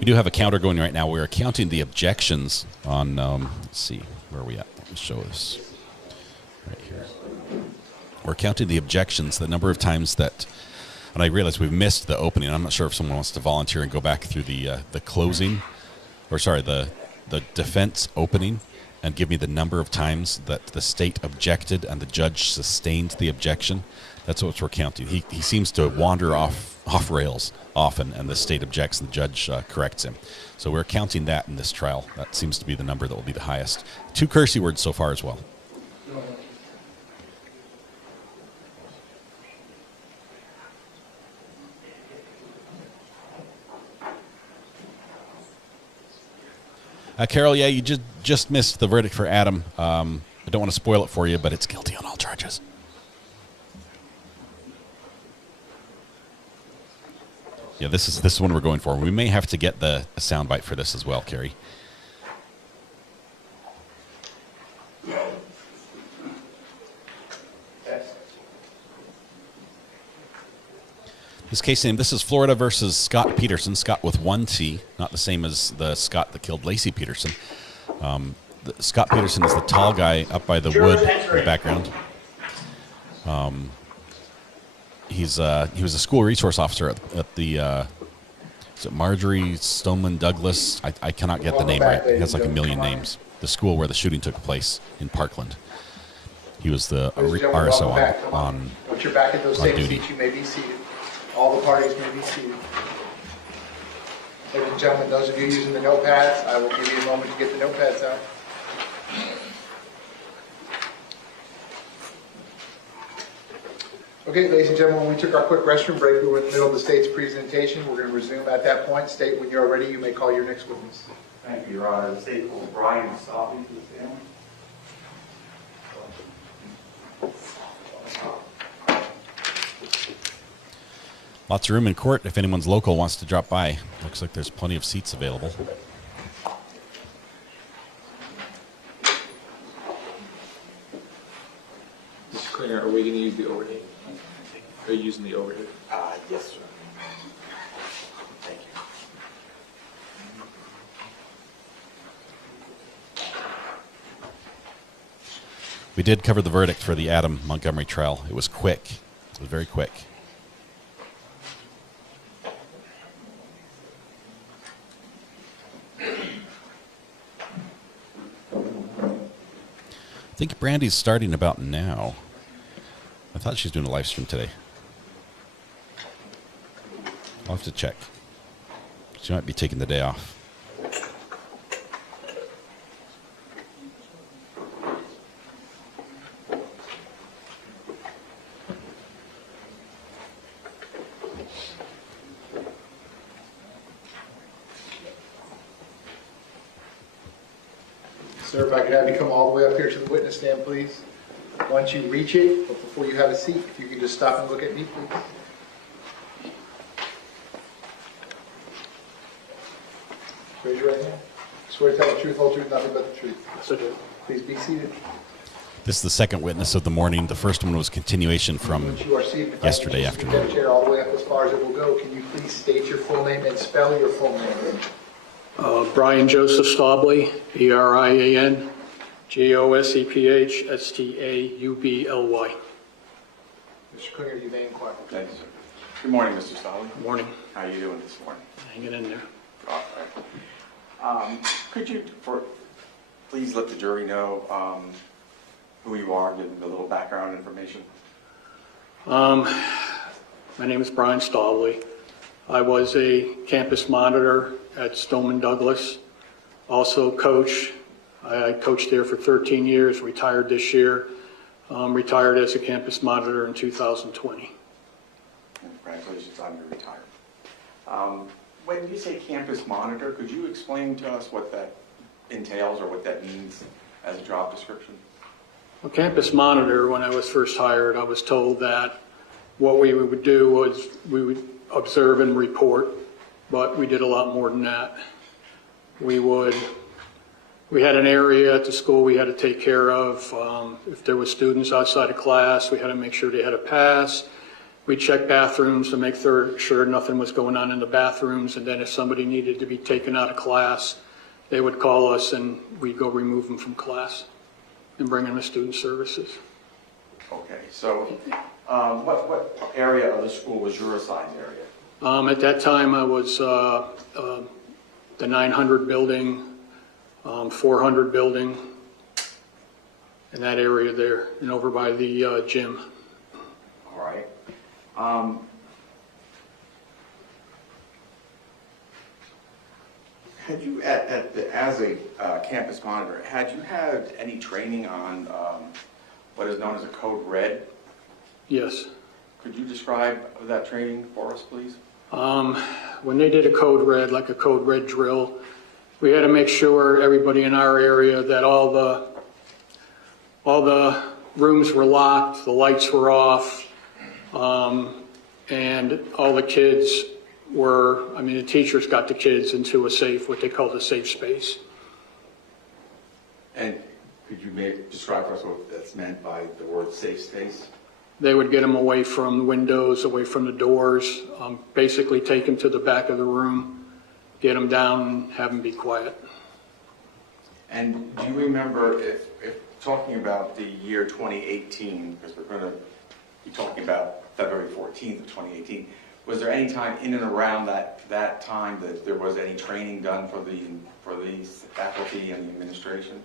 We do have a counter going right now. We're counting the objections on, let's see, where are we at? Let me show this right here. We're counting the objections, the number of times that, and I realize we've missed the opening. I'm not sure if someone wants to volunteer and go back through the closing, or sorry, the defense opening, and give me the number of times that the state objected and the judge sustained the objection. That's what we're counting. He seems to wander off rails often, and the state objects and the judge corrects him. So we're counting that in this trial. That seems to be the number that will be the highest. 2 cursey words so far as well. Carol, yeah, you just missed the verdict for Adam. I don't want to spoil it for you, but it's guilty on all charges. Yeah, this is one we're going for. We may have to get a soundbite for this as well, Carrie. This case name, this is Florida versus Scot Peterson. Scott with 1 T, not the same as the Scott that killed Lacey Peterson. Scot Peterson is the tall guy up by the wood in the background. He was a school resource officer at the is it Marjorie Stoneman Douglas? I cannot get the name right. It has like a million names. The school where the shooting took place in Parkland. He was the RSO on Put your back at those same duty. seats. You may be seated. All the parties may be seated. Ladies and gentlemen, those of you using the notepads, I will give you a moment to get the notepads out. Okay, ladies and gentlemen, when we took our quick restroom break, we were in the middle of the state's presentation. We're going to resume at that point. State, when you're ready, you may call your next witness. Thank you, Your Honor. The state calls Brian Scot Peterson. Lots of room in court if anyone's local wants to drop by. Looks like there's plenty of seats available. Mr. Klinger, are we going to use the overhead? Are you using the overhead? Yes, sir. Thank you. We did cover the verdict for the Adam Montgomery trial. It was quick. It was very quick. I think Brandy's starting about now. I thought she was doing a live stream today. I'll have to check. She might be taking the day off. Sir, if I could have you come all the way up here to the witness stand, please. Once you reach it, but before you have a seat, if you could just stop and look at me, please. Raise your right hand. Swear to tell the truth, whole truth, nothing but the truth. So do. Please be seated. This is the second witness of the morning. The first one was continuation from Once you are seated, if yesterday I can afternoon. the chair all the way up as far as it will go, can you please state your full name and spell your full name? Brian Joseph Staubly, Brian Joseph Staubly. Mr. Klinger, you may inquire. Thank you, sir. Good morning, Mr. Staubly. Good morning. How are you doing this morning? Hanging in there. All right. Could you please let the jury know who you are, give them a little background information? My name is Brian Staubly. I was a campus monitor at Stoneman Douglas, also coach. I coached there for 13 years, retired this year, retired as a campus monitor in 2020. Congratulations on your retirement. When you say campus monitor, could you explain to us what that entails or what that means as a job description? Well, campus monitor, when I was first hired, I was told that what we would do was we would observe and report, but we did a lot more than that. We had an area at the school we had to take care of. If there were students outside of class, we had to make sure they had a pass. We'd check bathrooms to make sure nothing was going on in the bathrooms, and then if somebody needed to be taken out of class, they would call us and we'd go remove them from class and bring them to student services. Okay, so what area of the school was your assigned area? At that time, I was the 900 building, 400 building, in that area there, and over by the gym. All right. Had you, as a campus monitor, had you had any training on what is known as a code red? Yes. Could you describe that training for us, please? When they did a code red, like a code red drill, we had to make sure everybody in our area that all the rooms were locked, the lights were off, and all the kids were, the teachers got the kids into a safe, what they called a safe space. And could you describe for us what that's meant by the word safe space? They would get them away from the windows, away from the doors, basically take them to the back of the room, get them down, and have them be quiet. And do you remember, if talking about the year 2018, because we're going to be talking about February 14th of 2018, was there any time in and around that time that there was any training done for the faculty and the administration?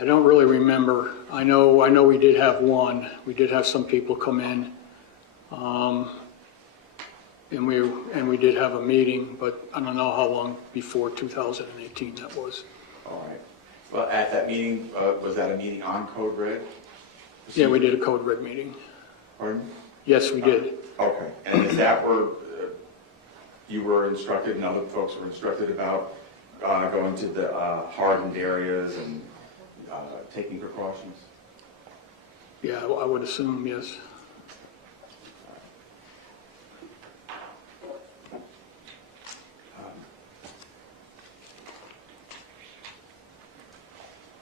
I don't really remember. I know we did have one. We did have some people come in, and we did have a meeting, but I don't know how long before 2018 that was. All right. Well, at that meeting, was that a meeting on Code Red? Yeah, we did a code red meeting. Pardon? Yes, we did. Okay, and is that where you were instructed and other folks were instructed about going to the hardened areas and taking precautions? Yeah, I would assume, yes.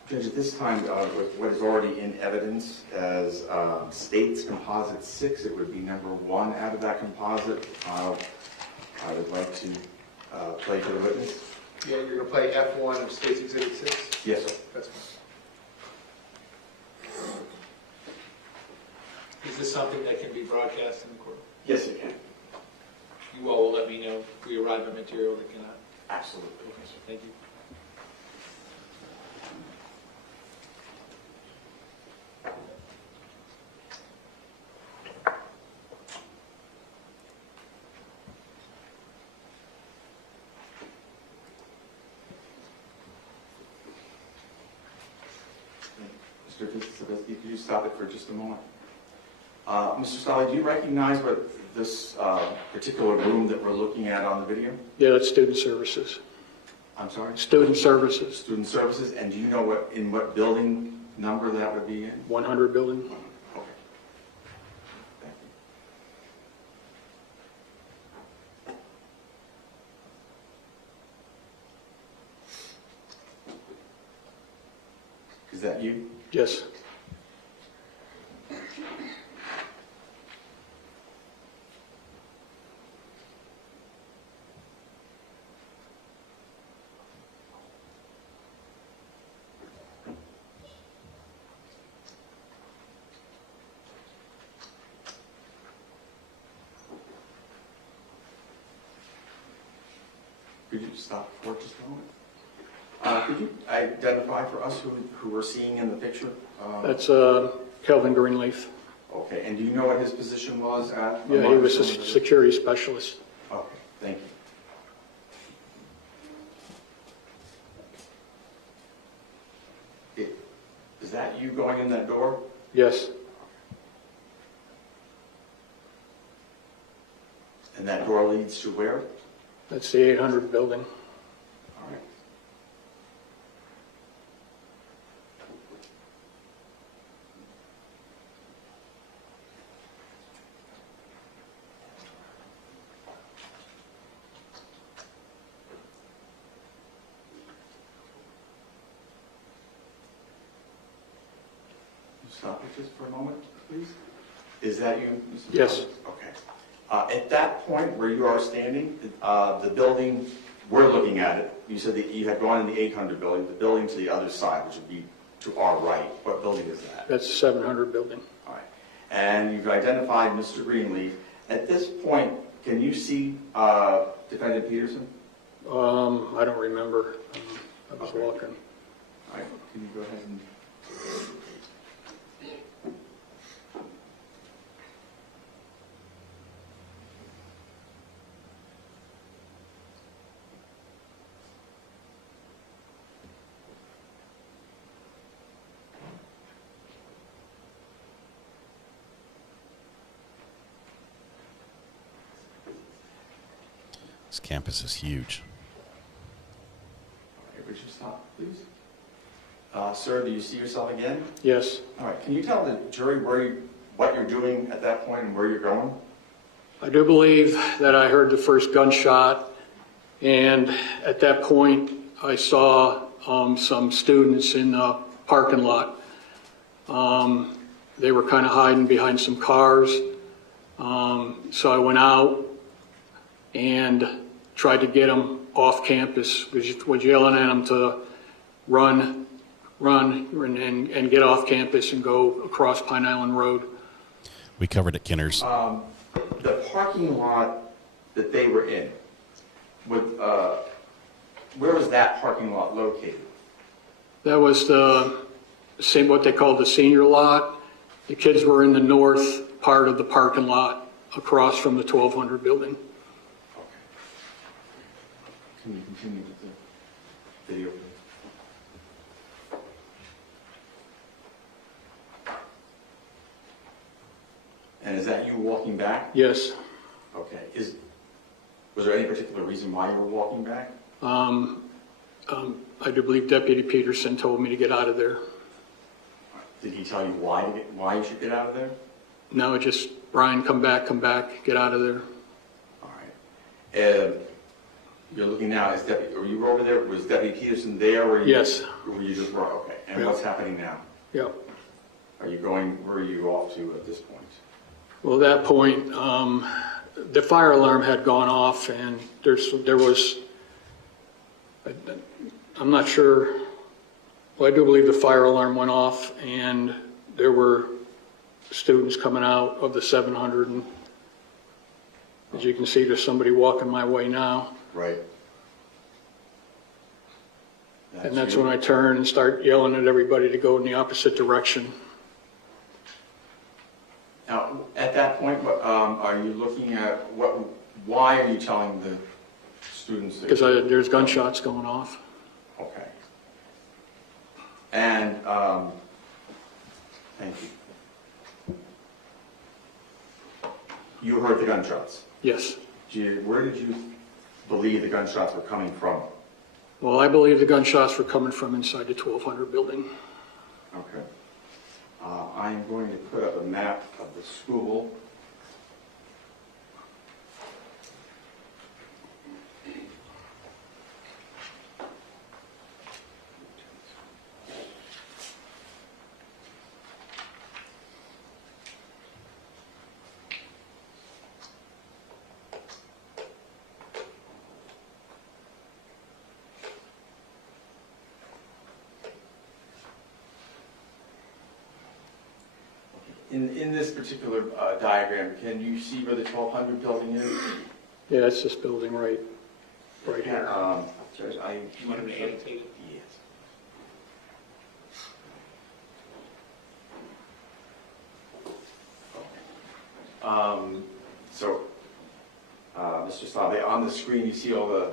Judge, at this time, with what is already in evidence as States Composite 6, it would be number 1 out of that composite. I would like to play for the witness. Yeah, you're going to play F1 of State's Exhibit 6? Yes, sir. That's fine. Is this something that can be broadcast in the court? Yes, it can. You all will let me know if we arrive at material that cannot? Absolutely. Okay, sir. Thank you. Mr. Sabetsky, could you stop it for just a moment? Mr. Stolle, do you recognize what this particular room that we're looking at on the video? Yeah, that's student services. I'm sorry? Student services. Student services, and do you know what building number that would be in? 100 building. Okay. Thank you. Is that you? Yes. Could you stop for just a moment? Could you identify for us who we're seeing in the picture? That's Kelvin Greenleaf. Okay, and do you know what his position was at? Yeah, he was a security specialist. Okay, thank you. Is that you going in that door? Yes. And that door leads to where? That's the 800 building. All right. Stop it just for a moment, please. Is that you, Mr. Yes. Okay. At that point where you are standing, the building, we're looking at it. You said that you had gone in the 800 building, the building to the other side, which would be to our right. What building is that? That's the 700 building. All right. And you've identified Mr. Greenleaf. At this point, can you see Defendant Peterson? I don't remember. I was walking. All right. Can you go ahead and... This campus is huge. Okay, would you stop, please? Sir, do you see yourself again? Yes. All right. Can you tell the jury what you're doing at that point and where you're going? I do believe that I heard the first gunshot, and at that point I saw some students in the parking lot. They were kind of hiding behind some cars, so I went out and tried to get them off campus. Was yelling at them to run and get off campus and go across Pine Island Road. We covered at Kinner's. The parking lot that they were in, where was that parking lot located? That was the same, what they called the senior lot. The kids were in the north part of the parking lot across from the 1200 building. Can you continue with the video? And is that you walking back? Yes. Okay. Was there any particular reason why you were walking back? I do believe Deputy Peterson told me to get out of there. Did he tell you why you should get out of there? No, just, Brian, come back, get out of there. All right. You're looking now, were you over there, was Deputy Peterson there? Yes. Or were you just, okay. And Yeah. what's happening now? Yep. Are you going, where are you off to at this point? Well, at that point, the fire alarm had gone off, and there was, I'm not sure, well, I do believe the fire alarm went off, and there were students coming out of the 700, and as you can see, there's somebody walking my way now. Right. And that's when I turn and start yelling at everybody to go in the opposite direction. Now, at that point, are you looking at, why are you telling the students? Because there's gunshots going off. Okay. And, thank you. You heard the gunshots? Yes. Where did you believe the gunshots were coming from? Well, I believe the gunshots were coming from inside the 1200 building. Okay. I'm going to put up a map of the school. In this particular diagram, can you see where the 1200 building is? Yeah, it's this building right here. Judge, you want to annotate it? Yes. Mr. Slave, on the screen you see all the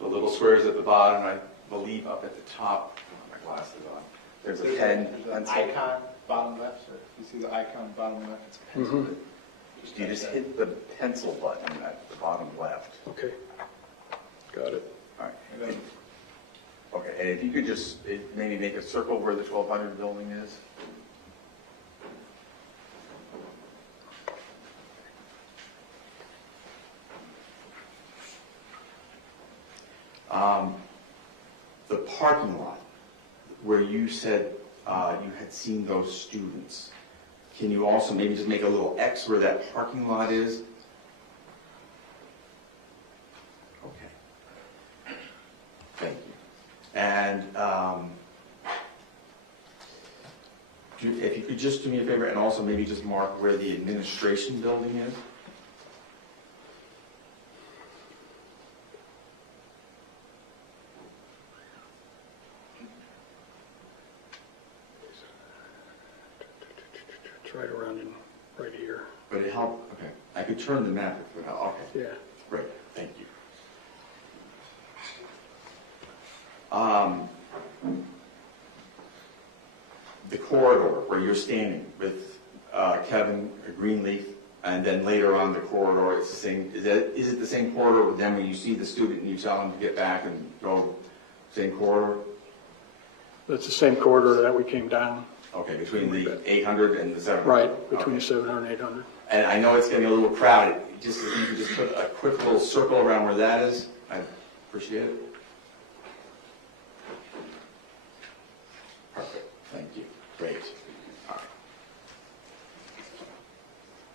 little squares at the bottom. I believe up at the top. My glasses on. There's a pen. There's an icon bottom left. Sir. You see the icon bottom left? It's a pencil. Mm-hmm. You just hit the pencil button at the bottom left. Okay. Got it. All right. Okay, and if you could just maybe make a circle where the 1200 building is. The parking lot where you said you had seen those students. Can you also maybe just make a little X where that parking lot is? Okay. Thank you. And if you could just do me a favor and also maybe just mark where the administration building is. Right around in right here. But it helped. Okay, I could turn the map if it helped. Okay. Yeah. Great. Thank you. The corridor where you're standing with Kevin Greenleaf, and then later on the corridor, it's the same. Is it the same corridor with them when you see the student and you tell them to get back and go same corridor? That's the same corridor that we came down. Okay, between the 800 and the 700. Right, between the 700 and 800. And I know it's getting a little crowded. Just if you could just put a quick little circle around where that is, I'd appreciate it. Perfect. Thank you. Great. All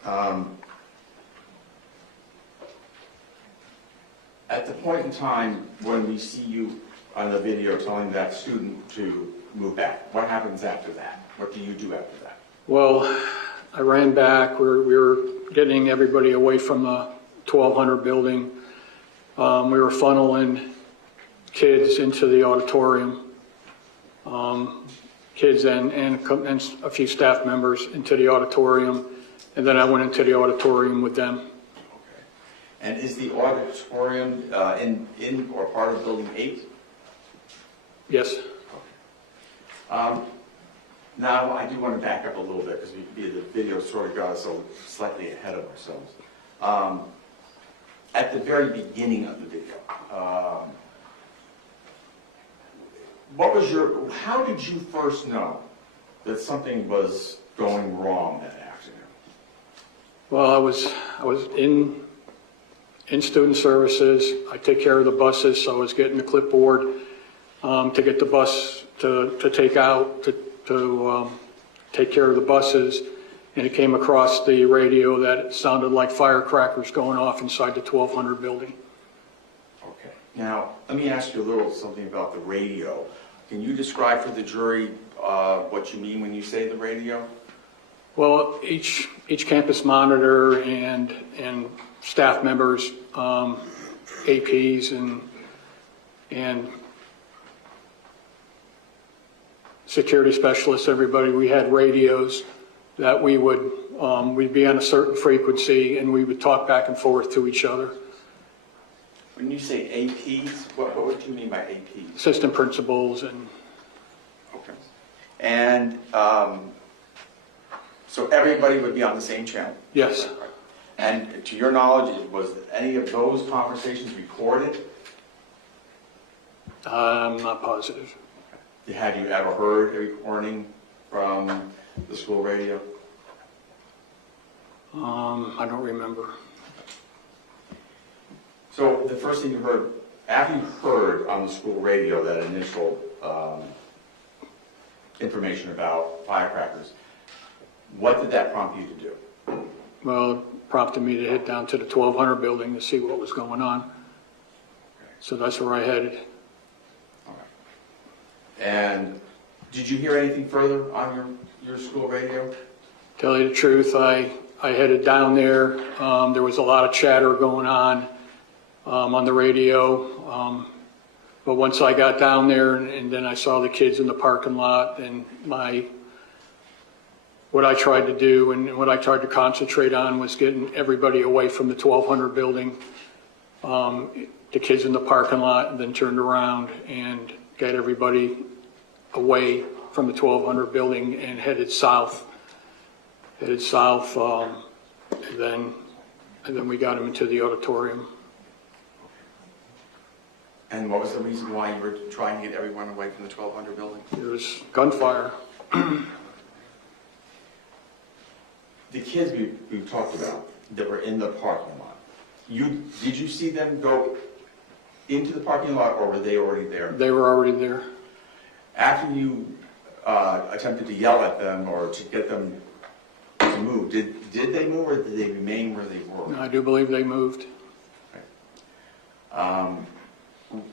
right. At the point in time when we see you on the video telling that student to move back, what happens after that? What do you do after that? Well, I ran back. We were getting everybody away from the 1200 building. We were funneling kids into the auditorium, kids and a few staff members into the auditorium, and then I went into the auditorium with them. Okay. And is the auditorium in or part of Building 8? Yes. Now, I do want to back up a little bit because the video sort of got us slightly ahead of ourselves. At the very beginning of the video, how did you first know that something was going wrong that afternoon? Well, I was in student services. I take care of the buses, so I was getting the clipboard to get the bus to take out to take care of the buses, and it came across the radio that it sounded like firecrackers going off inside the 1200 building. Okay. Now, let me ask you a little something about the radio. Can you describe for the jury what you mean when you say the radio?'t each campus monitor and staff members, APs and security specialists, everybody, we had radios that we would we'd be on a certain frequency and we would talk back and forth to each other. When you say APs, what do you mean by APs? Assistant principals and. Okay. And so everybody would be on the same channel? Yes. Right. And to your knowledge, was any of those conversations recorded? I'm not positive. Okay. Had you ever heard a recording from the school radio? I don't remember. So the first thing you heard, after you heard on the school radio that initial information about firecrackers, what did that prompt you to do? Well, it prompted me to head down to the 1200 building to see what was going on. Okay. So that's where I headed. All right. And did you hear anything further on your school radio? Tell you the truth, I headed down there. There was a lot of chatter going on the radio. But once I got down there and then I saw the kids in the parking lot, and what I tried to do and what I tried to concentrate on was getting everybody away from the 1200 building, the kids in the parking lot, and then turned around and got everybody away from the 1200 building and headed south. And then we got them into the auditorium. And what was the reason why you were trying to get everyone away from the 1200 building? It was gunfire. The kids we talked about that were in the parking lot, did you see them go into the parking lot, or were they already there? They were already there. After you attempted to yell at them or to get them to move, did they move, or did they remain where they were? I do believe they moved. Okay.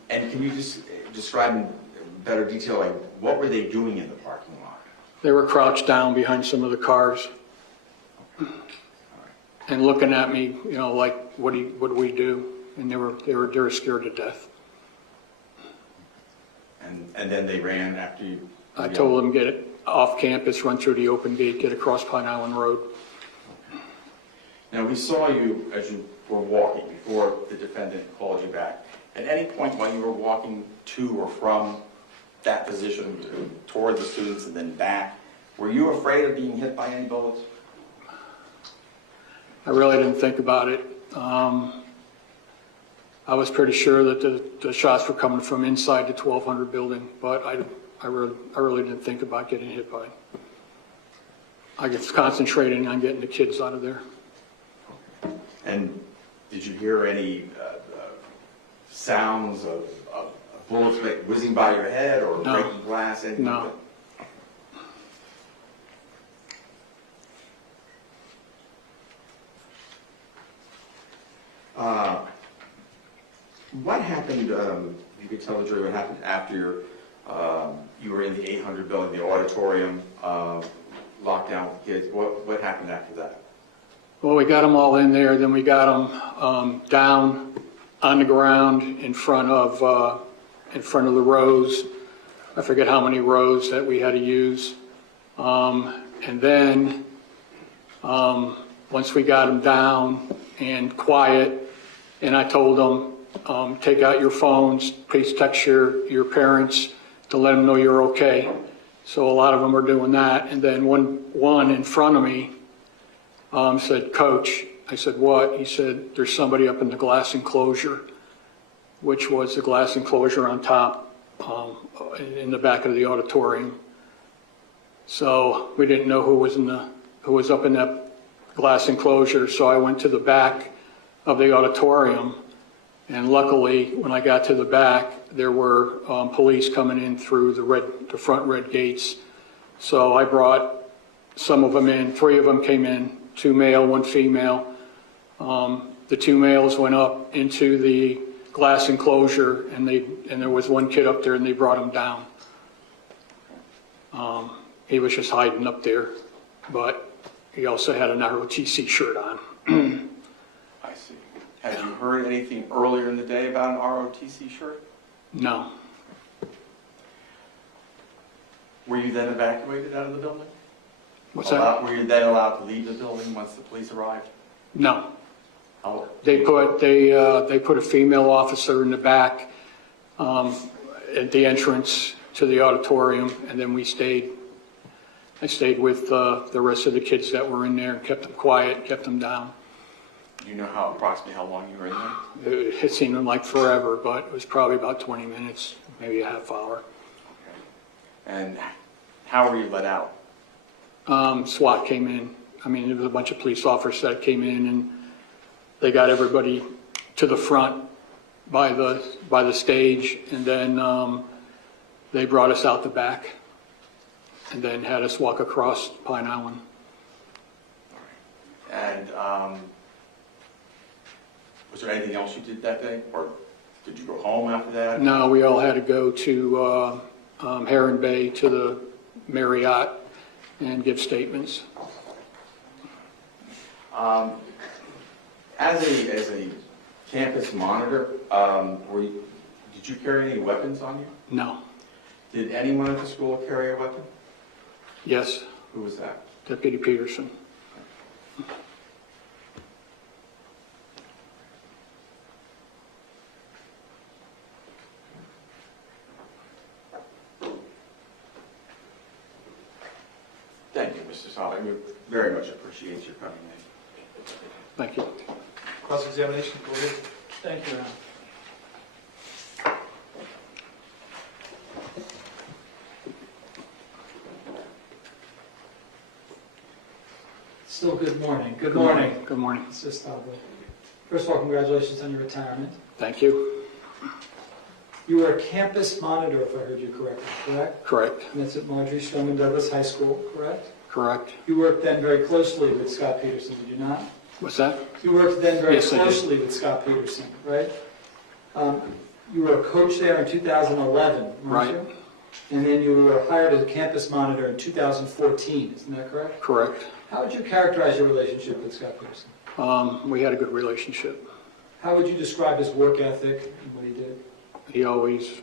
And can you just describe in better detail, like, what were they doing in the parking lot? They were crouched down behind some of the cars. Okay. And looking at me, like, what do we do? And they were scared to death. And then they ran after you? I told them, get it off campus, run through the open gate, get across Pine Island Road. Okay. Now, we saw you as you were walking before the defendant called you back. At any point while you were walking to or from that position toward the students and then back, were you afraid of being hit by any bullets? I really didn't think about it. I was pretty sure that the shots were coming from inside the 1200 building, but I really didn't think about getting hit by it. I was concentrating on getting the kids out of there. And did you hear any sounds of bullets whizzing by your head or breaking glass? Anything? No. What happened, if you could tell the jury what happened after you were in the 800 building, the auditorium, locked down with the kids, what happened after that? Well, we got them all in there, then we got them down on the ground in front of the rows. I forget how many rows that we had to use. And then once we got them down and quiet, and I told them, take out your phones, please text your parents to let them know you're okay. So a lot of them were doing that. And then one in front of me said, "Coach." I said, "What?" He said, "There's somebody up in the glass enclosure," which was the glass enclosure on top in the back of the auditorium. So we didn't know who was up in that glass enclosure. So I went to the back of the auditorium, and luckily, when I got to the back, there were police coming in through the front red gates. So I brought some of them in. 3 of them came in, 2 male, 1 female. The 2 males went up into the glass enclosure, and there was 1 kid up there, and they brought him down. He was just hiding up there, but he also had an ROTC shirt on. I see. Have you heard anything earlier in the day about an ROTC shirt? No. Were you then evacuated out of the building? What's that? Were you then allowed to leave the building once the police arrived? No. Oh. They put a female officer in the back at the entrance to the auditorium, and then I stayed with the rest of the kids that were in there and kept them quiet, kept them down. Do you know approximately how long you were in there? It seemed like forever, but it was probably about 20 minutes, maybe a half hour. Okay. And how were you let out? SWAT came in. I mean, there was a bunch of police officers that came in, and they got everybody to the front by the stage, and then they brought us out the back, and then had us walk across Pine Island. And was there anything else you did that day, or did you go home after that? No, we all had to go to Heron Bay to the Marriott and give statements. As a campus monitor, did you carry any weapons on you? No. Did anyone at the school carry a weapon? Yes. Who was that? Deputy Peterson. Thank you, Mr. Solly. We very much appreciate your coming in. Thank you. Cross-examination, go ahead. Thank you, Ron. Still good morning. Good morning. Good morning. Mr. Stabler. First of all, congratulations on your retirement. Thank you. You were a campus monitor, if I heard you correctly, correct? Correct. And that's at Marjorie Stoneman Douglas High School, correct? Correct. You worked then very closely with Scot Peterson, did you not? What's that? You worked then very Yes, I did. closely with Scot Peterson, right? You were a coach there in 2011, weren't Right. you? And then you were hired as a campus monitor in 2014, isn't that correct? Correct. How would you characterize your relationship with Scot Peterson? We had a good relationship. How would you describe his work ethic and what he did? He always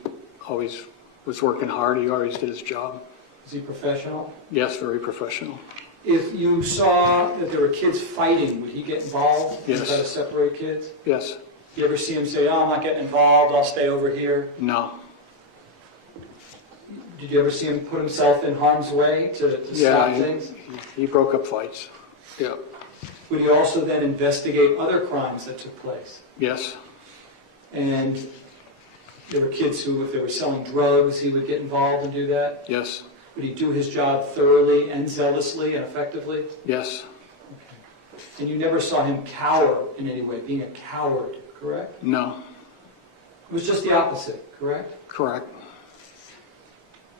was working hard. He always did his job. Was he professional? Yes, very professional. If you saw that there were kids fighting, would he get involved? Yes. And try to separate kids? Yes. You ever see him say, "Oh, I'm not getting involved, I'll stay over here"? No. Did you ever see him put himself in harm's way to stop things? He broke up fights. Yeah. Would he also then investigate other crimes that took place? Yes. And there were kids who, if they were selling drugs, he would get involved and do that? Yes. Would he do his job thoroughly and zealously and effectively? Yes. And you never saw him cower in any way, being a coward, correct? No. It was just the opposite, correct? Correct.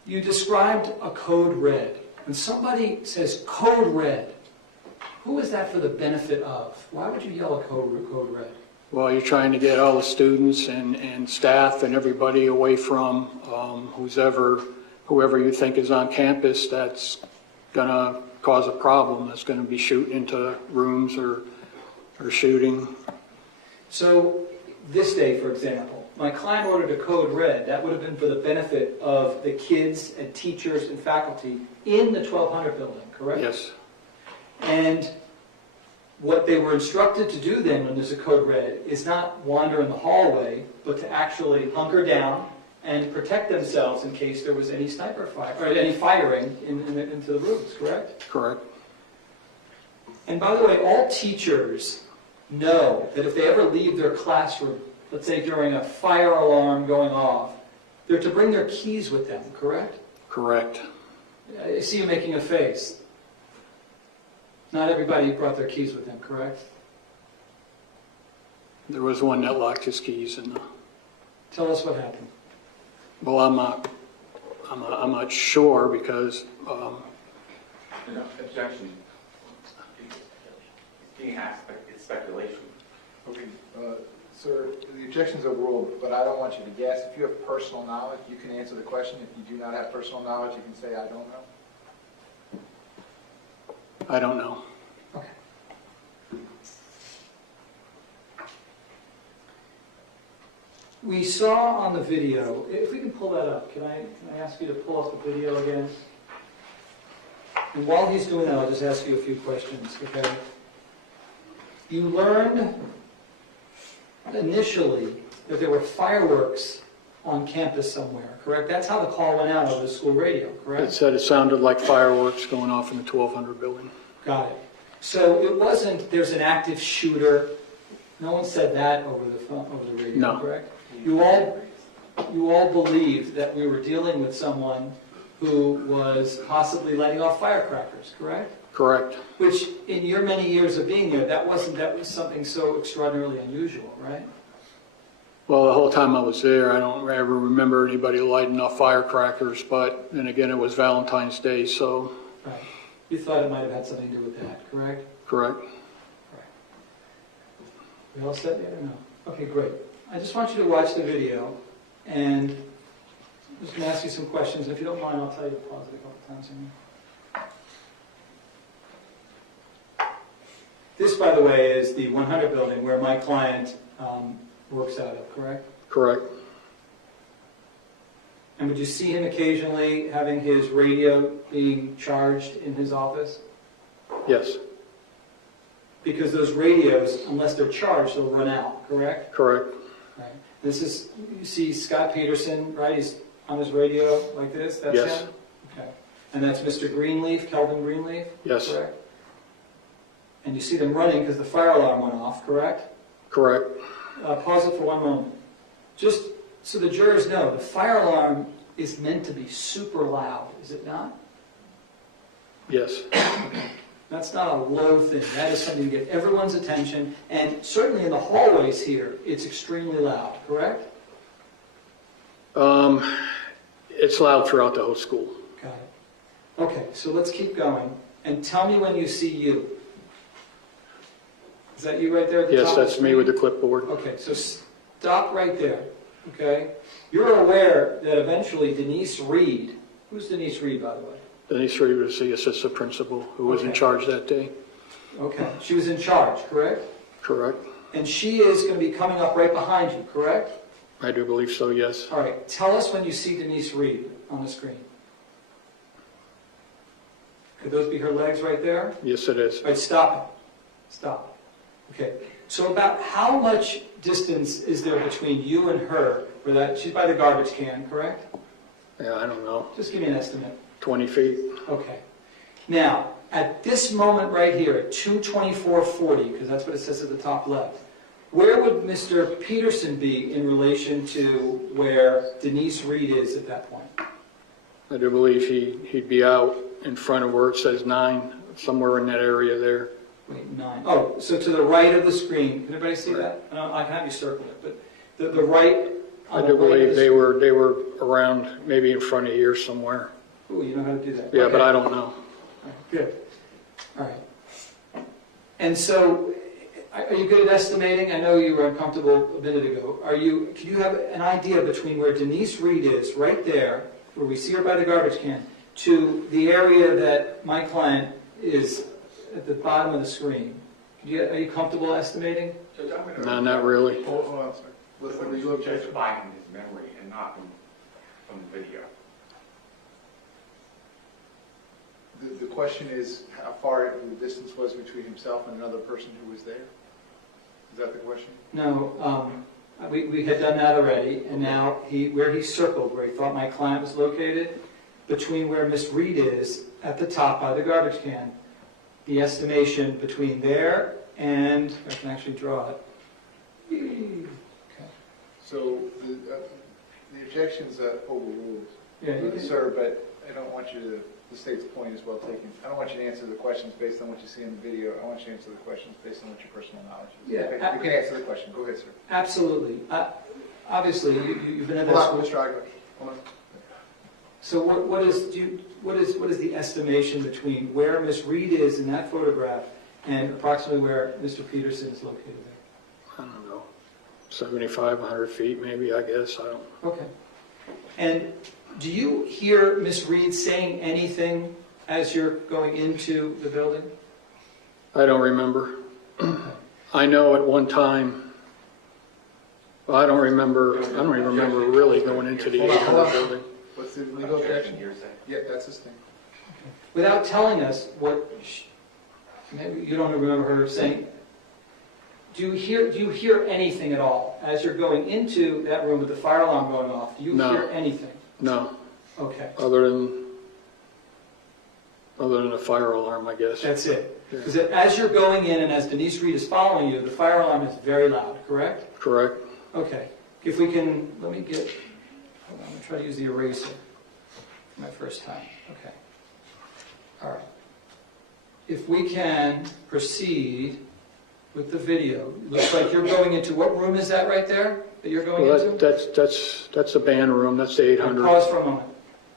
You described a code red. When somebody says code red, who is that for the benefit of? Why would you yell a code red? Well, you're trying to get all the students and staff and everybody away from whoever you think is on campus that's going to cause a problem, that's going to be shooting into rooms or shooting. So this day, for example, my client ordered a code red. That would have been for the benefit of the kids and teachers and faculty in the 1200 building, correct? Yes. And what they were instructed to do then when there's a code red is not wander in the hallway, but to actually hunker down and protect themselves in case there was any sniper fire, or any firing into the rooms, correct? Correct. And by the way, all teachers know that if they ever leave their classroom, let's say during a fire alarm going off, they're to bring their keys with them, correct? Correct. I see you making a face. Not everybody brought their keys with them, correct? There was one that locked his keys and. Tell us what happened. Well, I'm not sure because. Objection. It's being asked, it's speculation. Okay, sir, the objections are ruled, but I don't want you to guess. If you have personal knowledge, you can answer the question. If you do not have personal knowledge, you can say, I don't know. I don't know. Okay. We saw on the video, if we can pull that up, can I ask you to pull up the video again? And while he's doing that, I'll just ask you a few questions, okay? You learned initially that there were fireworks on campus somewhere, correct? That's how the call went out over the school radio, correct? It said it sounded like fireworks going off in the 1200 building. Got it. So it wasn't, there's an active shooter. No one said that over the phone, over the radio, No. correct? You all believed that we were dealing with someone who was possibly letting off firecrackers, correct? Correct. Which, in your many years of being there, that was something so extraordinarily unusual, right? Well, the whole time I was there, I don't ever remember anybody lighting off firecrackers, but then again, it was Valentine's Day, so. Right. You thought it might have had something to do with that, correct? Correct. We all set there or no? Okay, great. I just want you to watch the video, and I'm just going to ask you some questions. If you don't mind, I'll tell you to pause it a couple times. This, by the way, is the 100 building where my client works out of, correct? Correct. And would you see him occasionally having his radio being charged in his office? Yes. Because those radios, unless they're charged, they'll run out, correct? Correct. Right. This is, you see Scot Peterson, right? He's on his radio like this? That's Yes. him? Okay. And that's Mr. Greenleaf, Kelvin Greenleaf? Yes. Correct? And you see them running because the fire alarm went off, correct? Correct. Pause it for one moment. Just so the jurors know, the fire alarm is meant to be super loud, is it not? Yes. That's not a low thing. That is something to get everyone's attention. And certainly in the hallways here, it's extremely loud, correct? It's loud throughout the whole school. Got it. Okay, so let's keep going. And tell me when you see you. Is that you right there at the top? Yes, that's me with the clipboard. Okay, so stop right there, okay? You're aware that eventually Denise Reed, who's Denise Reed, by the way? Denise Reed was the assistant principal who was in Okay. charge that day. Okay, she was in charge, correct? Correct. And she is going to be coming up right behind you, correct? I do believe so, yes. All right, tell us when you see Denise Reed on the screen. Could those be her legs right there? Yes, it is. All right, stop it. Stop. Okay, so about how much distance is there between you and her? Where that she's by the garbage can, correct? Yeah, I don't know. Just give me an estimate. 20 feet. Okay. Now, at this moment right here, at 2:24:40, because that's what it says at the top left, where would Mr. Peterson be in relation to where Denise Reed is at that point? I do believe he'd be out in front of where it says 9, somewhere in that area there. Wait, 9. Oh, so to the right of the screen. Can everybody see that? I can have you circle it, but the right. I do believe they were around maybe in front of here somewhere. Ooh, you know how to do that. Yeah, Okay. but I don't know. Good. All right. And so, are you good at estimating? I know you were uncomfortable a minute ago. Can you have an idea between where Denise Reed is, right there, where we see her by the garbage can, to the area that my client is at the bottom of the screen? Are you comfortable estimating? No, not really. Hold on, sir. Listen, But you object by his memory and not from the video. The question is how far the distance was between himself and another person who was there? Is that the question? No. We had done that already, and now where he circled, where he thought my client was located, between where Miss Reed is at the top by the garbage can, the estimation between there and, I can actually draw it. Okay. So the objection's overruled, Yeah, sir, but I don't want you to, the state's point is well taken. I don't want you to answer the questions based on what you see in the video. I want you to answer the questions based on what your personal knowledge is. Yeah, Okay, you can answer the question. Go ahead, sir. Absolutely. Obviously, you've been at that Hold on, school. Mr. Iger. Hold on. So what is the estimation between where Miss Reed is in that photograph and approximately where Mr. Peterson is located there? I don't know, 75, 100 feet maybe, I guess, I don't. Okay. And do you hear Miss Reed saying anything as you're going into the building? I don't remember. I know at one time, well, I don't even remember really going into the 800 building. What's the legal objection? Yeah, that's his thing. Without telling us what, maybe you don't remember her saying, do you hear anything at all as you're going into that room with the fire alarm going off? Do you hear anything? No. Okay. Other than a fire alarm, I guess. That's it. Because as you're going in and as Denise Reed is following you, the fire alarm is very loud, correct? Correct. Okay. If we can, hold on, I'm going to try to use the eraser for my first time. Okay. All right. If we can proceed with the video. Looks like you're going into, what room is that right there that you're going into? That's the band room, that's the 800. Pause for a moment.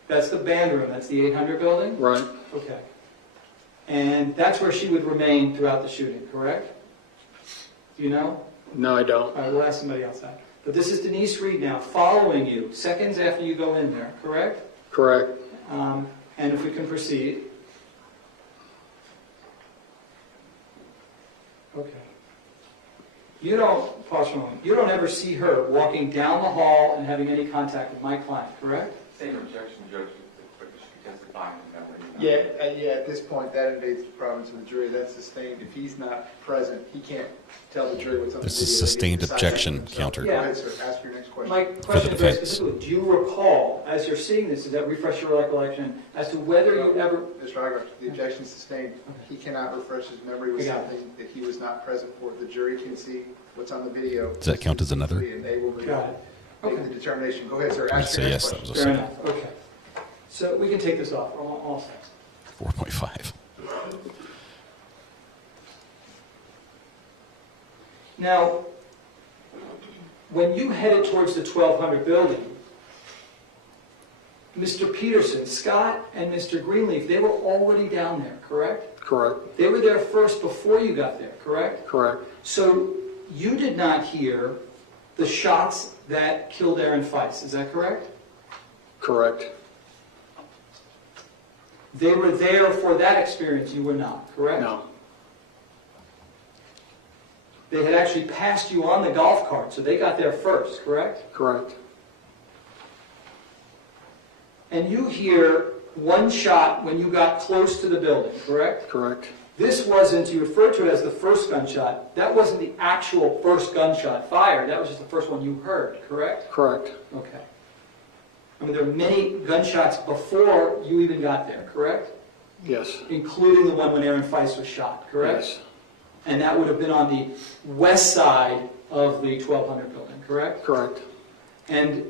That's the band room, that's the 800 building? Right. Okay. And that's where she would remain throughout the shooting, correct? Do you know? No, I don't. All right, we'll ask somebody else that. But this is Denise Reed now, following you, seconds after you go in there, correct? Correct. And if we can proceed. Okay. You don't, pause for a moment, you don't ever see her walking down the hall and having any contact with my client, correct? Same objection, Judge, because she testifying in memory. Yeah, at this point, that invades the province of the jury. That's sustained. If he's not present, he can't tell the jury what's on the video. This is sustained objection counter. Go ahead, sir. Ask your next question. My question is very specifically, do you recall, as you're seeing this, does that refresh your recollection as to whether you ever... Mr. Iger, the objection is sustained. He cannot refresh his memory with something that he was not present for. The jury can see what's on the video. Does that count as another? And they will make the determination. Go ahead, sir. Ask your next question. Fair enough. Okay. So we can take this off. All set. 4.5. Now, when you headed towards the 1200 building, Mr. Peterson, Scott, and Mr. Greenleaf, they were already down there, correct? Correct. They were there first before you got there, correct? Correct. So you did not hear the shots that killed Aaron Feist, is that correct? Correct. They were there for that experience, you were not, correct? No. They had actually passed you on the golf cart, so they got there first, correct? Correct. And you hear one shot when you got close to the building, correct? Correct. This wasn't, you referred to it as the first gunshot. That wasn't the actual first gunshot fired. That was just the first one you heard, correct? Correct. Okay. I mean, there were many gunshots before you even got there, correct? Yes. Including the one when Aaron Feist was shot, correct? Yes. And that would have been on the west side of the 1200 building, correct? Correct. And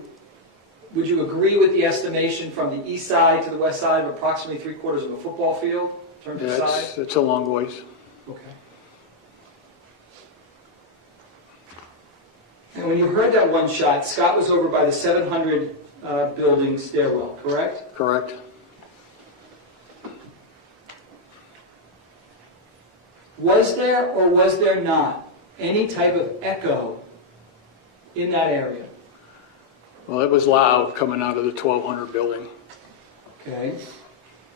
would you agree with the estimation from the east side to the west side of approximately 3/4 of a football field in terms of size? It's a long ways. Okay. And when you heard that one shot, Scott was over by the 700 building stairwell, correct? Correct. Was there or was there not any type of echo in that area? Well, it was loud coming out of the 1200 building. Okay.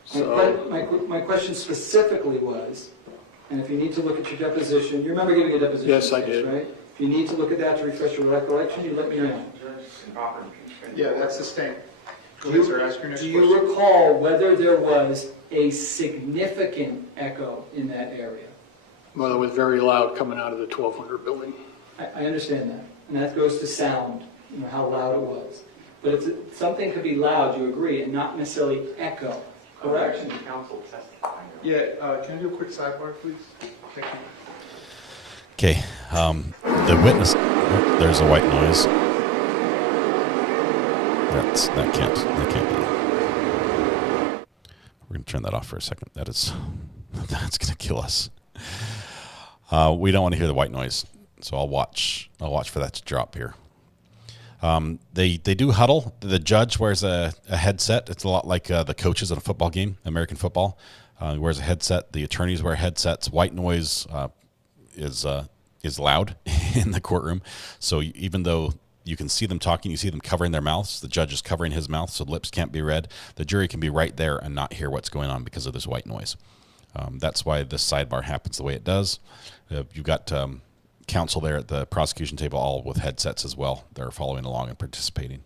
So, my question specifically was, and if you need to look at your deposition, you remember giving a deposition? Yes, I case, did. Right? If you need to look at that to refresh your recollection, you let me know. Yeah, that's sustained. Go ahead, sir. Ask your next Do question. you recall whether there was a significant echo in that area? well, it was very loud coming out of the 1200 building. I understand that. and that goes to sound, how loud it was. But if something could be loud, you agree, and not necessarily echo, correct? Counsel testifying. Yeah, can I do a quick sidebar, please? Thank you. Okay, the witness, there's a white noise. That can't be. We're going to turn that off for a second. That's going to kill us. We don't want to hear the white noise, so I'll watch for that to drop here. They do huddle. The judge wears a headset. It's a lot like the coaches at a football game, American football. He wears a headset. The attorneys wear headsets. White noise is loud in the courtroom. So even though you can see them talking, you see them covering their mouths. The judge is covering his mouth, so lips can't be read. The jury can be right there and not hear what's going on because of this white noise. That's why this sidebar happens the way it does. You've got counsel there at the prosecution table, all with headsets as well. They're following along and participating.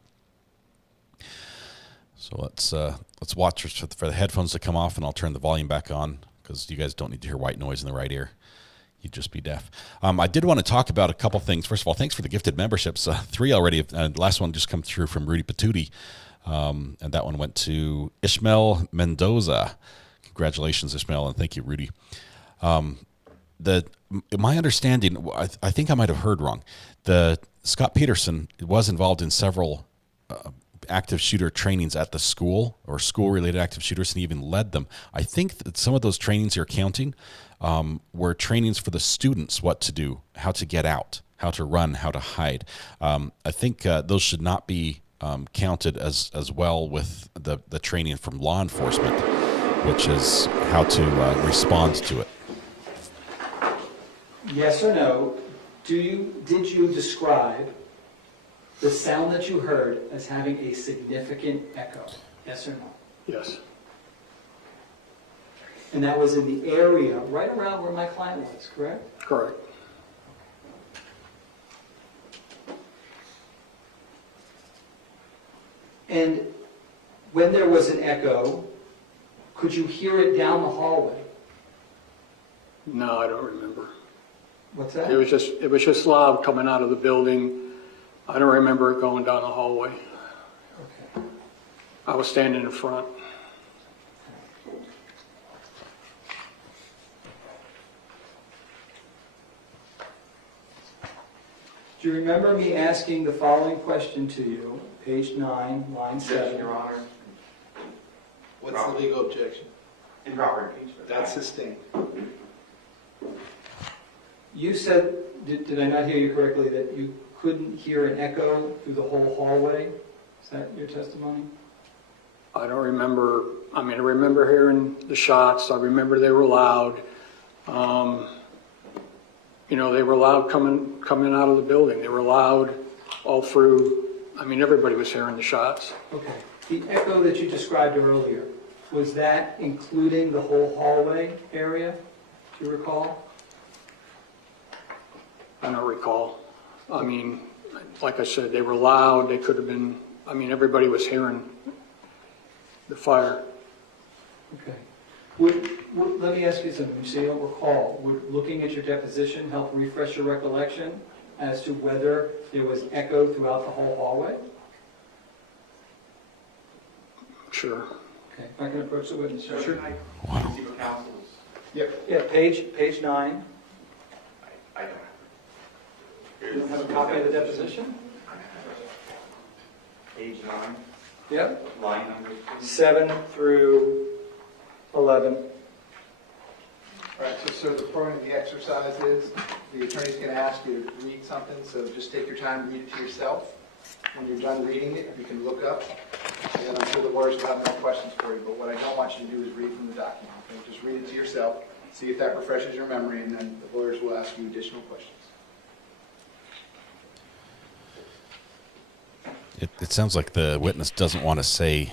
So let's watch for the headphones to come off, and I'll turn the volume back on because you guys don't need to hear white noise in the right ear. You'd just be deaf. I did want to talk about a couple things. First of all, thanks for the gifted memberships. 3 already. Last one just come through from Rudy Patootie, and that one went to Ishmael Mendoza. Congratulations, Ishmael, and thank you, Rudy. My understanding, I think I might have heard wrong. The Scot Peterson was involved in several active shooter trainings at the school, or school-related active shooters, and he even led them. I think that some of those trainings you're counting were trainings for the students, what to do, how to get out, how to run, how to hide. I think those should not be counted as well with the training from law enforcement, which is how to respond to it. Yes or no, did you describe the sound that you heard as having a significant echo? Yes or no? Yes. And that was in the area right around where my client was, correct? Correct. And when there was an echo, could you hear it down the hallway? No, I don't remember. What's that? It was just loud coming out of the building. I don't remember it going down the hallway. Okay. I was standing in front. Do you remember me asking the following question to you, page 9, line 7? Your Honor. What's the legal objection? Improper impeachment. That's sustained. You said, did I not hear you correctly, that you couldn't hear an echo through the whole hallway? Is that your testimony? I don't remember. I mean, I remember hearing the shots. I remember they were loud. They were loud coming out of the building. They were loud all through. I mean, everybody was hearing the shots. Okay. The echo that you described earlier, was that including the whole hallway area? Do you recall? I don't recall. I mean, like I said, they were loud. They could have been, everybody was hearing the fire. Okay. Let me ask you something. You say you don't recall. Would looking at your deposition help refresh your recollection as to whether there was echo throughout the whole hallway? Sure. Okay. If I can approach the witness. Sure. Wow. Yep. Yeah, page 9. I don't. You don't have a copy of the deposition? Page 9. Yep. Line number 7 through 11. All right, so the point of the exercise is the attorney's going to ask you to read something, so just take your time, read it to yourself. When you're done reading it, you can look up, and I'm sure the lawyers will have more questions for you, but what I don't want you to do is read from the document. Okay? Just read it to yourself, see if that refreshes your memory, and then the lawyers will ask you additional questions. It sounds like the witness doesn't want to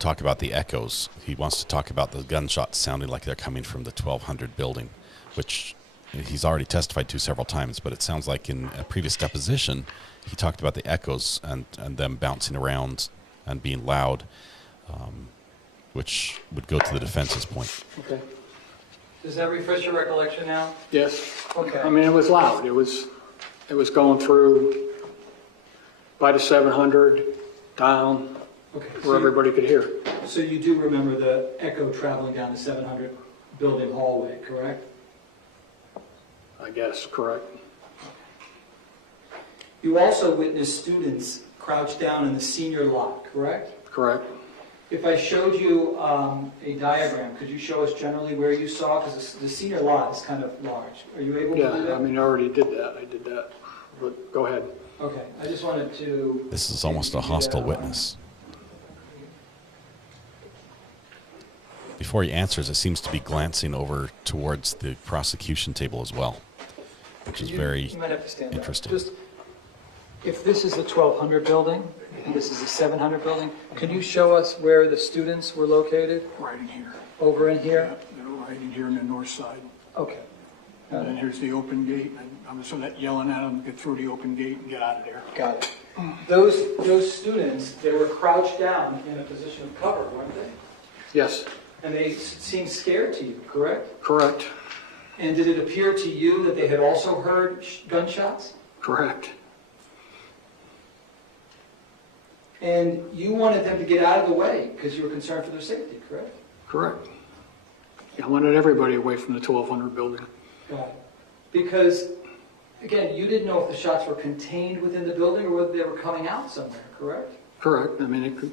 talk about the echoes. He wants to talk about the gunshots sounding like they're coming from the 1200 building, which he's already testified to several times, but it sounds like in a previous deposition, he talked about the echoes and them bouncing around and being loud, which would go to the defense's point. Okay. Does that refresh your recollection now? Yes. Okay. I mean, it was loud. It was going through by the 700, down, Okay, where everybody could hear. So you do remember the echo traveling down the 700 building hallway, correct? I guess, correct. You also witnessed students crouched down in the senior lot, correct? Correct. If I showed you a diagram, could you show us generally where you saw? Because the senior lot is kind of large. Are you able to do Yeah, that? I mean, I already did that. I did that. But go ahead. Okay, I just wanted to... This is almost a hostile witness. Before he answers, it seems to be glancing over towards the prosecution table as well, which is very You might have to stand up. interesting. Just, if this is the 1200 building, and this is the 700 building, can you show us where the students were located? Right in here. Over in here? They're right in here on the north side. Okay. And then here's the open gate, and I'm just yelling at them, get through the open gate and get out of there. Got it. Those students, they were crouched down in a position of cover, weren't they? Yes. And they seemed scared to you, correct? Correct. And did it appear to you that they had also heard gunshots? Correct. And you wanted them to get out of the way because you were concerned for their safety, correct? Correct. I wanted everybody away from the 1200 building. Got it. Because, again, you didn't know if the shots were contained within the building or whether they were coming out somewhere, correct? Correct. I mean, it could.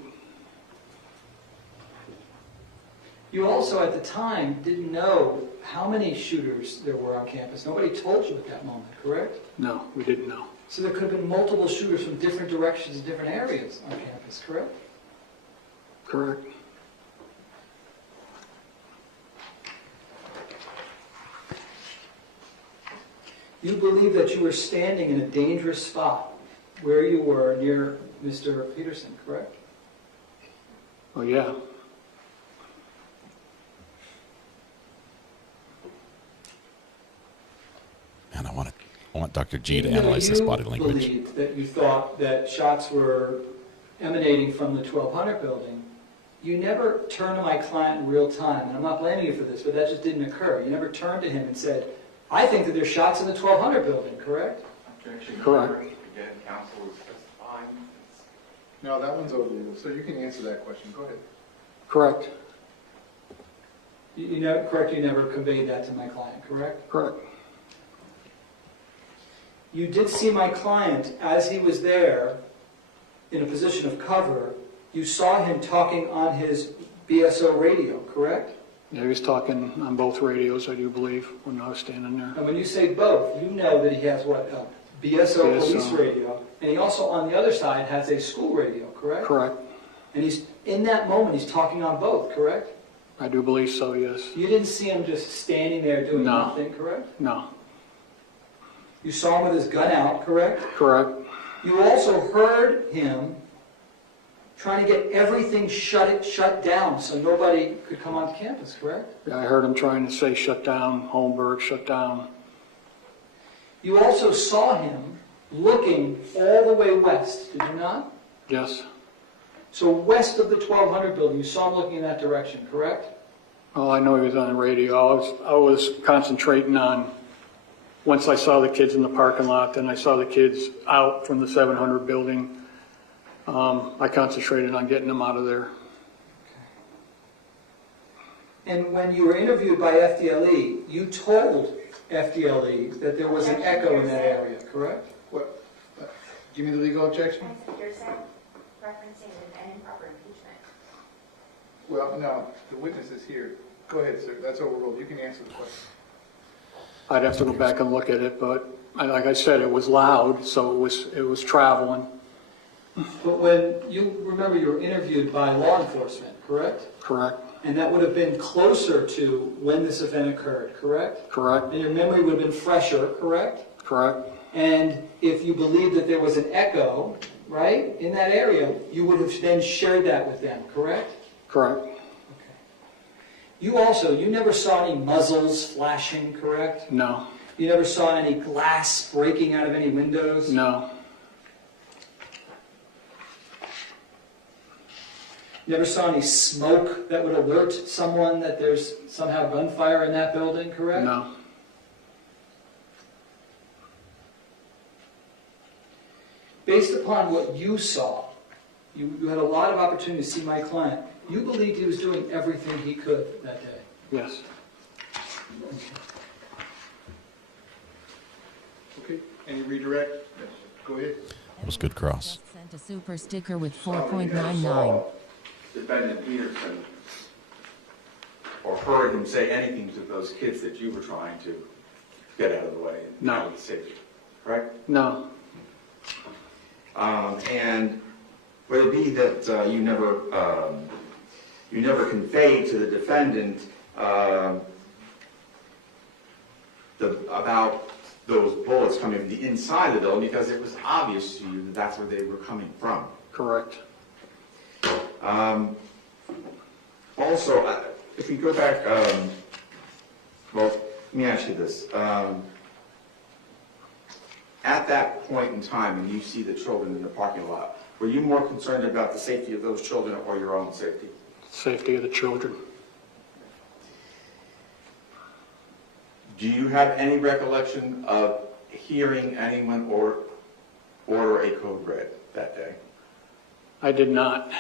You also, at the time, didn't know how many shooters there were on campus. Nobody told you at that moment, correct? No, we didn't know. So there could have been multiple shooters from different directions and different areas on campus, correct? Correct. You believe that you were standing in a dangerous spot where you were near Mr. Peterson, correct? Oh, yeah. Man, I want Dr. G to analyze this body language. You believed that you thought that shots were emanating from the 1200 building. You never turned to my client in real time, and I'm not blaming you for this, but that just didn't occur. You never turned to him and said, I think that there's shots in the 1200 building, correct? Objection. Correct. Again, counsel is testifying. No, that one's overruled, so you can answer that question. Go ahead. Correct. You never conveyed that to my client, correct? Correct. You did see my client as he was there in a position of cover. You saw him talking on his BSO radio, correct? Yeah, he was talking on both radios, I do believe, when I was standing there. And when you say both, you know that he has what? A BSO police radio, and he also on the other side has a school radio, correct? Correct. And he's in that moment he's talking on both, correct? I do believe so, yes. You didn't see him just standing there doing No. nothing, correct? No. You saw him with his gun out, correct? Correct. You also heard him trying to get everything shut down so nobody could come on campus, correct? Yeah, I heard him trying to say shut down, Holmberg, shut down. You also saw him looking all the way west, did you not? Yes. So west of the 1200 building, you saw him looking in that direction, correct? Oh, I know he was on the radio. I was concentrating on, once I saw the kids in the parking lot, then I saw the kids out from the 700 building. I concentrated on getting them out of there. And when you were interviewed by FDLE, you told FDLE that there was an echo in that area, correct? What? Give me the legal objection? Peterson referencing an improper impeachment. Well, no, the witness is here. Go ahead, sir. That's overruled. You can answer the question. I'd have to go back and look at it, but like I said, it was loud, so it was traveling. But when you remember you were interviewed by law enforcement, correct? Correct. And that would have been closer to when this event occurred, correct? Correct. And your memory would have been fresher, correct? Correct. And if you believed that there was an echo, right, in that area, you would have then shared that with them, correct? Correct. You never saw any muzzles flashing, correct? No. You never saw any glass breaking out of any windows? No. You never saw any smoke that would alert someone that there's somehow gunfire in that building, correct? No. Based upon what you saw, you had a lot of opportunity to see my client. You believed he was doing everything he could that day. Yes. Okay, any redirect? Yes. Go ahead. That was good cross. Sent a super sticker with You never 4.99. saw Defendant Peterson or heard him say anything to those kids that you were trying to get out of the way and No. out of the city, correct? No. And would it be that you never conveyed to the defendant about those bullets coming from the inside of the building because it was obvious to you that that's where they were coming from? Correct. Also, if we go back, well, let me ask you this. At that point in time, when you see the children in the parking lot, were you more concerned about the safety of those children or your own safety? Safety of the children. Do you have any recollection of hearing anyone order a code red that day? I did not.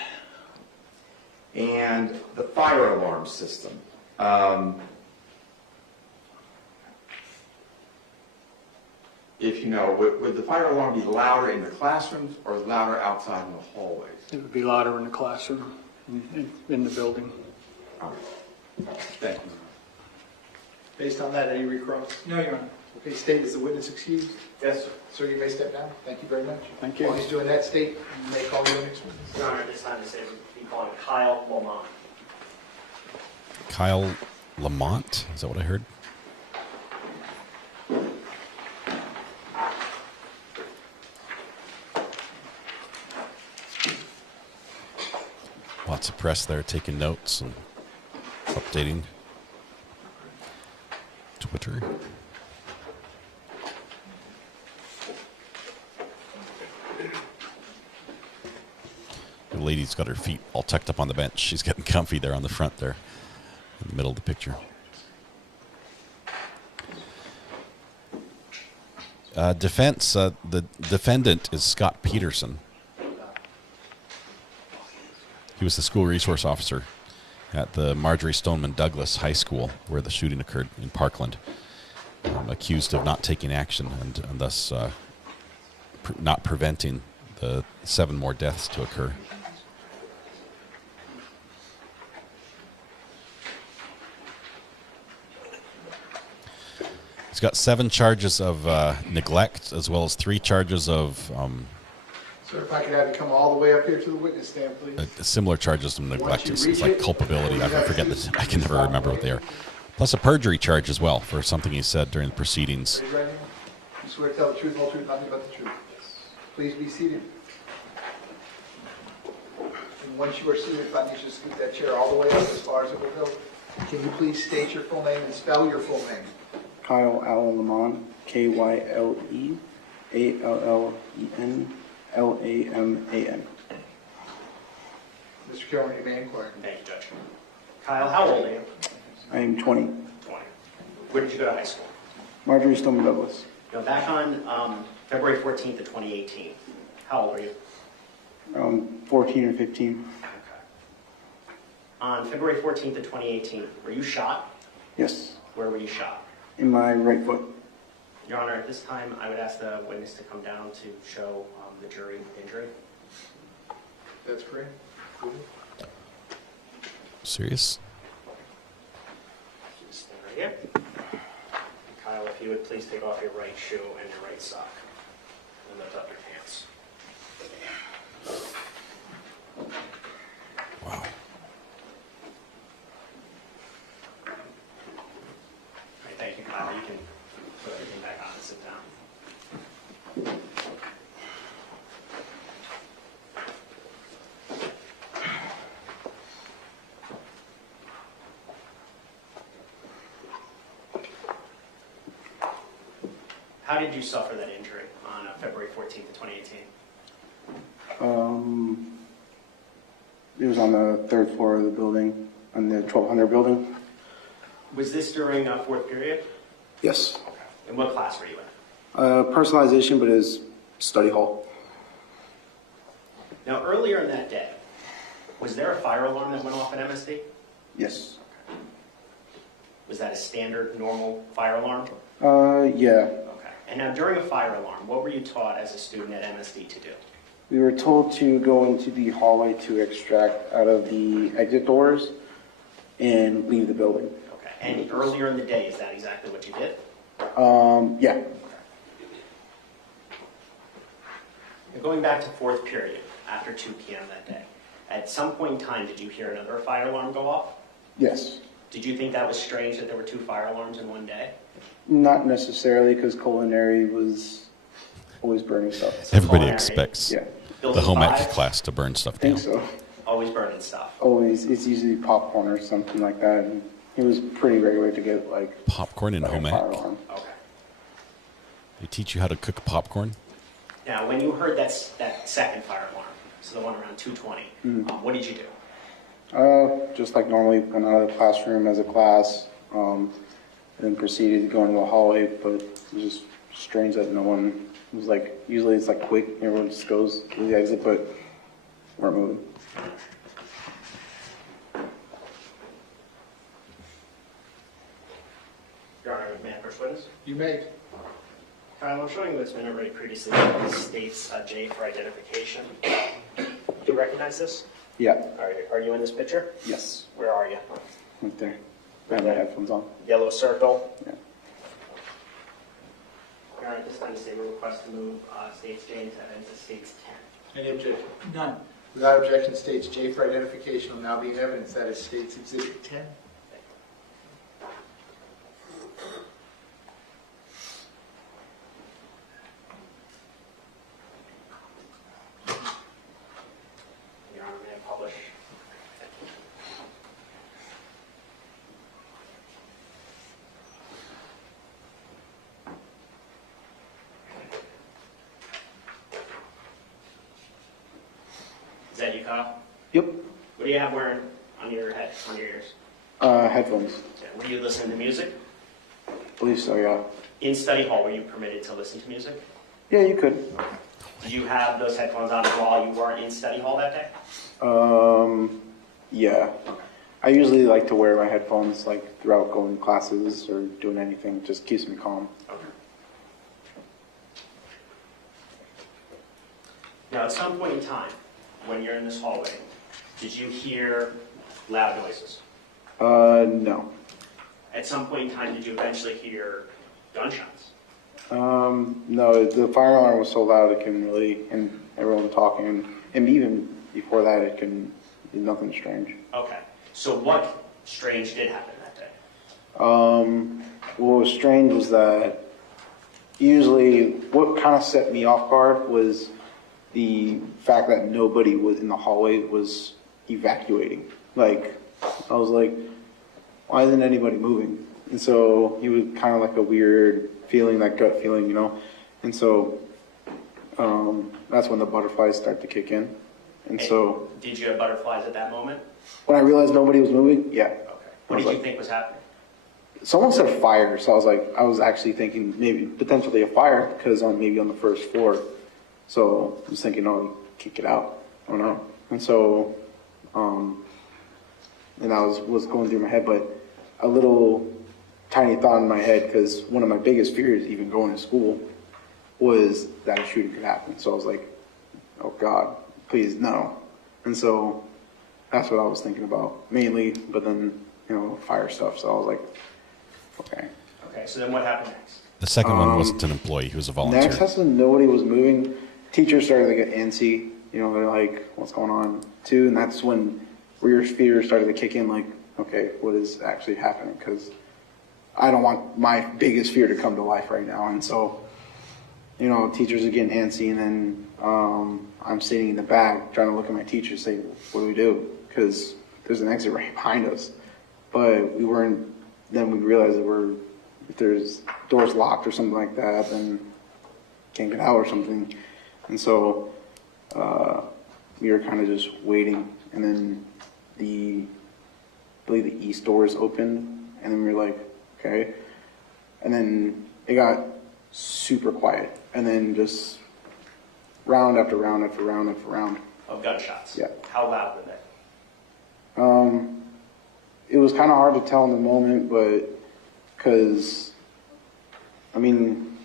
And the fire alarm system. If you know, would the fire alarm be louder in the classrooms or louder outside in the hallways? It would be louder in the classroom, in the building. All right. Thank you. Based on that, any recross? No, Your Honor. Okay, State, is the witness excused? Yes, sir. Sir, you may step down. Thank you very much. Thank you. While he's doing that, State, you may call your next witness. Your Honor, at this time, the state would be calling Kyle Laman. Kyle Lamont, is that what I heard? Lots of press there taking notes and updating Twitter. The lady's got her feet all tucked up on the bench. She's getting comfy there on the front there in the middle of the picture. Defense, the defendant is Scot Peterson. He was the school resource officer at the Marjorie Stoneman Douglas High School where the shooting occurred in Parkland, accused of not taking action and thus not preventing the 7 more deaths to occur. He's got 7 charges of neglect as well as 3 charges of Sir, if I could have you come all the way up here to the witness stand, please. similar charges of neglect. It's like culpability. I forget this. I can never remember what they are. Plus a perjury charge as well for something he said during the proceedings. Raise your right hand. You swear to tell the truth, whole truth, nothing but the truth. Please be seated. And once you are seated, if I need you to scoot that chair all the way up as far as it will go. Can you please state your full name and spell your full name? Kyle Allen Laman, Kyleallenlaman. Mr. Kilmer, you may inquire. Thank you, Judge. Kyle, how old are you? I am 20. 20. Where did you go to high school? Marjorie Stoneman Douglas. You know, back on February 14th of 2018, how old are you? Around 14 or 15. Okay. On February 14th of 2018, were you shot? Yes. Where were you shot? In my right foot. Your Honor, at this time, I would ask the witness to come down to show the jury injury. That's correct. Serious? Just stand right here. Kyle, if you would please take off your right shoe and your right sock. And lift up your pants. Wow. All right, thank you, Kyle. You can put everything back on and sit down. How did you suffer that injury on February 14th of 2018? It was on the 3rd floor of the building, on the 1200 building. Was this during fourth period? Yes. And what class were you in? Personalization, but it is study hall. Now, earlier in that day, was there a fire alarm that went off at MSD? Yes. Was that a standard, normal fire alarm? Yeah. Okay. And now, during a fire alarm, what were you taught as a student at MSD to do? We were told to go into the hallway to extract out of the exit doors and leave the building. Okay. And earlier in the day, is that exactly what you did? Yeah. And going back to fourth period, after 2 p.m. that day, at some point in time, did you hear another fire alarm go off? Yes. Did you think that was strange that there were 2 fire alarms in one day? Not necessarily, because culinary was always burning stuff. Everybody expects Yeah. the home ec class to burn stuff I think down. so. Always burning stuff. Always. It's usually popcorn or something like that. And it was pretty regular to get like Popcorn in home ec? Okay. They teach you how to cook popcorn? Now, when you heard that second fire alarm, so the one around 2:20, what did you do? Just like normally went out of the classroom as a class, and then proceeded to go into the hallway, but it was just strange that no one was like, usually it's like quick, everyone just goes to the exit, but weren't moving. Your Honor, may I first witness? You may. Kyle, I'm showing you what's been already previously called the state's J for identification. Do you recognize this? Yeah. Are you in this picture? Yes. Where are you? Right there. I have my headphones on. Yellow circle? Yeah. Your Honor, at this time, the state will request to move states J into evidence as states 10. Any objection? None. Without objection, states J for identification will now be in evidence. That is State's Exhibit 10. Your Honor, may I publish? Is that you, Kyle? Yep. What do you have wearing on your head, on your ears? Headphones. Okay. Were you listening to music? I believe so, yeah. In study hall, were you permitted to listen to music? Yeah, you could. Did you have those headphones on while you weren't in study hall that day? Yeah. I usually like to wear my headphones like throughout going to classes or doing anything. Just keeps me calm. Okay. Now, at some point in time, when you're in this hallway, did you hear loud noises? No. At some point in time, did you eventually hear gunshots? No, the fire alarm was so loud it couldn't really, and everyone talking, and even before that it couldn't, nothing strange. Okay. So what strange did happen that day? What was strange was that usually what kind of set me off guard was the fact that nobody was in the hallway was evacuating. Like, I was like, why isn't anybody moving? And so he was kind of like a weird feeling, that gut feeling, you know? And so that's when the butterflies start to kick in. And so Did you have butterflies at that moment? when I realized nobody was moving, yeah. Okay. What did you think was happening? Someone said fire, so I was actually thinking maybe potentially a fire because maybe on the first floor. So I was thinking, oh, kick it out. I don't know. And so, and I was going through my head, but a little tiny thought in my head, because one of my biggest fears, even going to school, was that a shooting could happen. So I was like, oh God, please no. And so that's what I was thinking about mainly, but then, you know, fire stuff. So I was like, okay. Okay, so then what happened next? The second one wasn't an employee, he was a volunteer. Next, that's when nobody was moving. Teachers started to get antsy. You know, they're like, what's going on? Too, and that's when your fears started to kick in, like, okay, what is actually happening? Because I don't want my biggest fear to come to life right now. And so, you know, teachers are getting antsy, and then I'm sitting in the back trying to look at my teacher, say, what do we do? Because there's an exit right behind us. But we weren't, then we realized that if there's doors locked or something like that, then can't get out or something. And so we were kind of just waiting, and then I believe the east doors opened, and then we were like, okay. And then it got super quiet, and then just round after round after round after round. Of gunshots? Yeah. How loud were they? It was kind of hard to tell in the moment, but because, I mean,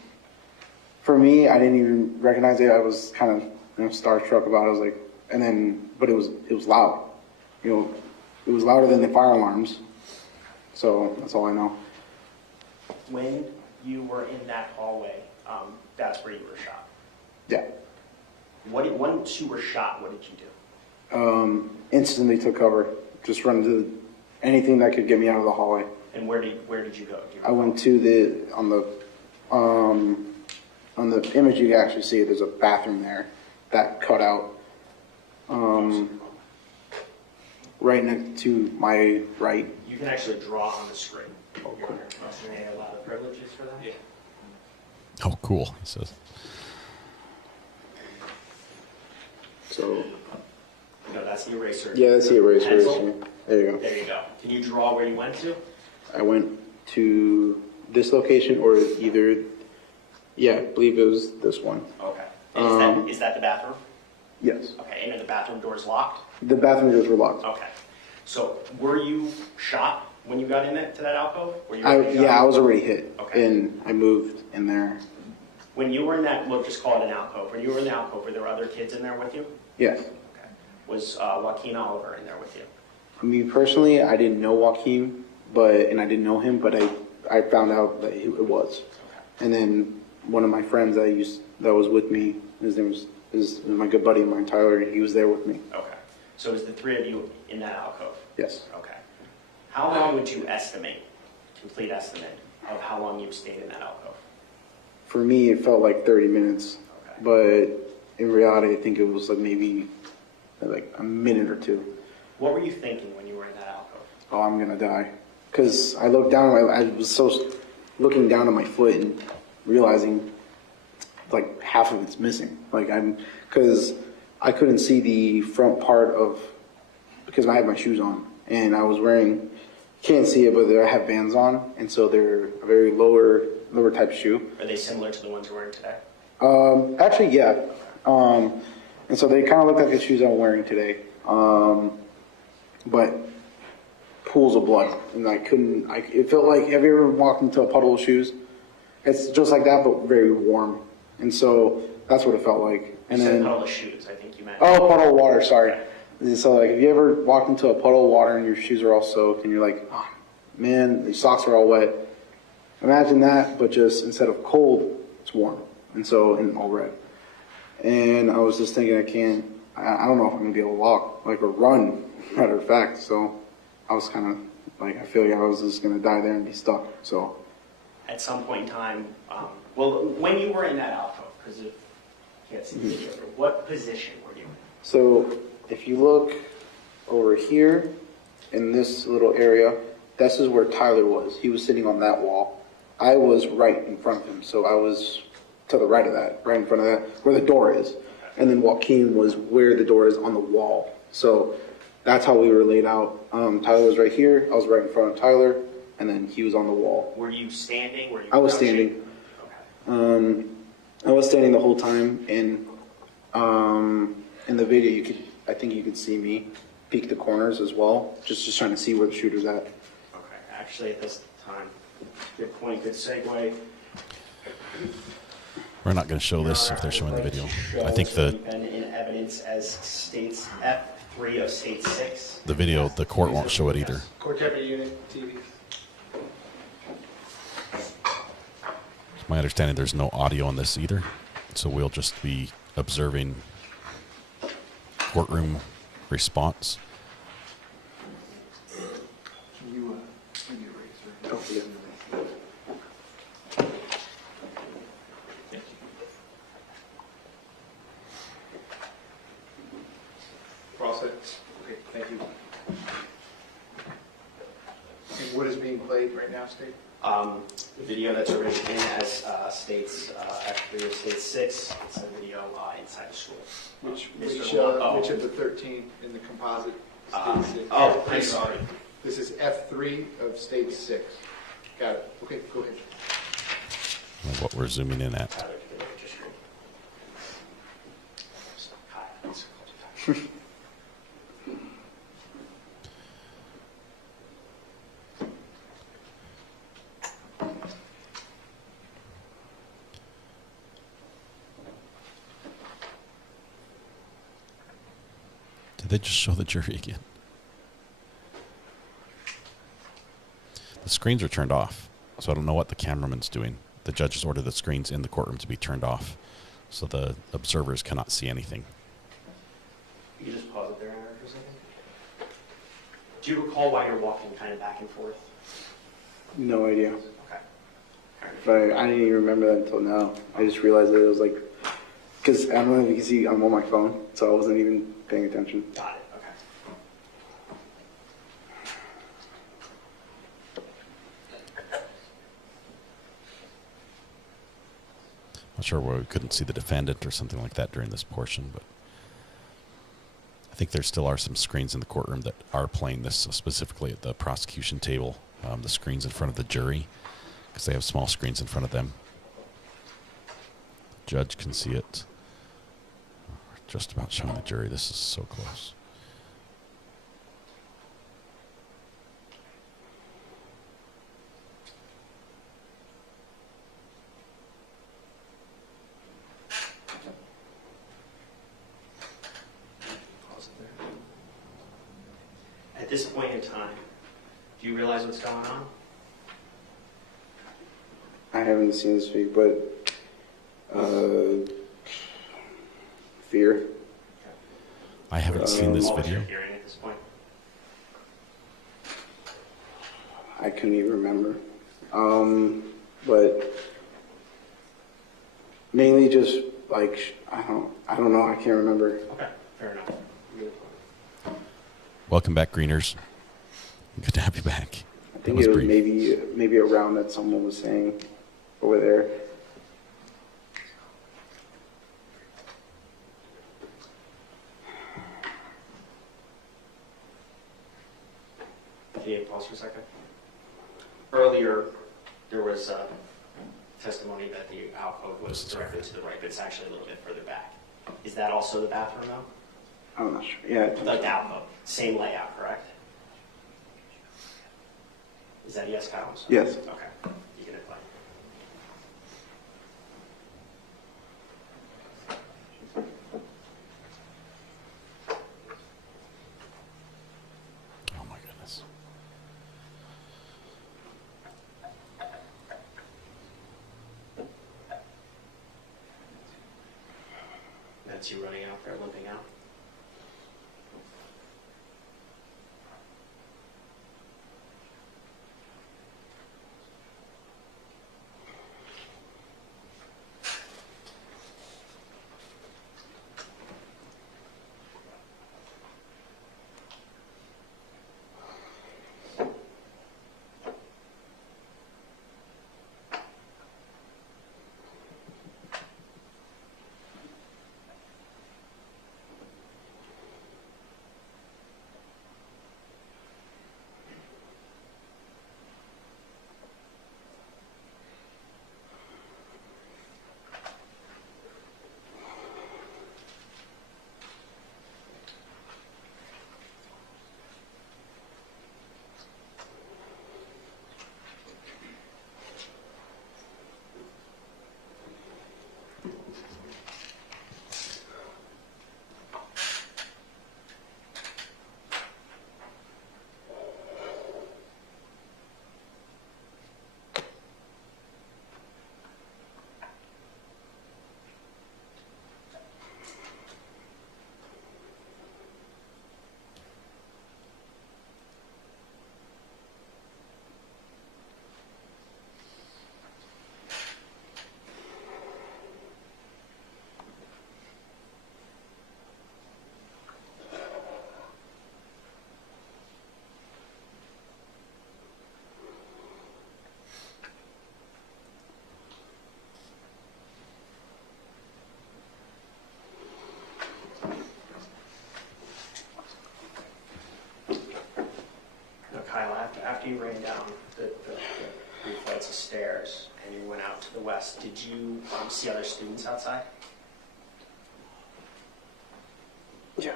for me, I didn't even recognize it. I was kind of starstruck about it. I was like, and then, but it was loud. You know, it was louder than the fire alarms. So that's all I know. When you were in that hallway, that's where you were shot. Yeah. Once you were shot, what did you do? Instantly took cover. Just run to anything that could get me out of the hallway. And where did you go? I went to on the image you can actually see there's a bathroom there that cut out right next to my right. You can actually draw on the screen. You're a lot of privileges for that? Yeah. Oh, cool, he says. So. No, that's the eraser. Yeah, that's the eraser. Pencil? There you go. There you go. Can you draw where you went to? I went to this location or either, yeah, I believe it was this one. Okay. And is that the bathroom? Yes. Okay, and are the bathroom doors locked? The bathroom doors were locked. Okay. So were you shot when you got to that alcove? I was already hit, and I moved in there. When you were in that, we'll just call it an alcove. When you were in the alcove, were there other kids in there with you? Yes. Okay. Was Joaquin Oliver in there with you? Me personally, I didn't know Joaquin, and I didn't know him, but I found out that it was. Okay. And then one of my friends that was with me, his name is my good buddy of mine, Tyler, and he was there with me. Okay. So it was the three of you in that alcove? Yes. Okay. How long would you complete estimate of how long you stayed in that alcove? For me, it felt like 30 minutes, but in reality, I think it was like maybe like a minute or two. What were you thinking when you were in that alcove? Oh, I'm gonna die. Because I looked down, I was looking down at my foot and realizing like half of it's missing. Because I couldn't see the front part because I had my shoes on and I was wearing, can't see it, but I have Vans on, and so they're a very lower type shoe. Are they similar to the ones you're wearing today? Actually, yeah. And so they kind of look like the shoes I'm wearing today. But pools of blood, and it felt like, have you ever walked into a puddle of shoes? It's just like that, but very warm. And so that's what it felt like. You said puddle of shoes, I think you meant. Oh, puddle of water, sorry. So like, have you ever walked into a puddle of water and your shoes are all soaked and you're like, oh, man, your socks are all wet. Imagine that, but just instead of cold, it's warm. And all red. And I was just thinking, I don't know if I'm gonna be able to walk, or run, matter of fact. So I was kind of like, I feel like I was just gonna die there and be stuck, so. At some point in time, when you were in that alcove, because you can't see the video, what position were you in? So if you look over here in this little area, this is where Tyler was. He was sitting on that wall. I was right in front of him, so I was to the right of that, right in front of that, where the door is. And then Joaquin was where the door is on the wall. So that's how we were laid out. Tyler was right here, I was right in front of Tyler, and then he was on the wall. Were you standing? Were you I was crouching? standing. I was standing the whole time, and in the video, I think you could see me peek the corners as well, just trying to see where the shooter's at. Okay, actually at this time, good point, good segue. We're not going to show this if they're showing the video. I think And in evidence as states F3 of state 6. the video, the court won't show it either. Court Deputy Unit, TV. It's my understanding there's no audio on this either, so we'll just be observing courtroom response. Can you erase Oh, yeah. We're all set? Okay, thank you. And what is being played right now, State? The video that's originating as states F3 of state 6. It's a video inside the school. Which of the 13 in the composite? State 6? Oh, I'm sorry. This is F3 of state 6. Got it. Okay, go ahead. What we're zooming in at. Did they just show the jury again? The screens are turned off, so I don't know what the cameraman's doing. The judge has ordered the screens in the courtroom to be turned off, so the observers cannot see anything. You can just pause it there for a second. Do you recall why you're walking kind of back and forth? No idea. Okay. But I didn't even remember that until now. I just realized that it was like, because I don't know if you can see, I'm on my phone, so I wasn't even paying attention. Got it. Okay. Not sure why we couldn't see the defendant or something like that during this portion, but I think there still are some screens in the courtroom that are playing this, specifically at the prosecution table, the screens in front of the jury, because they have small screens in front of them. The judge can see it. We're just about showing the jury. This is so close. At this point in time, do you realize what's going on? I haven't seen this week, but fear. I haven't seen this video. What was your hearing at this point? I couldn't even remember. But mainly just like I don't know. I can't remember. Okay, fair enough. Welcome back, Greeners. Good to have you back. I think it was maybe around that someone was saying over there. Can you pause for a second? Earlier, there was testimony that the alcove was directly to the right, but it's actually a little bit further back. Is that also the bathroom, though? I'm not sure. Yeah. Like the alcove. Same layout, correct? Is that yes, Kyle? Yes. Okay. You can apply. Oh my goodness. That's you running out there, limping out. After you ran down the 3 flights of stairs and you went out to the west, did you see other students outside? Yeah.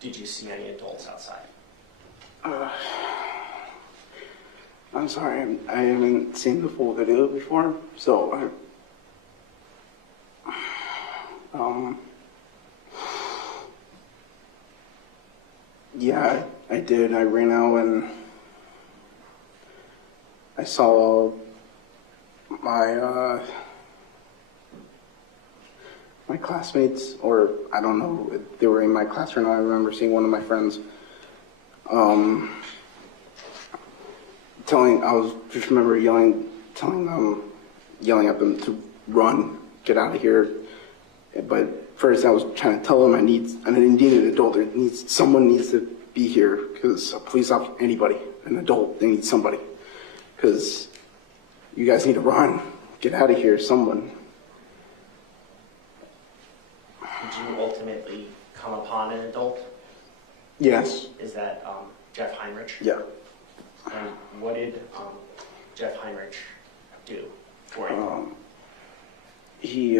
did you see any adults outside? I'm sorry, I haven't seen the full video before, so yeah, I did. I ran out and I saw my my classmates, or I don't know if they were in my class or not. I remember seeing one of my friends just remember yelling at them to run, get out of here. But first I was trying to tell them I need an adult. Someone needs to be here, because a police officer, anybody, an adult, they need somebody. Because you guys need to run, get out of here, someone. Did you ultimately come upon an adult? Yes. Is that Jeff Heinrich? Yeah. And what did Jeff Heinrich do for you? He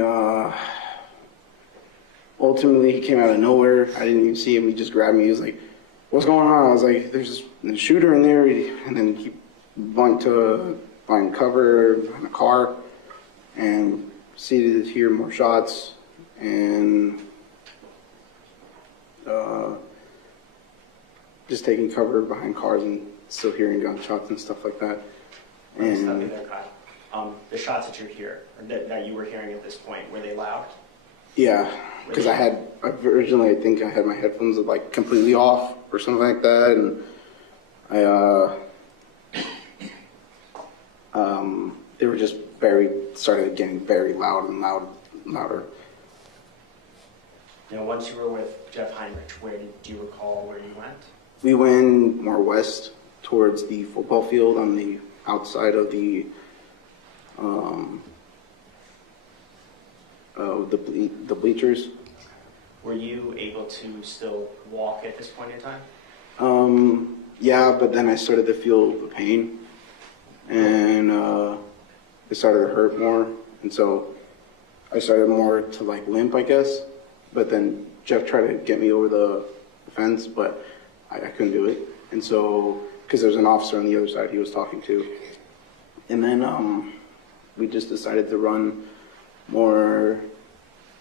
ultimately he came out of nowhere. I didn't even see him. He just grabbed me. He was like, "What's going on?" I was like, "There's a shooter in there." And then he went to find cover in a car and proceeded to hear more shots and just taking cover behind cars and still hearing gunshots and stuff like that. And the shots that that you were hearing at this point, were they loud? yeah, because originally I think I had my headphones like completely off or something like that, and they were just started getting very loud and louder. Once you were with Jeff Heinrich, do you recall where you went? We went more west towards the football field on the outside of the bleachers. Were you able to still walk at this point in time? Yeah, but then I started to feel the pain, and it started to hurt more, and so I started more to like limp, I guess. But then Jeff tried to get me over the fence, but I couldn't do it. And so, because there's an officer on the other side he was talking to. And then we just decided to run more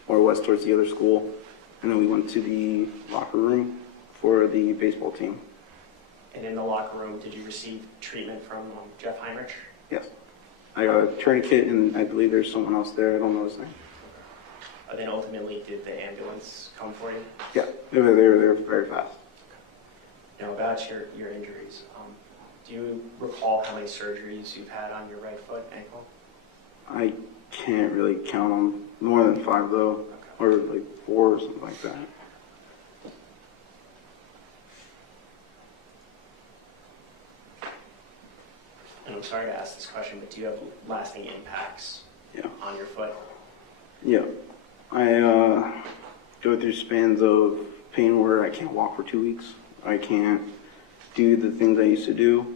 west towards the other school. And then we went to the locker room for the baseball team. And in the locker room, did you receive treatment from Jeff Heinrich? Yes. I got a tourniquet, and I believe there's someone else there. I don't know his name. Then ultimately, did the ambulance come for you? Yeah, they were very fast. Now, about your injuries, do you recall how many surgeries you've had on your right foot, ankle? I can't really count them. More than 5, though, or like 4 or something like that. And I'm sorry to ask this question, but do you have lasting impacts on your foot? Yeah. I go through spans of pain where I can't walk for 2 weeks. I can't do the things I used to do.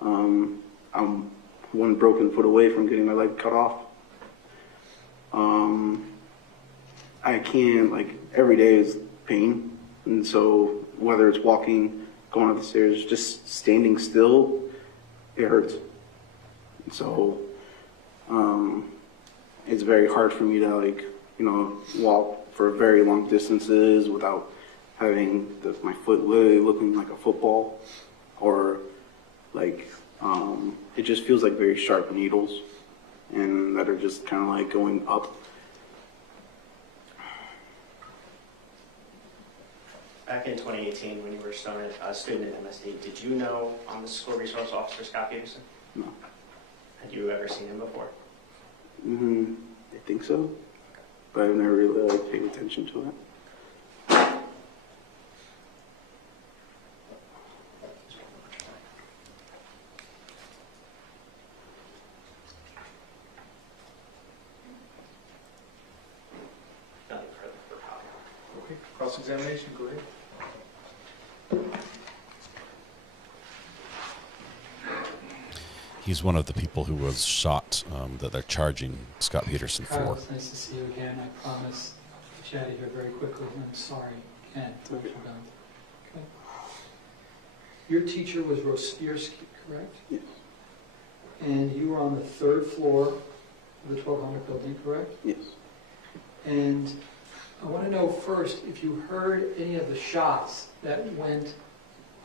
I'm one broken foot away from getting my leg cut off. I can't, every day is pain. And so whether it's walking, going up the stairs, just standing still, it hurts. And so it's very hard for me to, walk for very long distances without having my foot literally looking like a football, or it just feels like very sharp needles, and that are just kind of going up. Back in 2018, when you were a student at MSD, did you know the school resource officer, Scot Peterson? No. Had you ever seen him before? I think so, but I've never really paid attention to it. Okay, cross-examination, go ahead. He's one of the people who was shot that they're charging Scot Peterson Kyle, for. it's nice to see you again. I promise to get you out of here very quickly. I'm sorry. can. Okay. Your teacher was Rosierski, correct? Yes. And you were on the 3rd floor of the 1200 building, correct? Yes. And I want to know first if you heard any of the shots that went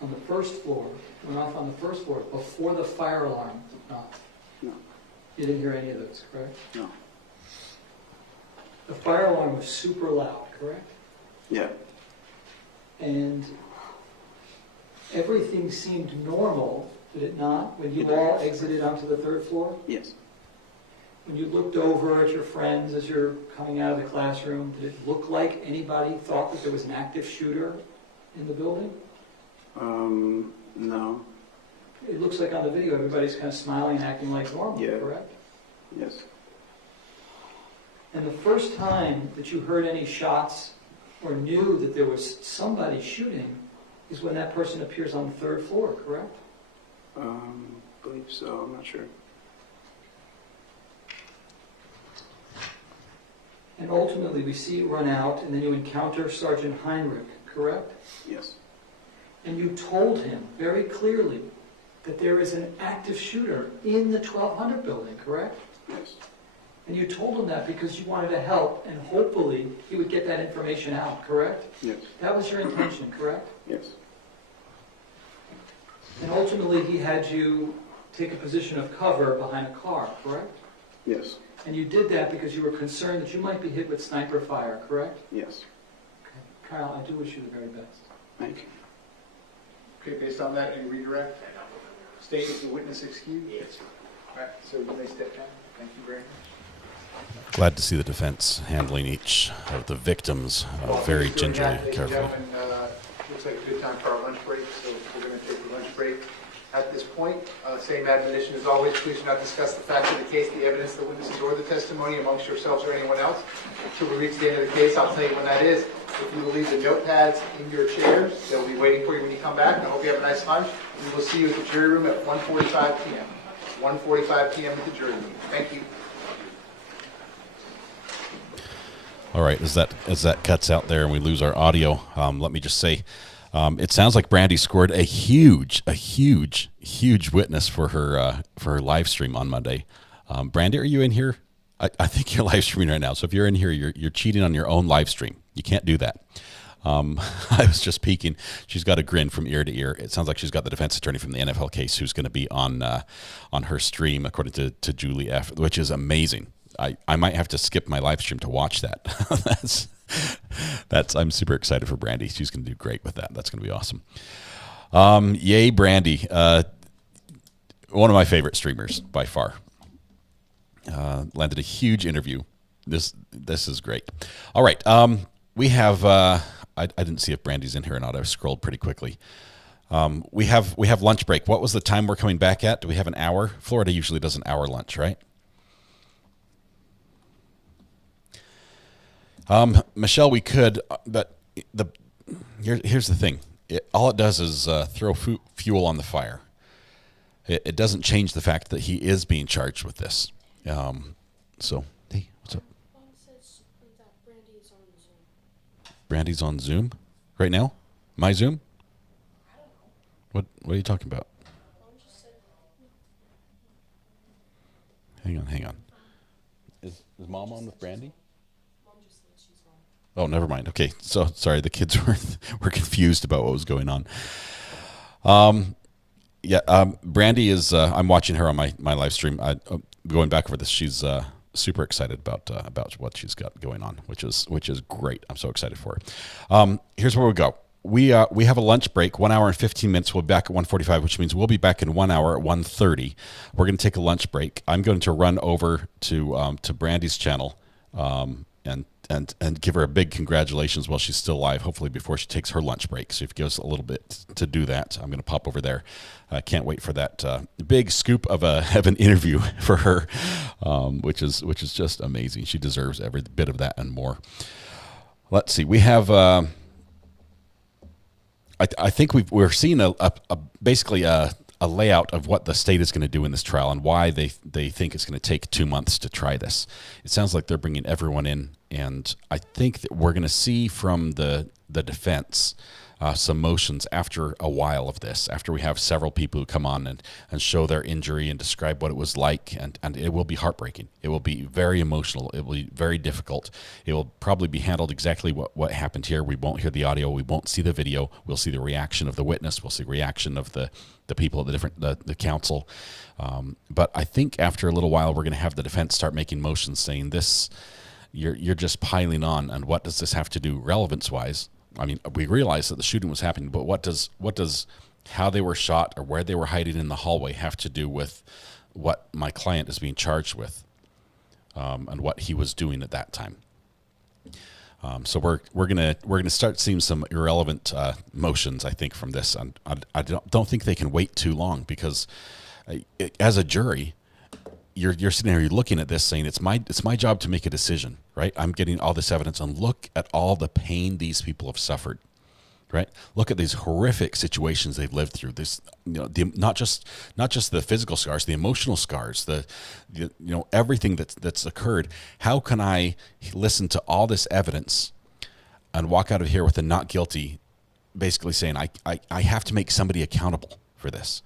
on the 1st floor, went off on the 1st floor before the fire alarm went off. No. You didn't hear any of those, correct? No. The fire alarm was super loud, correct? Yeah. And everything seemed normal, did it not, when you all exited onto the 3rd floor? Yes. When you looked over at your friends as you're coming out of the classroom, did it look like anybody thought that there was an active shooter in the building? No. It looks like on the video everybody's kind of smiling and acting like normal, Yeah. correct? Yes. And the first time that you heard any shots or knew that there was somebody shooting is when that person appears on the 3rd floor, correct? Believe so. I'm not sure. And ultimately we see it run out and then you encounter Sergeant Heinrich, correct? Yes. And you told him very clearly that there is an active shooter in the 1200 building, correct? Yes. And you told him that because you wanted to help and hopefully he would get that information out, correct? Yes. That was your intention, correct? Yes. And ultimately he had you take a position of cover behind a car, correct? Yes. And you did that because you were concerned that you might be hit with sniper fire, correct? Yes. Okay. Kyle, I do wish you the very best. Thank you. Okay, based on that, you redirect? State is the witness excused? Yes. All right, so you may step down. Thank you very much. Glad to see the defense handling each of the victims very gingerly, carefully. Looks like a good time for our lunch break, so we're going to take a lunch break. At this point, same admonition as always, please do not discuss the facts of the case, the evidence, the witnesses, or the testimony amongst yourselves or anyone else until we reach the end of the case. I'll tell you when that is. If you will leave the notepads in your chairs, they'll be waiting for you when you come back. I hope you have a nice lunch. We will see you at the jury room at 1:45 p.m. 1:45 p.m. at the jury room. Thank you. All right, as that cuts out there and we lose our audio, let me just say, it sounds like Brandy scored a huge witness for her live stream on Monday. Brandy, are you in here? I think you're live streaming right now. So if you're in here, you're cheating on your own live stream. You can't do that. I was just peeking. She's got a grin from ear to ear. It sounds like she's got the defense attorney from the NFL case who's going to be on her stream, according to Julie F., which is amazing. I might have to skip my live stream to watch that. I'm super excited for Brandy. She's going to do great with that. That's going to be awesome. Yay, Brandy. One of my favorite streamers by far. Landed a huge interview. This is great. All right. We have, I didn't see if Brandy's in here or not. I scrolled pretty quickly. We have lunch break. What was the time we're coming back at? Do we have an hour? Florida usually does an hour lunch, right? Michelle, we could, but here's the thing. All it does is throw fuel on the fire. It doesn't change the fact that he is being charged with this. So, hey, what's up? Brandy's on Zoom right now? My Zoom? What are you talking about? Hang on. Is Mom on with Brandy? Oh, never mind. Okay, so sorry, the kids were confused about what was going on. Brandy is. I'm watching her on my live stream. Going back over this, she's super excited about what she's got going on, which is great. I'm so excited for her. Here's where we go. We have a lunch break, 1 hour and 15 minutes. We'll be back at 1:45, which means we'll be back in 1 hour at 1:30. We're going to take a lunch break. I'm going to run over to Brandy's channel and give her a big congratulations while she's still alive, hopefully before she takes her lunch break. So if you give us a little bit to do that, I'm going to pop over there. I can't wait for that big scoop of an interview for her, which is just amazing. She deserves every bit of that and more. Let's see. We have. I think we're seeing basically a layout of what the state is going to do in this trial and why they think it's going to take 2 months to try this. It sounds like they're bringing everyone in, and I think that we're going to see from the the defense some motions after a while of this, after we have several people who come on and show their injury and describe what it was like, and it will be heartbreaking. It will be very emotional. It will be very difficult. It will probably be handled exactly what happened here. We won't hear the audio. We won't see the video. We'll see the reaction of the witness. We'll see the reaction of the people at the counsel. But I think after a little while, we're going to have the defense start making motions saying this, you're just piling on, and what does this have to do relevance-wise? I mean, we realize that the shooting was happening, but what does how they were shot or where they were hiding in the hallway have to do with what my client is being charged with, and what he was doing at that time? So we're gonna start seeing some irrelevant motions, I think, from this. And I don't think they can wait too long, because as a jury, you're sitting there, you're looking at this saying, it's my job to make a decision, right? I'm getting all this evidence, and look at all the pain these people have suffered, right? Look at these horrific situations they've lived through. This, not just the physical scars, the emotional scars, the everything that's occurred. How can I listen to all this evidence and walk out of here with a not guilty, basically saying I have to make somebody accountable for this?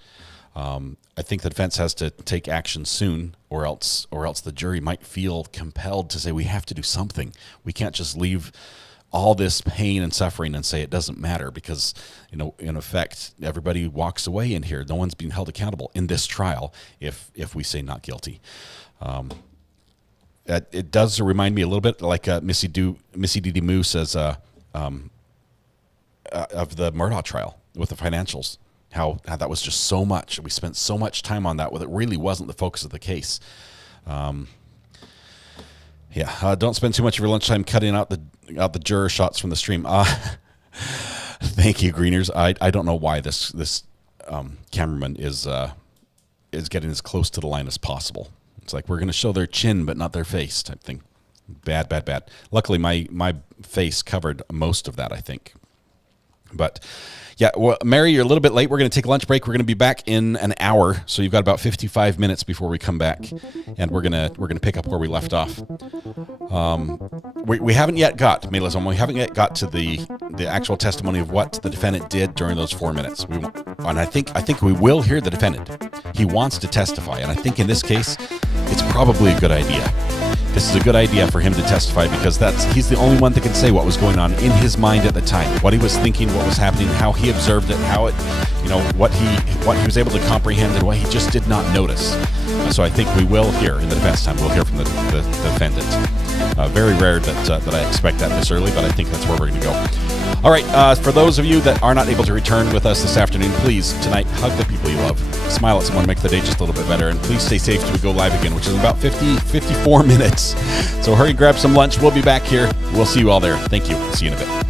I think the defense has to take action soon, or else the jury might feel compelled to say we have to do something. We can't just leave all this pain and suffering and say it doesn't matter, because in effect everybody walks away in here. No one's being held accountable in this trial if we say not guilty. It does remind me a little bit like Missy Didi Moo says of the Murdaugh trial with the financials. How that was just so much. We spent so much time on that, it really wasn't the focus of the case. Don't spend too much of your lunchtime cutting out the juror shots from the stream. Thank you, Greeners. I don't know why this cameraman is getting as close to the line as possible. It's like we're going to show their chin but not their face type thing. Bad. Luckily, my face covered most of that, I think. But yeah, well, Mary, you're a little bit late. We're going to take a lunch break. We're going to be back in an hour, so you've got about 55 minutes before we come back, and we're gonna pick up where we left off. We haven't yet got to the actual testimony of what the defendant did during those 4 minutes. And I think we will hear the defendant. He wants to testify, and I think in this case, it's probably a good idea. This is a good idea for him to testify, because he's the only one that can say what was going on in his mind at the time, what he was thinking, what was happening, how he observed it, how it, what he was able to comprehend, and what he just did not notice. So I think we will hear in the defense time. We'll hear from the defendant. Very rare that I expect that this early, but I think that's where we're going to go. All right, for those of you that are not able to return with us this afternoon, please, tonight, hug the people you love. Smile at someone, make the day just a little bit better, and please stay safe till we go live again, which is in about 54 minutes. So hurry, grab some lunch. We'll be back here. We'll see you all there. Thank you. See you in a bit.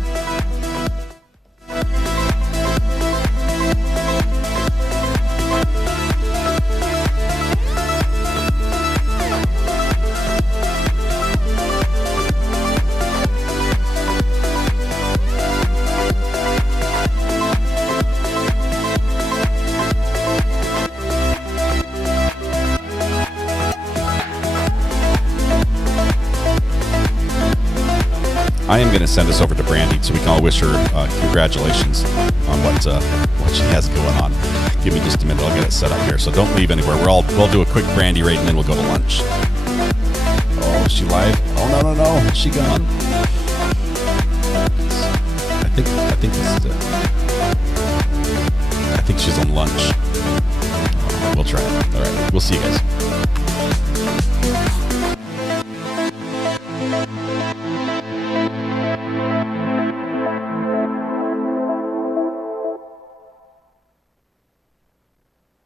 I am going to send this over to Brandy so we can all wish her congratulations on what she has going on. Give me just a minute. I'll get it set up here. So don't leave anywhere. We'll do a quick Brandy rate and then we'll go to lunch. Oh, is she live? Oh, no. Is she gone? I think this is it. I think she's on lunch. We'll try it. All right. We'll see you guys.